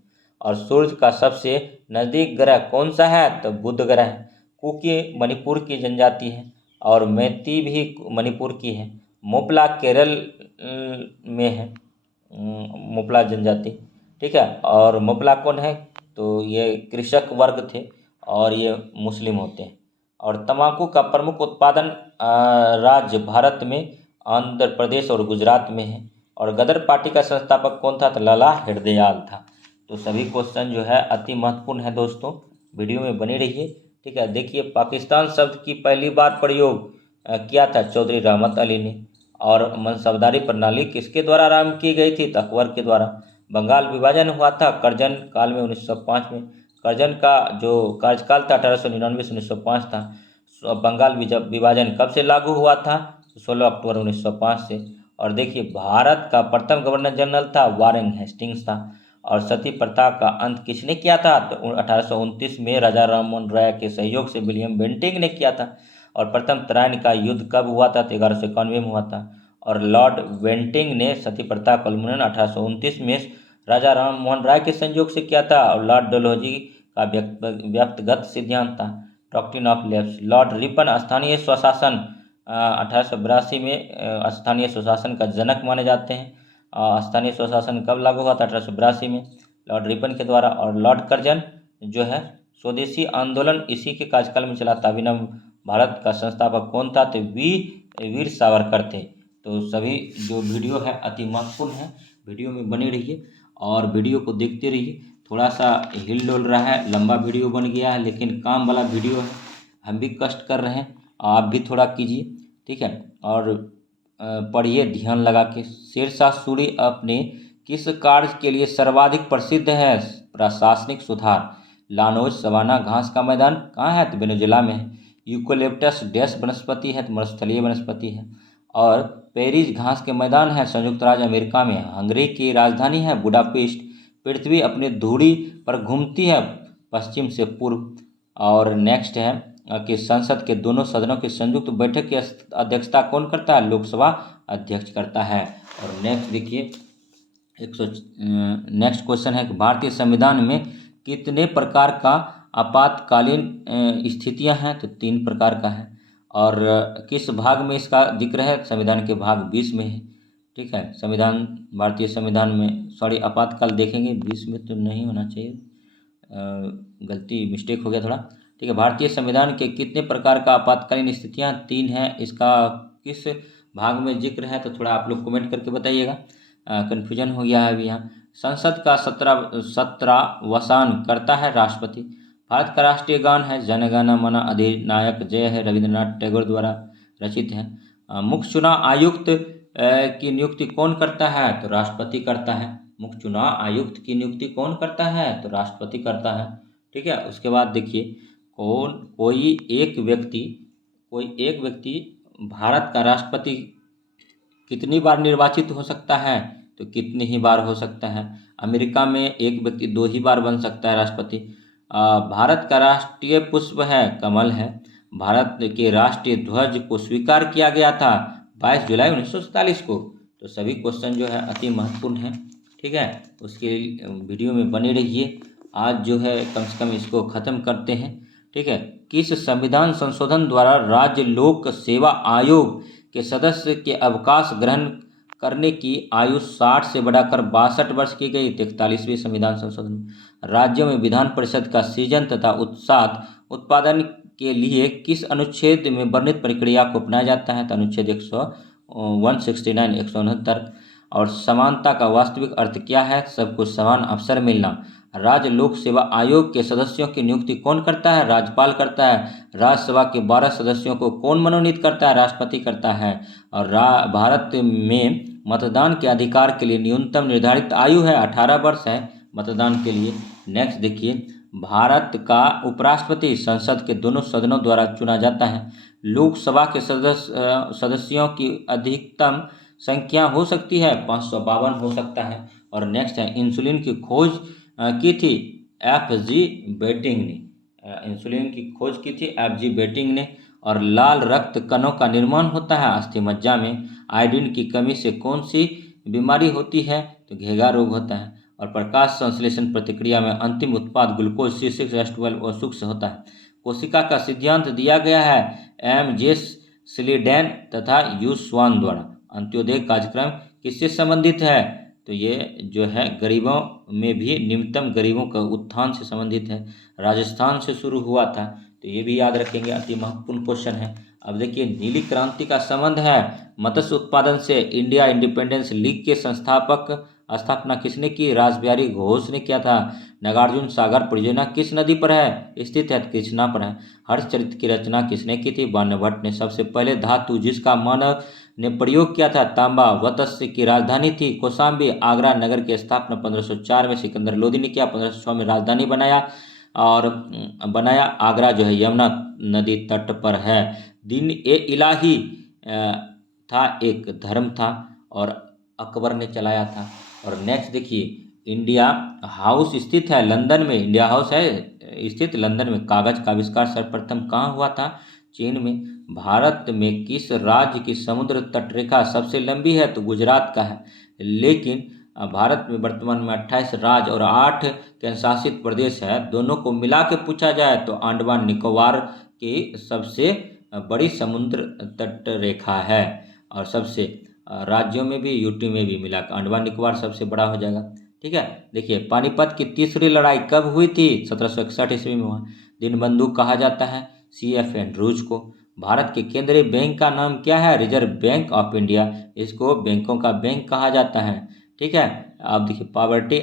और सूर्य का सबसे नजदीक ग्रह कौन सा है? तो बुध ग्रह है। कुकी मणिपुर की जनजाति है और मैती भी मणिपुर की है। मोपला केरल में है, मोपला जनजाति। ठीक है। और मोपला कौन है? तो ये कृषक वर्ग थे और ये मुस्लिम होते हैं। और तंबाकू का प्रमुख उत्पादन राज्य भारत में आंध्र प्रदेश और गुजरात में है। और गदर पार्टी का संस्थापक कौन था? तो लाला हरदयाल था। तो सभी क्वेश्चन जो है अति महत्वपूर्ण है दोस्तों, वीडियो में बने रहिए। ठीक है। देखिए पाकिस्तान शब्द की पहली बार प्रयोग किया था चौधरी रहमत अली ने। और मनसबदारी प्रणाली किसके द्वारा आरंभ की गई थी? तो अकबर के द्वारा। बंगाल विभाजन हुआ था कर्जन काल में 1905 में। कर्जन का जो कार्यकाल था 1899 से 1905 था। बंगाल विभाजन कब से लागू हुआ था? 16 अक्टूबर 1905 से। और देखिए भारत का प्रथम गवर्नर जनरल था वारेन हेस्टिंग्स था। और सती प्रथा का अंत किसने किया था? तो 1829 में राजा राममोहन राय के सहयोग से विलियम बेंटिंग ने किया था। और प्रथम तराइन का युद्ध कब हुआ था? तो 1191 में हुआ था। और लॉर्ड वेंटिंग ने सती प्रथा का उन्मूलन 1829 में राजा राम मोहन राय के संयोग से किया था। और लॉर्ड डलहौजी का व्यक्तिगत सिद्धांत था doctrine of left. Lord Ripon स्थानीय स्वशासन 1882 में स्थानीय स्वशासन का जनक माने जाते हैं। स्थानीय स्वशासन कब लागू हुआ था? 1882 में लॉर्ड रिपन के द्वारा। और लॉर्ड कर्जन जो है स्वदेशी आंदोलन इसी के कार्यकाल में चला था। अभिनव भारत का संस्थापक कौन था? तो वीर सावरकर थे। तो सभी जो वीडियो है अति महत्वपूर्ण है, वीडियो में बने रहिए और वीडियो को देखते रहिए। थोड़ा सा हिल डोल रहा है, लंबा वीडियो बन गया है लेकिन काम वाला वीडियो है, हम भी कष्ट कर रहे हैं, आप भी थोड़ा कीजिए। ठीक है। और पढ़िए ध्यान लगा के। शेरशाह सूरी अपने किस कार्य के लिए सर्वाधिक प्रसिद्ध है? प्रशासनिक सुधार। लानोज सवाना घास का मैदान कहाँ है? तो वेनेजुएला में है। यूकोलिप्टस डैश वनस्पति है? तो मरुस्थलीय वनस्पति है। और पेरिस घास के मैदान है? संयुक्त राज्य अमेरिका में है। हंगरी की राजधानी है बुडापेस्ट। पृथ्वी अपनी धुरी पर घूमती है पश्चिम से पूर्व। और नेक्स्ट है कि संसद के दोनों सदनों की संयुक्त बैठक की अध्यक्षता कौन करता है? लोकसभा अध्यक्ष करता है। और नेक्स्ट देखिए नेक्स्ट क्वेश्चन है कि भारतीय संविधान में कितने प्रकार का आपातकालीन स्थितियां हैं? तो 3 प्रकार का है। और किस भाग में इसका जिक्र है? संविधान के भाग 20 में है। ठीक है, संविधान भारतीय संविधान में आपातकाल देखेंगे 20 में तो नहीं होना चाहिए, गलती मिस्टेक हो गया थोड़ा। ठीक है, भारतीय संविधान के कितने प्रकार का आपातकालीन स्थितियां? 3 हैं। इसका किस भाग में जिक्र है? तो थोड़ा आप लोग कमेंट करके बताइएगा, कन्फ्यूजन हो गया है अभी यहाँ। संसद का 17वां करता है राष्ट्रपति। भारत का राष्ट्रीय गान है जन गण मन अधिनायक जय है, रविंद्रनाथ टैगोर द्वारा रचित है। मुख्य चुनाव आयुक्त की नियुक्ति कौन करता है? तो राष्ट्रपति करता है। मुख्य चुनाव आयुक्त की नियुक्ति कौन करता है? तो राष्ट्रपति करता है। ठीक है, उसके बाद देखिए कोई एक व्यक्ति भारत का राष्ट्रपति कितनी बार निर्वाचित हो सकता है? तो कितनी ही बार हो सकता है। अमेरिका में एक व्यक्ति 2 ही बार बन सकता है राष्ट्रपति। भारत का राष्ट्रीय पुष्प है कमल है। भारत के राष्ट्रीय ध्वज को स्वीकार किया गया था 22 जुलाई 1947 को। तो सभी क्वेश्चन जो है अति महत्वपूर्ण है। ठीक है, उसके वीडियो में बने रहिए। आज जो है कम से कम इसको ख़त्म करते हैं। ठीक है, किस संविधान संशोधन द्वारा राज्य लोक सेवा आयोग के सदस्य के अवकाश ग्रहण करने की आयु 60 से बढ़ाकर 62 वर्ष की गई? 43वें संविधान संशोधन। राज्यों में विधान परिषद का सृजन तथा उत्पादन के लिए किस अनुच्छेद में वर्णित प्रक्रिया को अपनाया जाता है? तो अनुच्छेद 169 169। और समानता का वास्तविक अर्थ क्या है? सबको समान अवसर मिलना। राज्य लोक सेवा आयोग के सदस्यों की नियुक्ति कौन करता है? राज्यपाल करता है। राज्यसभा के 12 सदस्यों को कौन मनोनीत करता है? राष्ट्रपति करता है। और भारत में मतदान के अधिकार के लिए न्यूनतम निर्धारित आयु है 18 वर्ष है मतदान के लिए। नेक्स्ट देखिए, भारत का उपराष्ट्रपति संसद के दोनों सदनों द्वारा चुना जाता है। लोकसभा के सदस्यों की अधिकतम संख्या हो सकती है 552 हो सकता है। और नेक्स्ट है इंसुलिन की खोज की थी FG बेटिंग ने। इंसुलिन की खोज की थी FG बेटिंग ने। और लाल रक्त कणों का निर्माण होता है अस्थि मज्जा में। आयोडीन की कमी से कौन सी बीमारी होती है? तो घेगा रोग होता है। और प्रकाश संश्लेषण प्रक्रिया में अंतिम उत्पाद ग्लूकोज C6H12 और सूक्ष्म होता है। कोशिका का सिद्धांत दिया गया है M.J. स्लीडेन तथा यू स्वान द्वारा। अंत्योदय कार्यक्रम किससे संबंधित है? तो ये जो है गरीबों में भी निम्नतम गरीबों का उत्थान से संबंधित है। राजस्थान से शुरू हुआ था, तो ये भी याद रखेंगे, अति महत्वपूर्ण क्वेश्चन है। अब देखिए नीली क्रांति का संबंध है मत्स्य उत्पादन से। इंडिया इंडिपेंडेंस लीग के स्थापना किसने की? रासबिहारी घोष ने किया था। नागार्जुन सागर परियोजना किस नदी पर है स्थित है? कृष्णा पर है। हर्षचरित की रचना किसने की थी? बाणभट्ट ने। सबसे पहले धातु जिसका मानव ने प्रयोग किया था? तांबा। वत्स की राजधानी थी कौशाम्बी। आगरा नगर की स्थापना 1504 में सिकंदर लोदी ने किया। 1506 में राजधानी बनाया। आगरा जो है यमुना नदी तट पर है। दिन ए इलाही था एक धर्म था और अकबर ने चलाया था। और नेक्स्ट देखिए इंडिया हाउस स्थित है लंदन में। इंडिया हाउस है स्थित लंदन में। कागज का आविष्कार सर्वप्रथम कहाँ हुआ था? चीन में। भारत में किस राज्य की समुद्र तटरेखा सबसे लंबी है? तो गुजरात का है। लेकिन भारत में वर्तमान में 28 राज्य और 8 केंद्र शासित प्रदेश है। दोनों को मिला के पूछा जाए तो अंडमान निकोबार की सबसे बड़ी समुद्र तट रेखा है। और सबसे राज्यों में भी यूटी में भी मिला कर अंडमान निकोबार सबसे बड़ा हो जाएगा। ठीक है, देखिए पानीपत की तीसरी लड़ाई कब हुई थी? 1761 ईस्वी में हुआ। दीनबंधु कहा जाता है CF एंड्रूज को। भारत के केंद्रीय बैंक का नाम क्या है? Reserve bank of India. इसको बैंकों का बैंक कहा जाता है। ठीक है, आप देखिए poverty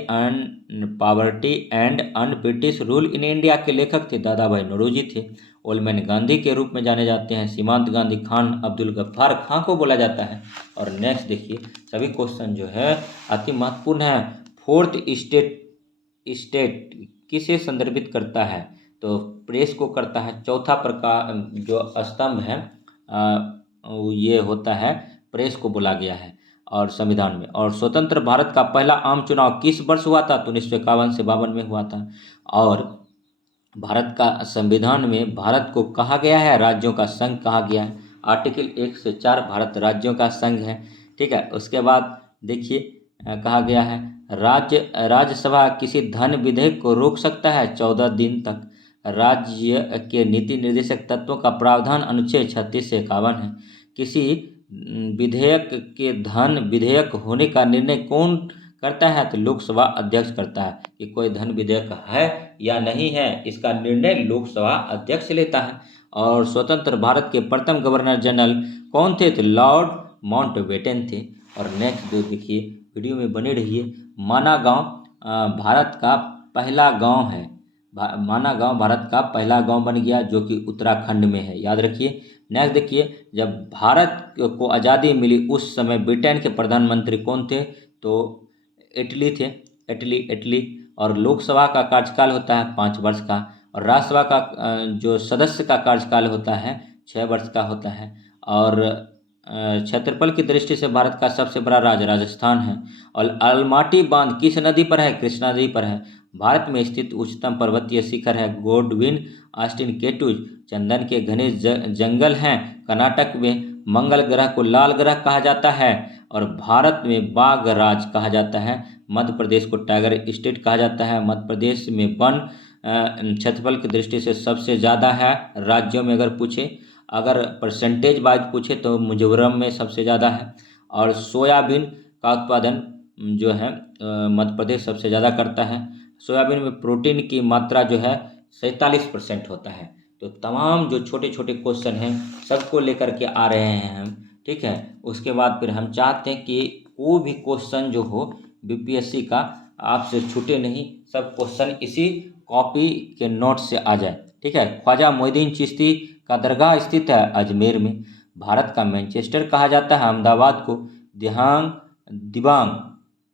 and un British rule in India के लेखक थे दादा भाई नौरोजी थे। ओल्ड मैन गांधी के रूप में जाने जाते हैं सीमांत गांधी खान अब्दुल गफ्फार खां को बोला जाता है। और नेक्स्ट देखिए सभी क्वेश्चन जो है अति महत्वपूर्ण है। फोर्थ स्टेट किसे संदर्भित करता है? तो प्रेस को करता है। चौथा प्रकार जो स्तंभ है ये होता है प्रेस को बोला गया है और संविधान में। और स्वतंत्र भारत का पहला आम चुनाव किस वर्ष हुआ था? तो 1951 से 52 में हुआ था। और भारत का संविधान में भारत को कहा गया है राज्यों का संघ कहा गया है। आर्टिकल 1 से 4 भारत राज्यों का संघ है। ठीक है, उसके बाद देखिए कहा गया है राज्यसभा किसी धन विधेयक को रोक सकता है 14 दिन तक। राज्य के नीति निर्देशक तत्वों का प्रावधान अनुच्छेद 36 से 51 है। किसी विधेयक के धन विधेयक होने का निर्णय कौन करता है? तो लोकसभा अध्यक्ष करता है कि कोई धन विधेयक है या नहीं है, इसका निर्णय लोकसभा अध्यक्ष लेता है। और स्वतंत्र भारत के प्रथम गवर्नर जनरल कौन थे? तो लॉर्ड माउंटबेटन थे। और नेक्स्ट जो देखिए वीडियो में बने रहिए। माना गांव भारत का पहला गांव है। माना गांव भारत का पहला गांव बन गया जो कि उत्तराखंड में है, याद रखिए। नेक्स्ट देखिए जब भारत को आज़ादी मिली उस समय ब्रिटेन के प्रधानमंत्री कौन थे? तो इटली थे, इटली। और लोकसभा का कार्यकाल होता है 5 वर्ष का। और राज्यसभा का जो सदस्य का कार्यकाल होता है 6 वर्ष का होता है। और क्षेत्रफल की दृष्टि से भारत का सबसे बड़ा राज्य राजस्थान है। और अलमाटी बांध किस नदी पर है? कृष्णा नदी पर है। भारत में स्थित उच्चतम पर्वतीय शिखर है गोडविन आस्टिन केटू। चंदन के घने जंगल हैं। कर्नाटक में मंगल ग्रह को लाल ग्रह कहा जाता है। और भारत में बाघ राज कहा जाता है। मध्य प्रदेश को टाइगर स्टेट कहा जाता है। मध्य प्रदेश में वन क्षेत्रफल की दृष्टि से सबसे ज़्यादा है राज्यों में। अगर परसेंटेज वाइज पूछे तो मिजोरम में सबसे ज़्यादा है। और सोयाबीन का उत्पादन जो है मध्य प्रदेश सबसे ज़्यादा करता है। सोयाबीन में प्रोटीन की मात्रा जो है 47% होता है। तो तमाम जो छोटे छोटे क्वेश्चन हैं सबको लेकर के आ रहे हैं हम, ठीक है। उसके बाद फिर हम चाहते हैं कि कोई भी क्वेश्चन जो हो बीपीएससी का आपसे छूटे नहीं, सब क्वेश्चन इसी कॉपी के नोट से आ जाए, ठीक है। ख्वाजा मोइनुद्दीन चिश्ती का दरगाह स्थित है अजमेर में। भारत का मैनचेस्टर कहा जाता है अहमदाबाद को। दिबांग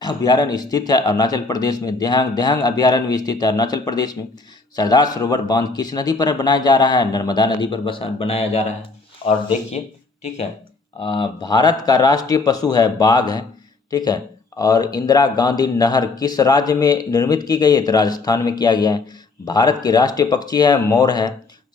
अभ्यारण्य स्थित है अरुणाचल प्रदेश में। देहांग अभ्यारण्य भी स्थित है अरुणाचल प्रदेश में। सरदार सरोवर बांध किस नदी पर बनाया जा रहा है? नर्मदा नदी पर बनाया जा रहा है। और देखिए, ठीक है, भारत का राष्ट्रीय पशु है बाघ है, ठीक है। और इंदिरा गांधी नहर किस राज्य में निर्मित की गई है? तो राजस्थान में किया गया है। भारत की राष्ट्रीय पक्षी है मोर है।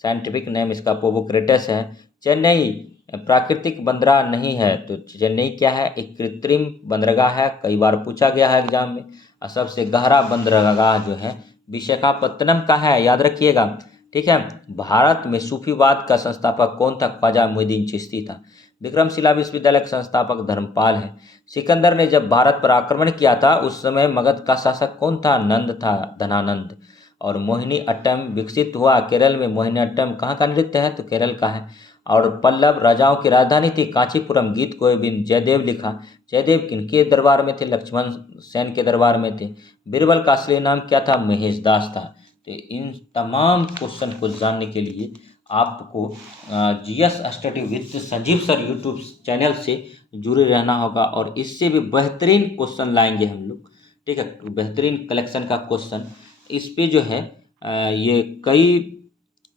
साइंटिफिक नेम इसका पोबोक्रेटस है। चेन्नई प्राकृतिक बंदरगाह नहीं है, तो चेन्नई क्या है? एक कृत्रिम बंदरगाह है, कई बार पूछा गया है एग्जाम में। और सबसे गहरा बंदरगाह जो है विशाखापत्तनम का है, याद रखिएगा, ठीक है। भारत में सूफीवाद का संस्थापक कौन था? ख्वाजा मोइनुद्दीन चिश्ती था। विक्रमशिला विश्वविद्यालय के संस्थापक धर्मपाल है। सिकंदर ने जब भारत पर आक्रमण किया था उस समय मगध का शासक कौन था? नंद था, धनानंद। और मोहिनी अट्टम विकसित हुआ केरल में। मोहिनी अट्टम कहाँ का नृत्य है? तो केरल का है। और पल्लव राजाओं की राजधानी थी कांचीपुरम। गीत गोविंद जयदेव लिखा। जयदेव किनके दरबार में थे? लक्ष्मण सेन के दरबार में थे। बीरबल का असली नाम क्या था? महेश दास था। तो इन तमाम क्वेश्चन को जानने के लिए आपको GS study with Sanjeev sir YouTube channel से जुड़े रहना होगा। और इससे भी बेहतरीन क्वेश्चन लाएंगे हम लोग, ठीक है। बेहतरीन कलेक्शन का क्वेश्चन इस पे जो है ये कई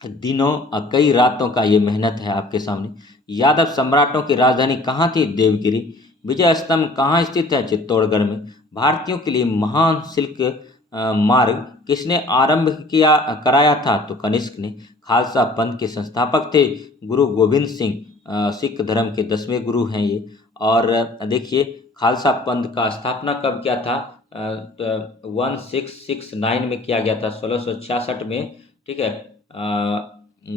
दिनों और कई रातों का ये मेहनत है आपके सामने। यादव सम्राटों की राजधानी कहाँ थी? देवगिरी। विजय स्तंभ कहाँ स्थित है? चित्तौड़गढ़ में। भारतीयों के लिए महान सिल्क मार्ग किसने आरंभ कराया था? तो कनिष्क ने। खालसा पंथ के संस्थापक थे गुरु गोविंद सिंह। सिख धर्म के 10वें गुरु हैं ये। और देखिए खालसा पंथ का स्थापना कब किया था? 1669 में किया गया था, 1666 में, ठीक है।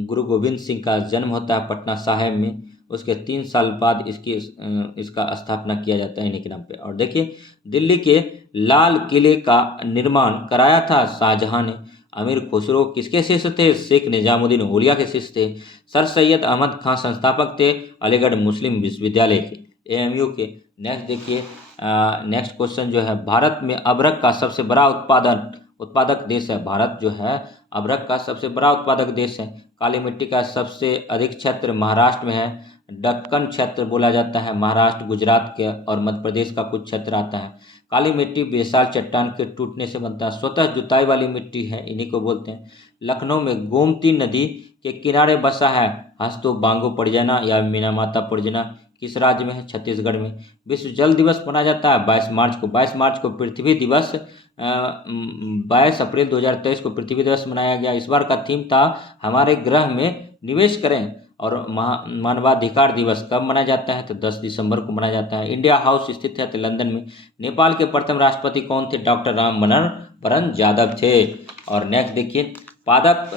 गुरु गोविंद सिंह का जन्म होता है पटना साहिब में। उसके 3 साल बाद इसका स्थापना किया जाता है इन्हीं के नाम पे। और देखिए दिल्ली के लाल किले का निर्माण कराया था शाहजहां ने। अमीर खुसरो किसके शिष्य थे? शेख निजामुद्दीन औलिया के शिष्य थे। सर सैयद अहमद खान संस्थापक थे अलीगढ़ मुस्लिम विश्वविद्यालय के, एएमयू के। नेक्स्ट देखिए नेक्स्ट क्वेश्चन जो है, भारत में अबरक का सबसे बड़ा उत्पादक देश है। भारत जो है अबरक का सबसे बड़ा उत्पादक देश है। काली मिट्टी का सबसे अधिक क्षेत्र महाराष्ट्र में है। दक्कन क्षेत्र बोला जाता है। महाराष्ट्र, गुजरात के और मध्य प्रदेश का कुछ क्षेत्र आता है। काली मिट्टी बेसाल चट्टान के टूटने से बनता है। स्वतः जुताई वाली मिट्टी है, इन्हीं को बोलते हैं। लखनऊ में गोमती नदी के किनारे बसा है हस्तो बांगो परियोजना या मीनामाता परियोजना। किस राज्य में है? छत्तीसगढ़ में। विश्व जल दिवस मनाया जाता है 22 मार्च को। 22 मार्च को पृथ्वी दिवस 22 अप्रैल 2023 को पृथ्वी दिवस मनाया गया। इस बार का थीम था हमारे ग्रह में निवेश करें। और मानवाधिकार दिवस कब मनाया जाता है? तो 10 दिसंबर को मनाया जाता है। इंडिया हाउस स्थित है तो लंदन में। नेपाल के प्रथम राष्ट्रपति कौन थे? डॉक्टर राम वरण यादव थे। और नेक्स्ट देखिए, पादप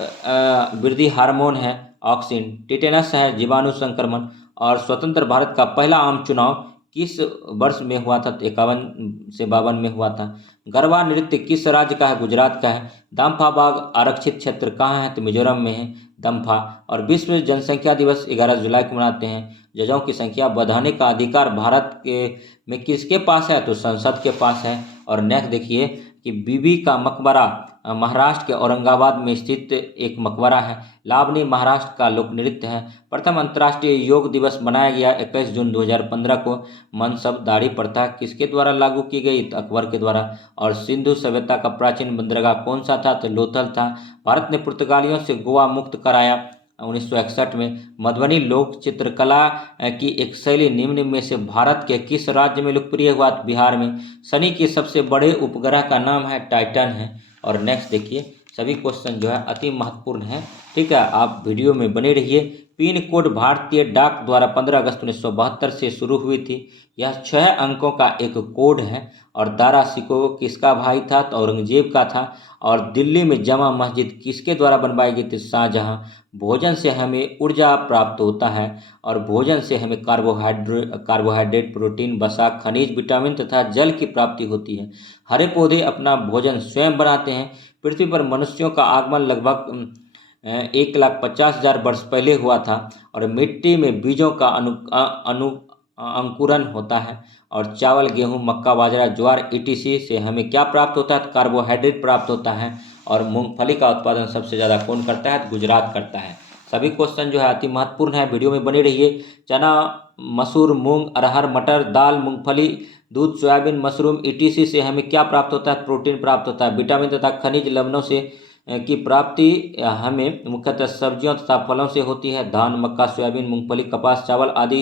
वृद्धि हार्मोन है ऑक्सिन। टिटेनस है जीवाणु संक्रमण। और स्वतंत्र भारत का पहला आम चुनाव किस वर्ष में हुआ था? 51 से 52 में हुआ था। गरबा नृत्य किस राज्य का है? गुजरात का है। दाम्फा बाघ आरक्षित क्षेत्र कहाँ है? तो मिजोरम में है दम्फा। और विश्व जनसंख्या दिवस 11 जुलाई को मनाते हैं। जजों की संख्या बढ़ाने का अधिकार भारत के में किसके पास है? तो संसद के पास है। और नेक्स्ट देखिए कि बीबी का मकबरा महाराष्ट्र के औरंगाबाद में स्थित एक मकबरा है। लावनी महाराष्ट्र का लोक नृत्य है। प्रथम अंतर्राष्ट्रीय योग दिवस मनाया गया 21 जून 2015 को। मनसब दाढ़ी प्रथा किसके द्वारा लागू की गई? तो अकबर के द्वारा। और सिंधु सभ्यता का प्राचीन बंदरगाह कौन सा था? तो लोथल था। भारत ने पुर्तगालियों से गोवा मुक्त कराया 1961 में। मधुबनी लोक चित्रकला की एक शैली निम्न में से भारत के किस राज्य में लोकप्रिय हुआ? बिहार में। शनि के सबसे बड़े उपग्रह का नाम है टाइटन है। और नेक्स्ट देखिए, सभी क्वेश्चन जो है अति महत्वपूर्ण है, ठीक है, आप वीडियो में बने रहिए। पिन कोड भारतीय डाक द्वारा 15 अगस्त 1972 से शुरू हुई थी। यह 6 अंकों का एक कोड है। और दारा सिकोह किसका भाई था? तो औरंगजेब का था। और दिल्ली में जमा मस्जिद किसके द्वारा बनवाई गई थी? शाहजहां। भोजन से हमें ऊर्जा प्राप्त होता है। और भोजन से हमें कार्बोहाइड्रेट, प्रोटीन, वसा, खनिज, विटामिन तथा जल की प्राप्ति होती है। हरे पौधे अपना भोजन स्वयं बनाते हैं। पृथ्वी पर मनुष्यों का आगमन लगभग 1,50,000 वर्ष पहले हुआ था। और मिट्टी में बीजों का अंकुरन होता है। और चावल, गेहूं, मक्का, बाजरा, ज्वार ईटीसी से हमें क्या प्राप्त होता है? कार्बोहाइड्रेट प्राप्त होता है। और मूंगफली का उत्पादन सबसे ज़्यादा कौन करता है? गुजरात करता है। सभी क्वेश्चन जो है अति महत्वपूर्ण है, वीडियो में बने रहिए। चना, मसूर, मूंग, अरहर, मटर, दाल, मूंगफली, दूध, सोयाबीन, मशरूम ईटीसी से हमें क्या प्राप्त होता है? प्रोटीन प्राप्त होता है। विटामिन तथा खनिज लवणों से की प्राप्ति हमें मुख्यतः सब्जियों तथा फलों से होती है। धान, मक्का, सोयाबीन, मूंगफली, कपास, चावल आदि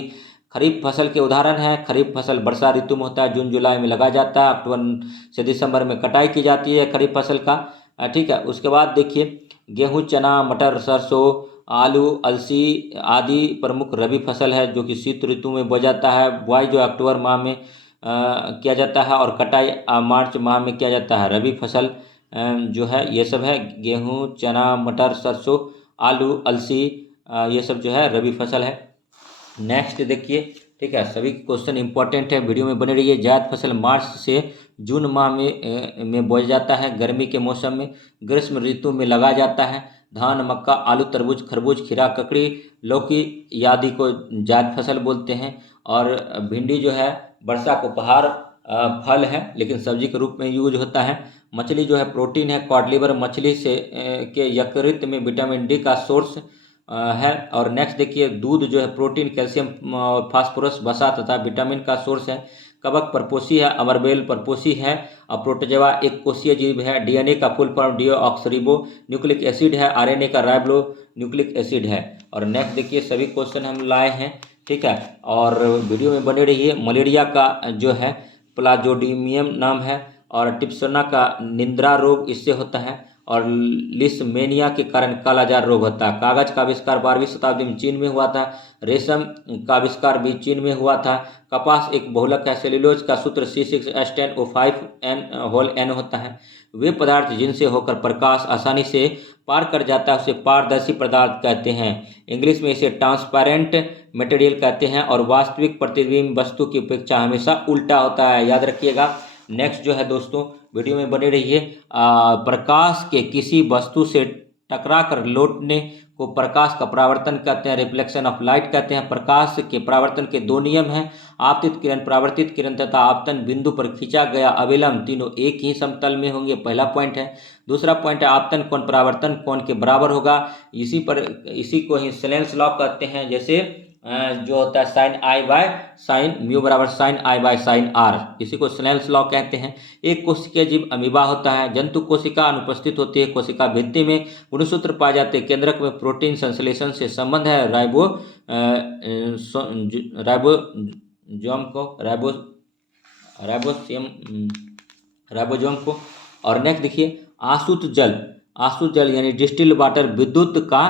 खरीफ फसल के उदाहरण हैं। खरीफ फसल वर्षा ऋतु में होता है, जून जुलाई में लगाया जाता है। अक्टूबर से दिसंबर में कटाई की जाती है खरीफ फसल का, ठीक है। उसके बाद देखिए, गेहूं, चना, मटर, सरसों, आलू, अलसी आदि प्रमुख रबी फसल है जो कि शीत ऋतु में बोया जाता है। बुआई जो अक्टूबर माह में किया जाता है और कटाई मार्च माह में किया जाता है। रबी फसल जो है ये सब है, गेहूं, चना, मटर, सरसों, आलू, अलसी, ये सब जो है रबी फसल है। नेक्स्ट देखिए, ठीक है, सभी क्वेश्चन इंपॉर्टेंट है, वीडियो में बने रहिए। जायद फसल मार्च से जून माह में बोया जाता है। गर्मी के मौसम में, ग्रीष्म ऋतु में लगाया जाता है। धान, मक्का, आलू, तरबूज, खरबूज, खीरा, ककड़ी, लौकी आदि को जायद फसल बोलते हैं। और भिंडी जो है वर्षा को उपहार फल है लेकिन सब्जी के रूप में यूज होता है। मछली जो है प्रोटीन है। कॉड लिवर मछली से के यकृत में विटामिन डी का सोर्स है। और नेक्स्ट देखिए, दूध जो है प्रोटीन, कैल्शियम, फास्फोरस, वसा तथा विटामिन का सोर्स है। कवक परपोषी है। अमरबेल परपोषी है। और प्रोटोजोआ एक कोषीय जीव है। डीएनए का फुल फॉर्म डीऑक्सरीबो न्यूक्लिक एसिड है। आरएनए का राइबो न्यूक्लिक एसिड है। और नेक्स्ट देखिए, सभी क्वेश्चन हम लाए हैं, ठीक है, और वीडियो में बने रहिए। मलेरिया का जो है प्लाज्मोडियम नाम है। और टिप्सोना का निंद्रा रोग इससे होता है। और लिस्मेनिया के कारण कालाजार रोग होता है। कागज का आविष्कार 12वीं शताब्दी में चीन में हुआ था। रेशम का आविष्कार भी चीन में हुआ था। कपास एक बहुलक है। सेल्यूलोज का सूत्र C6H10O5N होता है। वे पदार्थ जिनसे होकर प्रकाश आसानी से पार कर जाता है उसे पारदर्शी पदार्थ कहते हैं। इंग्लिश में इसे ट्रांसपेरेंट मटेरियल कहते हैं। और वास्तविक प्रतिबिंब वस्तु की अपेक्षा हमेशा उल्टा होता है, याद रखिएगा। नेक्स्ट जो है दोस्तों, वीडियो में बने रहिए। प्रकाश के किसी वस्तु से टकरा कर लौटने को प्रकाश का परावर्तन कहते हैं, रिफ्लेक्शन ऑफ लाइट कहते हैं। प्रकाश के परावर्तन के दो नियम हैं, आपतित किरण, परावर्तित किरण तथा आपतन बिंदु पर खींचा गया अभिलंब तीनों एक ही समतल में होंगे, पहला पॉइंट है। दूसरा पॉइंट है आपतन कोण परावर्तन कोण के बराबर होगा। इसी को ही स्नेल्स लॉ कहते हैं। जैसे जो होता है sine I by sine mu बराबर sine I by sine R, इसी को स्नेल्स लॉ कहते हैं। एक कोशिकीय जीव अमीबा होता है। जंतु कोशिका अनुपस्थित होती है, कोशिका भित्ति में गुणसूत्र पाए जाते हैं। केंद्रक में प्रोटीन संश्लेषण से संबंध है। राइबोसोम को। और नेक्स्ट देखिए आसूत जल यानी डिस्टिल्ड वाटर विद्युत का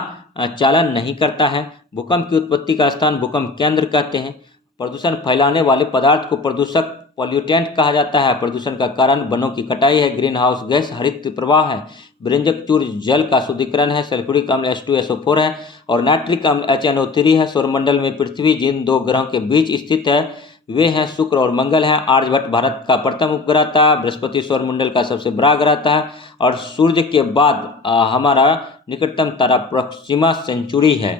चालन नहीं करता है। भूकंप की उत्पत्ति का स्थान भूकंप केंद्र कहते हैं। प्रदूषण फैलाने वाले पदार्थ को प्रदूषक पॉल्यूटेंट कहा जाता है। प्रदूषण का कारण वनों की कटाई है। ग्रीन हाउस गैस हरित प्रवाह है। विरंजक चूर्ण जल का शुद्धिकरण है। सल्फ्यूरिक अम्ल H2SO4 है और नाइट्रिक अम्ल HNO3 है। सौरमंडल में पृथ्वी जिन दो ग्रहों के बीच स्थित है वे हैं शुक्र और मंगल हैं। आर्यभट्ट भारत का प्रथम उपग्रह था। बृहस्पति सौरमंडल का सबसे बड़ा ग्रह था और सूर्य के बाद हमारा निकटतम तारा प्रोक्सिमा सेंचुरी है।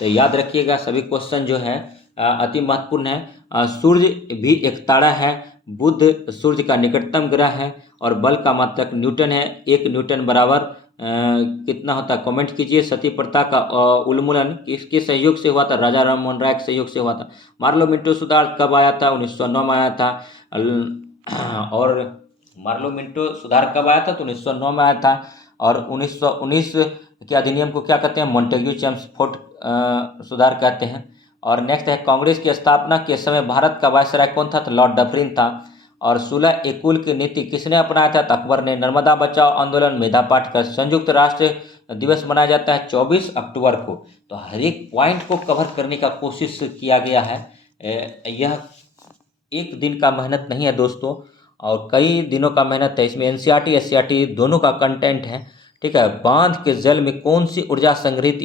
तो याद रखिएगा सभी क्वेश्चन जो है अति महत्वपूर्ण है। सूर्य भी एक तारा है। बुध सूर्य का निकटतम ग्रह है और बल का मात्रक न्यूटन है। 1 न्यूटन बराबर कितना होता है कमेंट कीजिए। सती प्रथा का उन्मूलन किसके सहयोग से हुआ था? राजा राममोहन राय के सहयोग से हुआ था। मार्लो मिंटो सुधार कब आया था? 1909 में आया था। और मार्लो मिंटो सुधार कब आया था? तो 1909 में आया था। और 1919 के अधिनियम को क्या कहते हैं? मॉन्टेग्यू चेम्सफोर्ड सुधार कहते हैं। और नेक्स्ट है कांग्रेस की स्थापना के समय भारत का वायसराय कौन था? तो लॉर्ड डफरिन था। और 16 एकूल की नीति किसने अपनाया था? तो अकबर ने। नर्मदा बचाओ आंदोलन मेधा पाटकर। संयुक्त राष्ट्र दिवस मनाया जाता है 24 अक्टूबर को। तो हर एक पॉइंट को कवर करने का कोशिश किया गया है। यह एक दिन का मेहनत नहीं है दोस्तों, और कई दिनों का मेहनत है। इसमें NCERT SCERT दोनों का कंटेंट है। ठीक है। बांध के जल में कौन सी ऊर्जा संग्रहित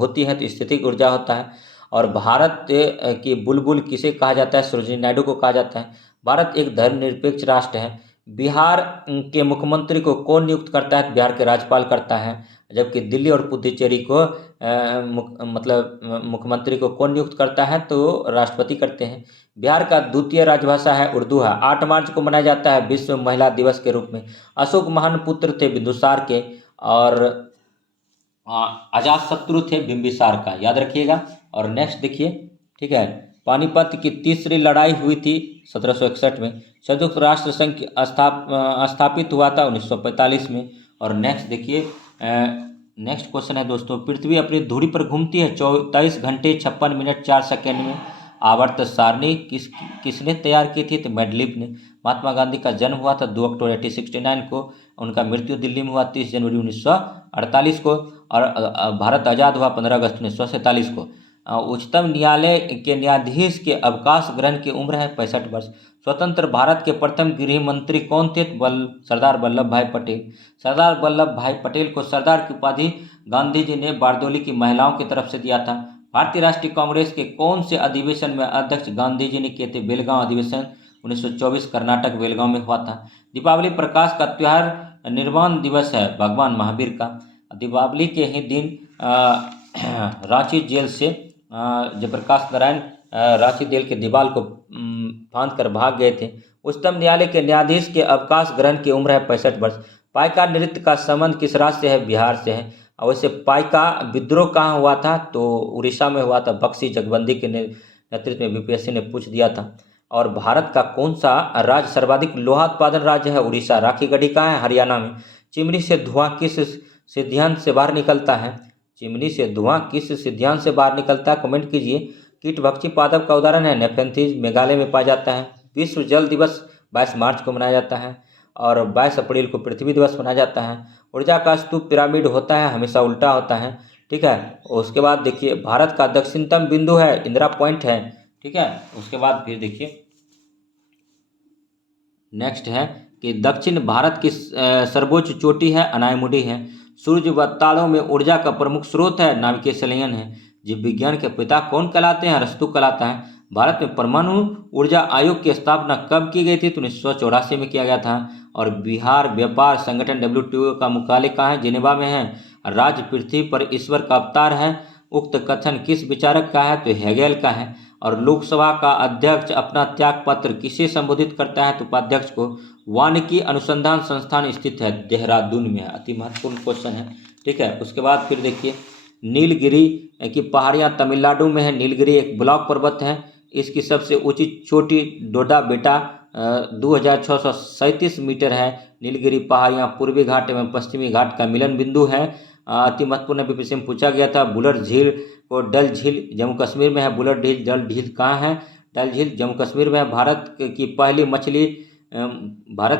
होती है? तो स्थितिक ऊर्जा होता है। और भारत की बुलबुल किसे कहा जाता है? सरोजिनी नायडू को कहा जाता है। भारत एक धर्मनिरपेक्ष राष्ट्र है। बिहार के मुख्यमंत्री को कौन नियुक्त करता है? बिहार के राज्यपाल करता है। जबकि दिल्ली और पुडुचेरी को मुख्यमंत्री को कौन नियुक्त करता है? तो राष्ट्रपति करते हैं। बिहार का द्वितीय राजभाषा है उर्दू है। 8 मार्च को मनाया जाता है विश्व महिला दिवस के रूप में। अशोक महान पुत्र थे बिंदुसार के और अजातशत्रु थे बिंबिसार का, याद रखिएगा। और नेक्स्ट देखिए, ठीक है, पानीपत की तीसरी लड़ाई हुई थी 1761 में। संयुक्त राष्ट्र संघ स्थापित हुआ था 1945 में। और नेक्स्ट देखिए, नेक्स्ट क्वेश्चन है दोस्तों, पृथ्वी अपनी धुरी पर घूमती है 24 घंटे 56 मिनट 4 सेकेंड में। आवर्त सारणी किसने तैयार की थी? तो मेडलिफ ने। महात्मा गांधी का जन्म हुआ था 2 अक्टूबर 1869 को। उनका मृत्यु दिल्ली में हुआ 30 जनवरी 1948 को। और भारत आज़ाद हुआ 15 अगस्त 1947 को। उच्चतम न्यायालय के न्यायाधीश के अवकाश ग्रहण की उम्र है 65 वर्ष। स्वतंत्र भारत के प्रथम गृह मंत्री कौन थे? सरदार वल्लभ भाई पटेल। सरदार वल्लभ भाई पटेल को सरदार की उपाधि गांधी जी ने बारदोली की महिलाओं की तरफ से दिया था। भारतीय राष्ट्रीय कांग्रेस के कौन से अधिवेशन में अध्यक्ष गांधी जी ने किए थे? बेलगांव अधिवेशन 1924 कर्नाटक बेलगांव में हुआ था। दीपावली प्रकाश का त्योहार निर्वाण दिवस है भगवान महावीर का। दीपावली के ही दिन रांची जेल से जयप्रकाश नारायण रांची जेल के दीवार को फांद कर भाग गए थे। उच्चतम न्यायालय के न्यायाधीश के अवकाश ग्रहण की उम्र है 65 वर्ष। पाइका नृत्य का संबंध किस राज्य से है? बिहार से है। और वैसे पाइका विद्रोह कहाँ हुआ था? तो उड़ीसा में हुआ था। बख्शी जगबंदी के नेतृत्व में BPSC ने पूछ दिया था। और भारत का कौन सा राज्य सर्वाधिक लोहा उत्पादन राज्य है? उड़ीसा। राखी गढ़ी कहाँ है? हरियाणा में। चिमनी से धुआं किस सिद्धांत से बाहर निकलता है? चिमनी से धुआं किस सिद्धांत से बाहर निकलता है? कमेंट कीजिए। कीटभक्षी पादप का उदाहरण है नेफेंथिस, मेघालय में पाया जाता है। विश्व जल दिवस 22 मार्च को मनाया जाता है। और 22 अप्रैल को पृथ्वी दिवस मनाया जाता है। ऊर्जा का स्तूप पिरामिड होता है, हमेशा उल्टा होता है। ठीक है। उसके बाद देखिए, भारत का दक्षिणतम बिंदु है इंदिरा पॉइंट है। ठीक है। उसके बाद फिर देखिए, नेक्स्ट है कि दक्षिण भारत की सर्वोच्च चोटी है अनायमुडी है। सूर्य व तारों में ऊर्जा का प्रमुख स्रोत है नाभिकीय संलयन है। जीव विज्ञान के पिता कौन कहलाते हैं? अरस्तु कहलाता है। भारत में परमाणु ऊर्जा आयोग की स्थापना कब की गई थी? तो 1984 में किया गया था। और बिहार व्यापार संगठन WTO का मुख्यालय कहाँ है? जिनेवा में है। राज्य पृथ्वी पर ईश्वर का अवतार है। उक्त कथन किस विचारक का है? तो हेगेल का है। और लोकसभा का अध्यक्ष अपना त्याग पत्र किसे संबोधित करता है? तो उपाध्यक्ष को। वानिकी अनुसंधान संस्थान स्थित है देहरादून में है। अति महत्वपूर्ण क्वेश्चन है, ठीक है। उसके बाद फिर देखिए, नीलगिरी की पहाड़ियाँ तमिलनाडु में है। नीलगिरी एक ब्लॉक पर्वत है। इसकी सबसे ऊंची चोटी डोडा बेटा 2637 मीटर है। नीलगिरी पहाड़ियाँ पूर्वी घाट एवं पश्चिमी घाट का मिलन बिंदु है। अति महत्वपूर्ण बीपीएससी में पूछा गया था। बुलर झील को डल झील जम्मू कश्मीर में है। बुलर झील डल झील कहाँ है? डल झील जम्मू कश्मीर में है। भारत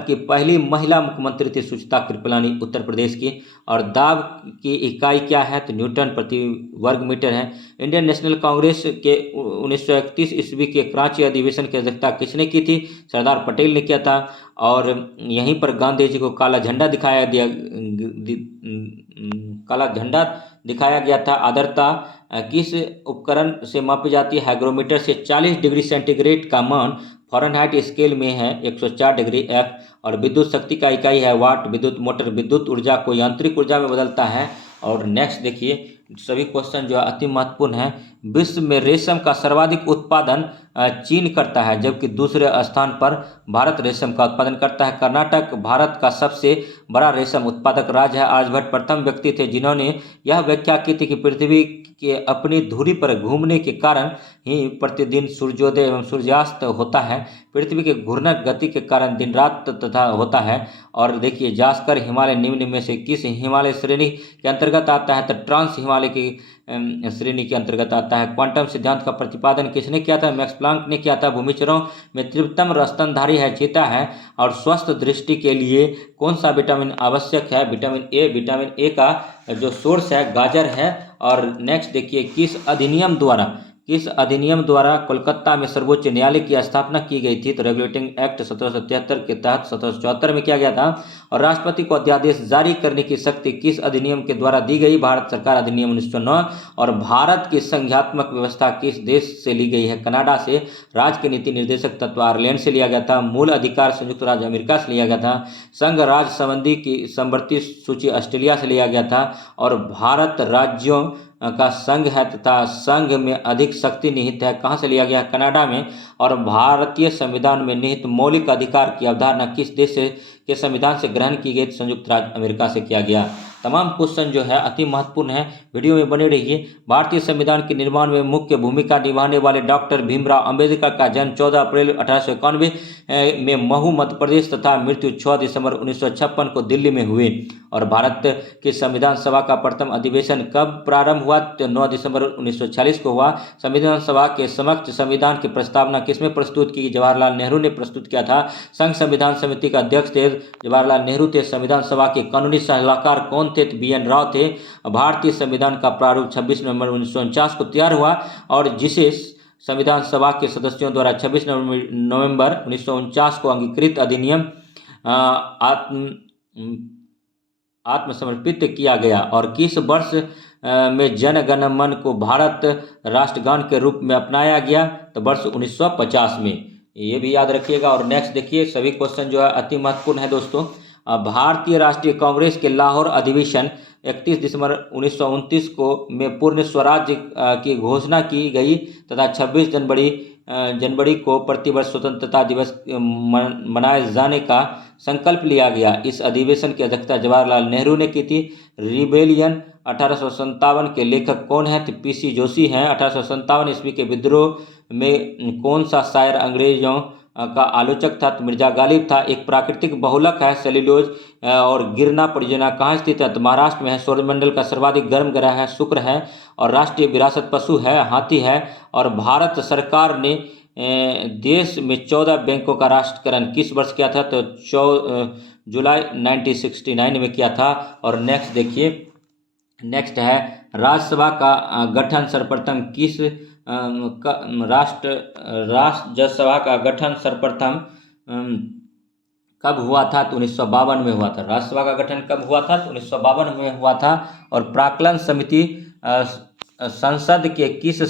की पहली महिला मुख्यमंत्री थी सुचिता कृपलानी, उत्तर प्रदेश की। और दाब की इकाई क्या है? तो न्यूटन प्रति वर्ग मीटर है। इंडियन नेशनल कांग्रेस के 1931 ईस्वी के कराची अधिवेशन की अध्यक्षता किसने की थी? सरदार पटेल ने किया था। और यहीं पर गांधी जी को काला झंडा दिखाया गया था। आर्द्रता किस उपकरण से मापी जाती है? हाइग्रोमीटर से। 40 डिग्री सेंटीग्रेड का मान फ़ारेनहाइट स्केल में है 104 डिग्री F। और विद्युत शक्ति का इकाई है वाट। विद्युत मोटर विद्युत ऊर्जा को यांत्रिक ऊर्जा में बदलता है। और नेक्स्ट देखिए, सभी क्वेश्चन जो है अति महत्वपूर्ण है। विश्व में रेशम का सर्वाधिक उत्पादन चीन करता है, जबकि दूसरे स्थान पर भारत रेशम का उत्पादन करता है। कर्नाटक भारत का सबसे बड़ा रेशम उत्पादक राज्य है। आर्यभट्ट प्रथम व्यक्ति थे जिन्होंने यह व्याख्या की थी कि पृथ्वी के अपनी धुरी पर घूमने के कारण ही प्रतिदिन सूर्योदय एवं सूर्यास्त होता है। पृथ्वी के घूर्णक गति के कारण दिन रात तथा होता है। और देखिए, जास्कर हिमालय निम्न में से किस हिमालय श्रेणी के अंतर्गत आता है? तो ट्रांस हिमालय की श्रेणी के अंतर्गत आता है। क्वांटम सिद्धांत का प्रतिपादन किसने किया था? मैक्स प्लांक ने किया था। भूमिचरों में तीव्रतम स्तनधारी है चीता है। और स्वस्थ दृष्टि के लिए कौन सा विटामिन आवश्यक है? Vitamin A. विटामिन ए का जो सोर्स है गाजर है। और नेक्स्ट देखिए, किस अधिनियम द्वारा कोलकाता में सर्वोच्च न्यायालय की स्थापना की गई थी? तो रेगुलेटिंग एक्ट 1773 के तहत 1774 में किया गया था। और राष्ट्रपति को अध्यादेश जारी करने की शक्ति किस अधिनियम के द्वारा दी गई? भारत सरकार अधिनियम 1909। और भारत की संघात्मक व्यवस्था किस देश से ली गई है? कनाडा से। राज्य के नीति निर्देशक तत्व आयरलैंड से लिया गया था। मूल अधिकार संयुक्त राज्य अमेरिका से लिया गया था। संघ राज्य संबंधी की समवर्ती सूची ऑस्ट्रेलिया से लिया गया था। और भारत राज्यों का संघ है तथा संघ में अधिक शक्ति निहित है, कहाँ से लिया गया? कनाडा में। और भारतीय संविधान में निहित मौलिक अधिकार की अवधारणा किस देश के संविधान से ग्रहण की गई? संयुक्त राज्य अमेरिका से किया गया। तमाम क्वेश्चन जो है अति महत्वपूर्ण है, वीडियो में बने रहिए। भारतीय संविधान के निर्माण में मुख्य भूमिका निभाने वाले डॉक्टर भीमराव अंबेडकर का जन्म 14 अप्रैल 1891 में महू मध्य प्रदेश तथा मृत्यु 6 दिसंबर 1956 को दिल्ली में हुई। और भारत की संविधान सभा का प्रथम अधिवेशन कब प्रारंभ हुआ? तो 9 दिसंबर 1946 को हुआ। संविधान सभा के समक्ष संविधान की प्रस्तावना किसने प्रस्तुत की? जवाहरलाल नेहरू ने प्रस्तुत किया था। संघ संविधान समिति का अध्यक्ष थे जवाहरलाल नेहरू थे। संविधान सभा के कानूनी सलाहकार कौन थे? तो BN राव थे। भारतीय संविधान का प्रारूप 26 नवंबर 1949 को तैयार हुआ। और जिसे संविधान सभा के सदस्यों द्वारा 26 नवंबर 1949 को अंगीकृत अधिनियम आत्मसमर्पित किया गया। और किस वर्ष में जन गण मन को भारत राष्ट्रगान के रूप में अपनाया गया? तो वर्ष 1950 में। ये भी याद रखिएगा। और नेक्स्ट देखिए, सभी क्वेश्चन जो है अति महत्वपूर्ण है दोस्तों। भारतीय राष्ट्रीय कांग्रेस के लाहौर अधिवेशन 31 दिसंबर 1929 को में पूर्ण स्वराज्य की घोषणा की गई तथा 26 जनवरी को प्रतिवर्ष स्वतंत्रता दिवस मनाए जाने का संकल्प लिया गया। इस अधिवेशन की अध्यक्षता जवाहरलाल नेहरू ने की थी। रिबेलियन 1857 के लेखक कौन है? तो PC जोशी हैं। 1857 ईस्वी के विद्रोह में कौन सा शायर अंग्रेजों का आलोचक था? तो मिर्जा गालिब था। एक प्राकृतिक बहुलक है सेल्यूलोज। और गिरना परियोजना कहाँ स्थित है? तो महाराष्ट्र में है। सौरमंडल का सर्वाधिक गर्म ग्रह है शुक्र है। और राष्ट्रीय विरासत पशु है हाथी है। और भारत सरकार ने देश में 14 बैंकों का राष्ट्रीयकरण किस वर्ष किया था? तो जुलाई 1969 में किया था। और नेक्स्ट देखिए, नेक्स्ट है राज्यसभा का गठन सर्वप्रथम किस राज्यसभा का गठन सर्वप्रथम कब हुआ था? तो 1952 में हुआ था। राज्यसभा का गठन कब हुआ था? तो 1952 में हुआ था। और प्राक्कलन समिति संसद के किस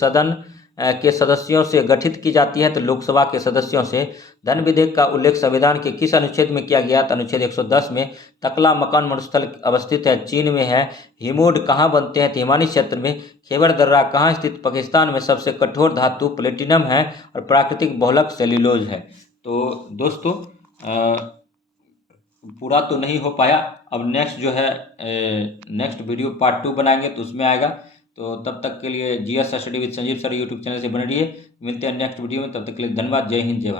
सदन के सदस्यों से गठित की जाती है तो लोकसभा के सदस्यों से। धन विधेयक का उल्लेख संविधान के किस अनुच्छेद में किया गया? तो अनुच्छेद 110 में। तकला मकान मरुस्थल अवस्थित है? चीन में है। हिमोड कहाँ बनते हैं? हिमानी क्षेत्र में। खैबर दर्रा कहाँ स्थित? पाकिस्तान में। सबसे कठोर धातु प्लेटिनम है और प्राकृतिक बहुलक सेल्यूलोज है। तो दोस्तों पूरा तो नहीं हो पाया, अब नेक्स्ट जो है नेक्स्ट वीडियो पार्ट 2 बनाएंगे तो उसमें आएगा। तो तब तक के लिए GS study with Sanjeev sir YouTube channel से बने रहिए। मिलते हैं नेक्स्ट वीडियो में, तब तक के लिए धन्यवाद। जय हिंद, जय भारत।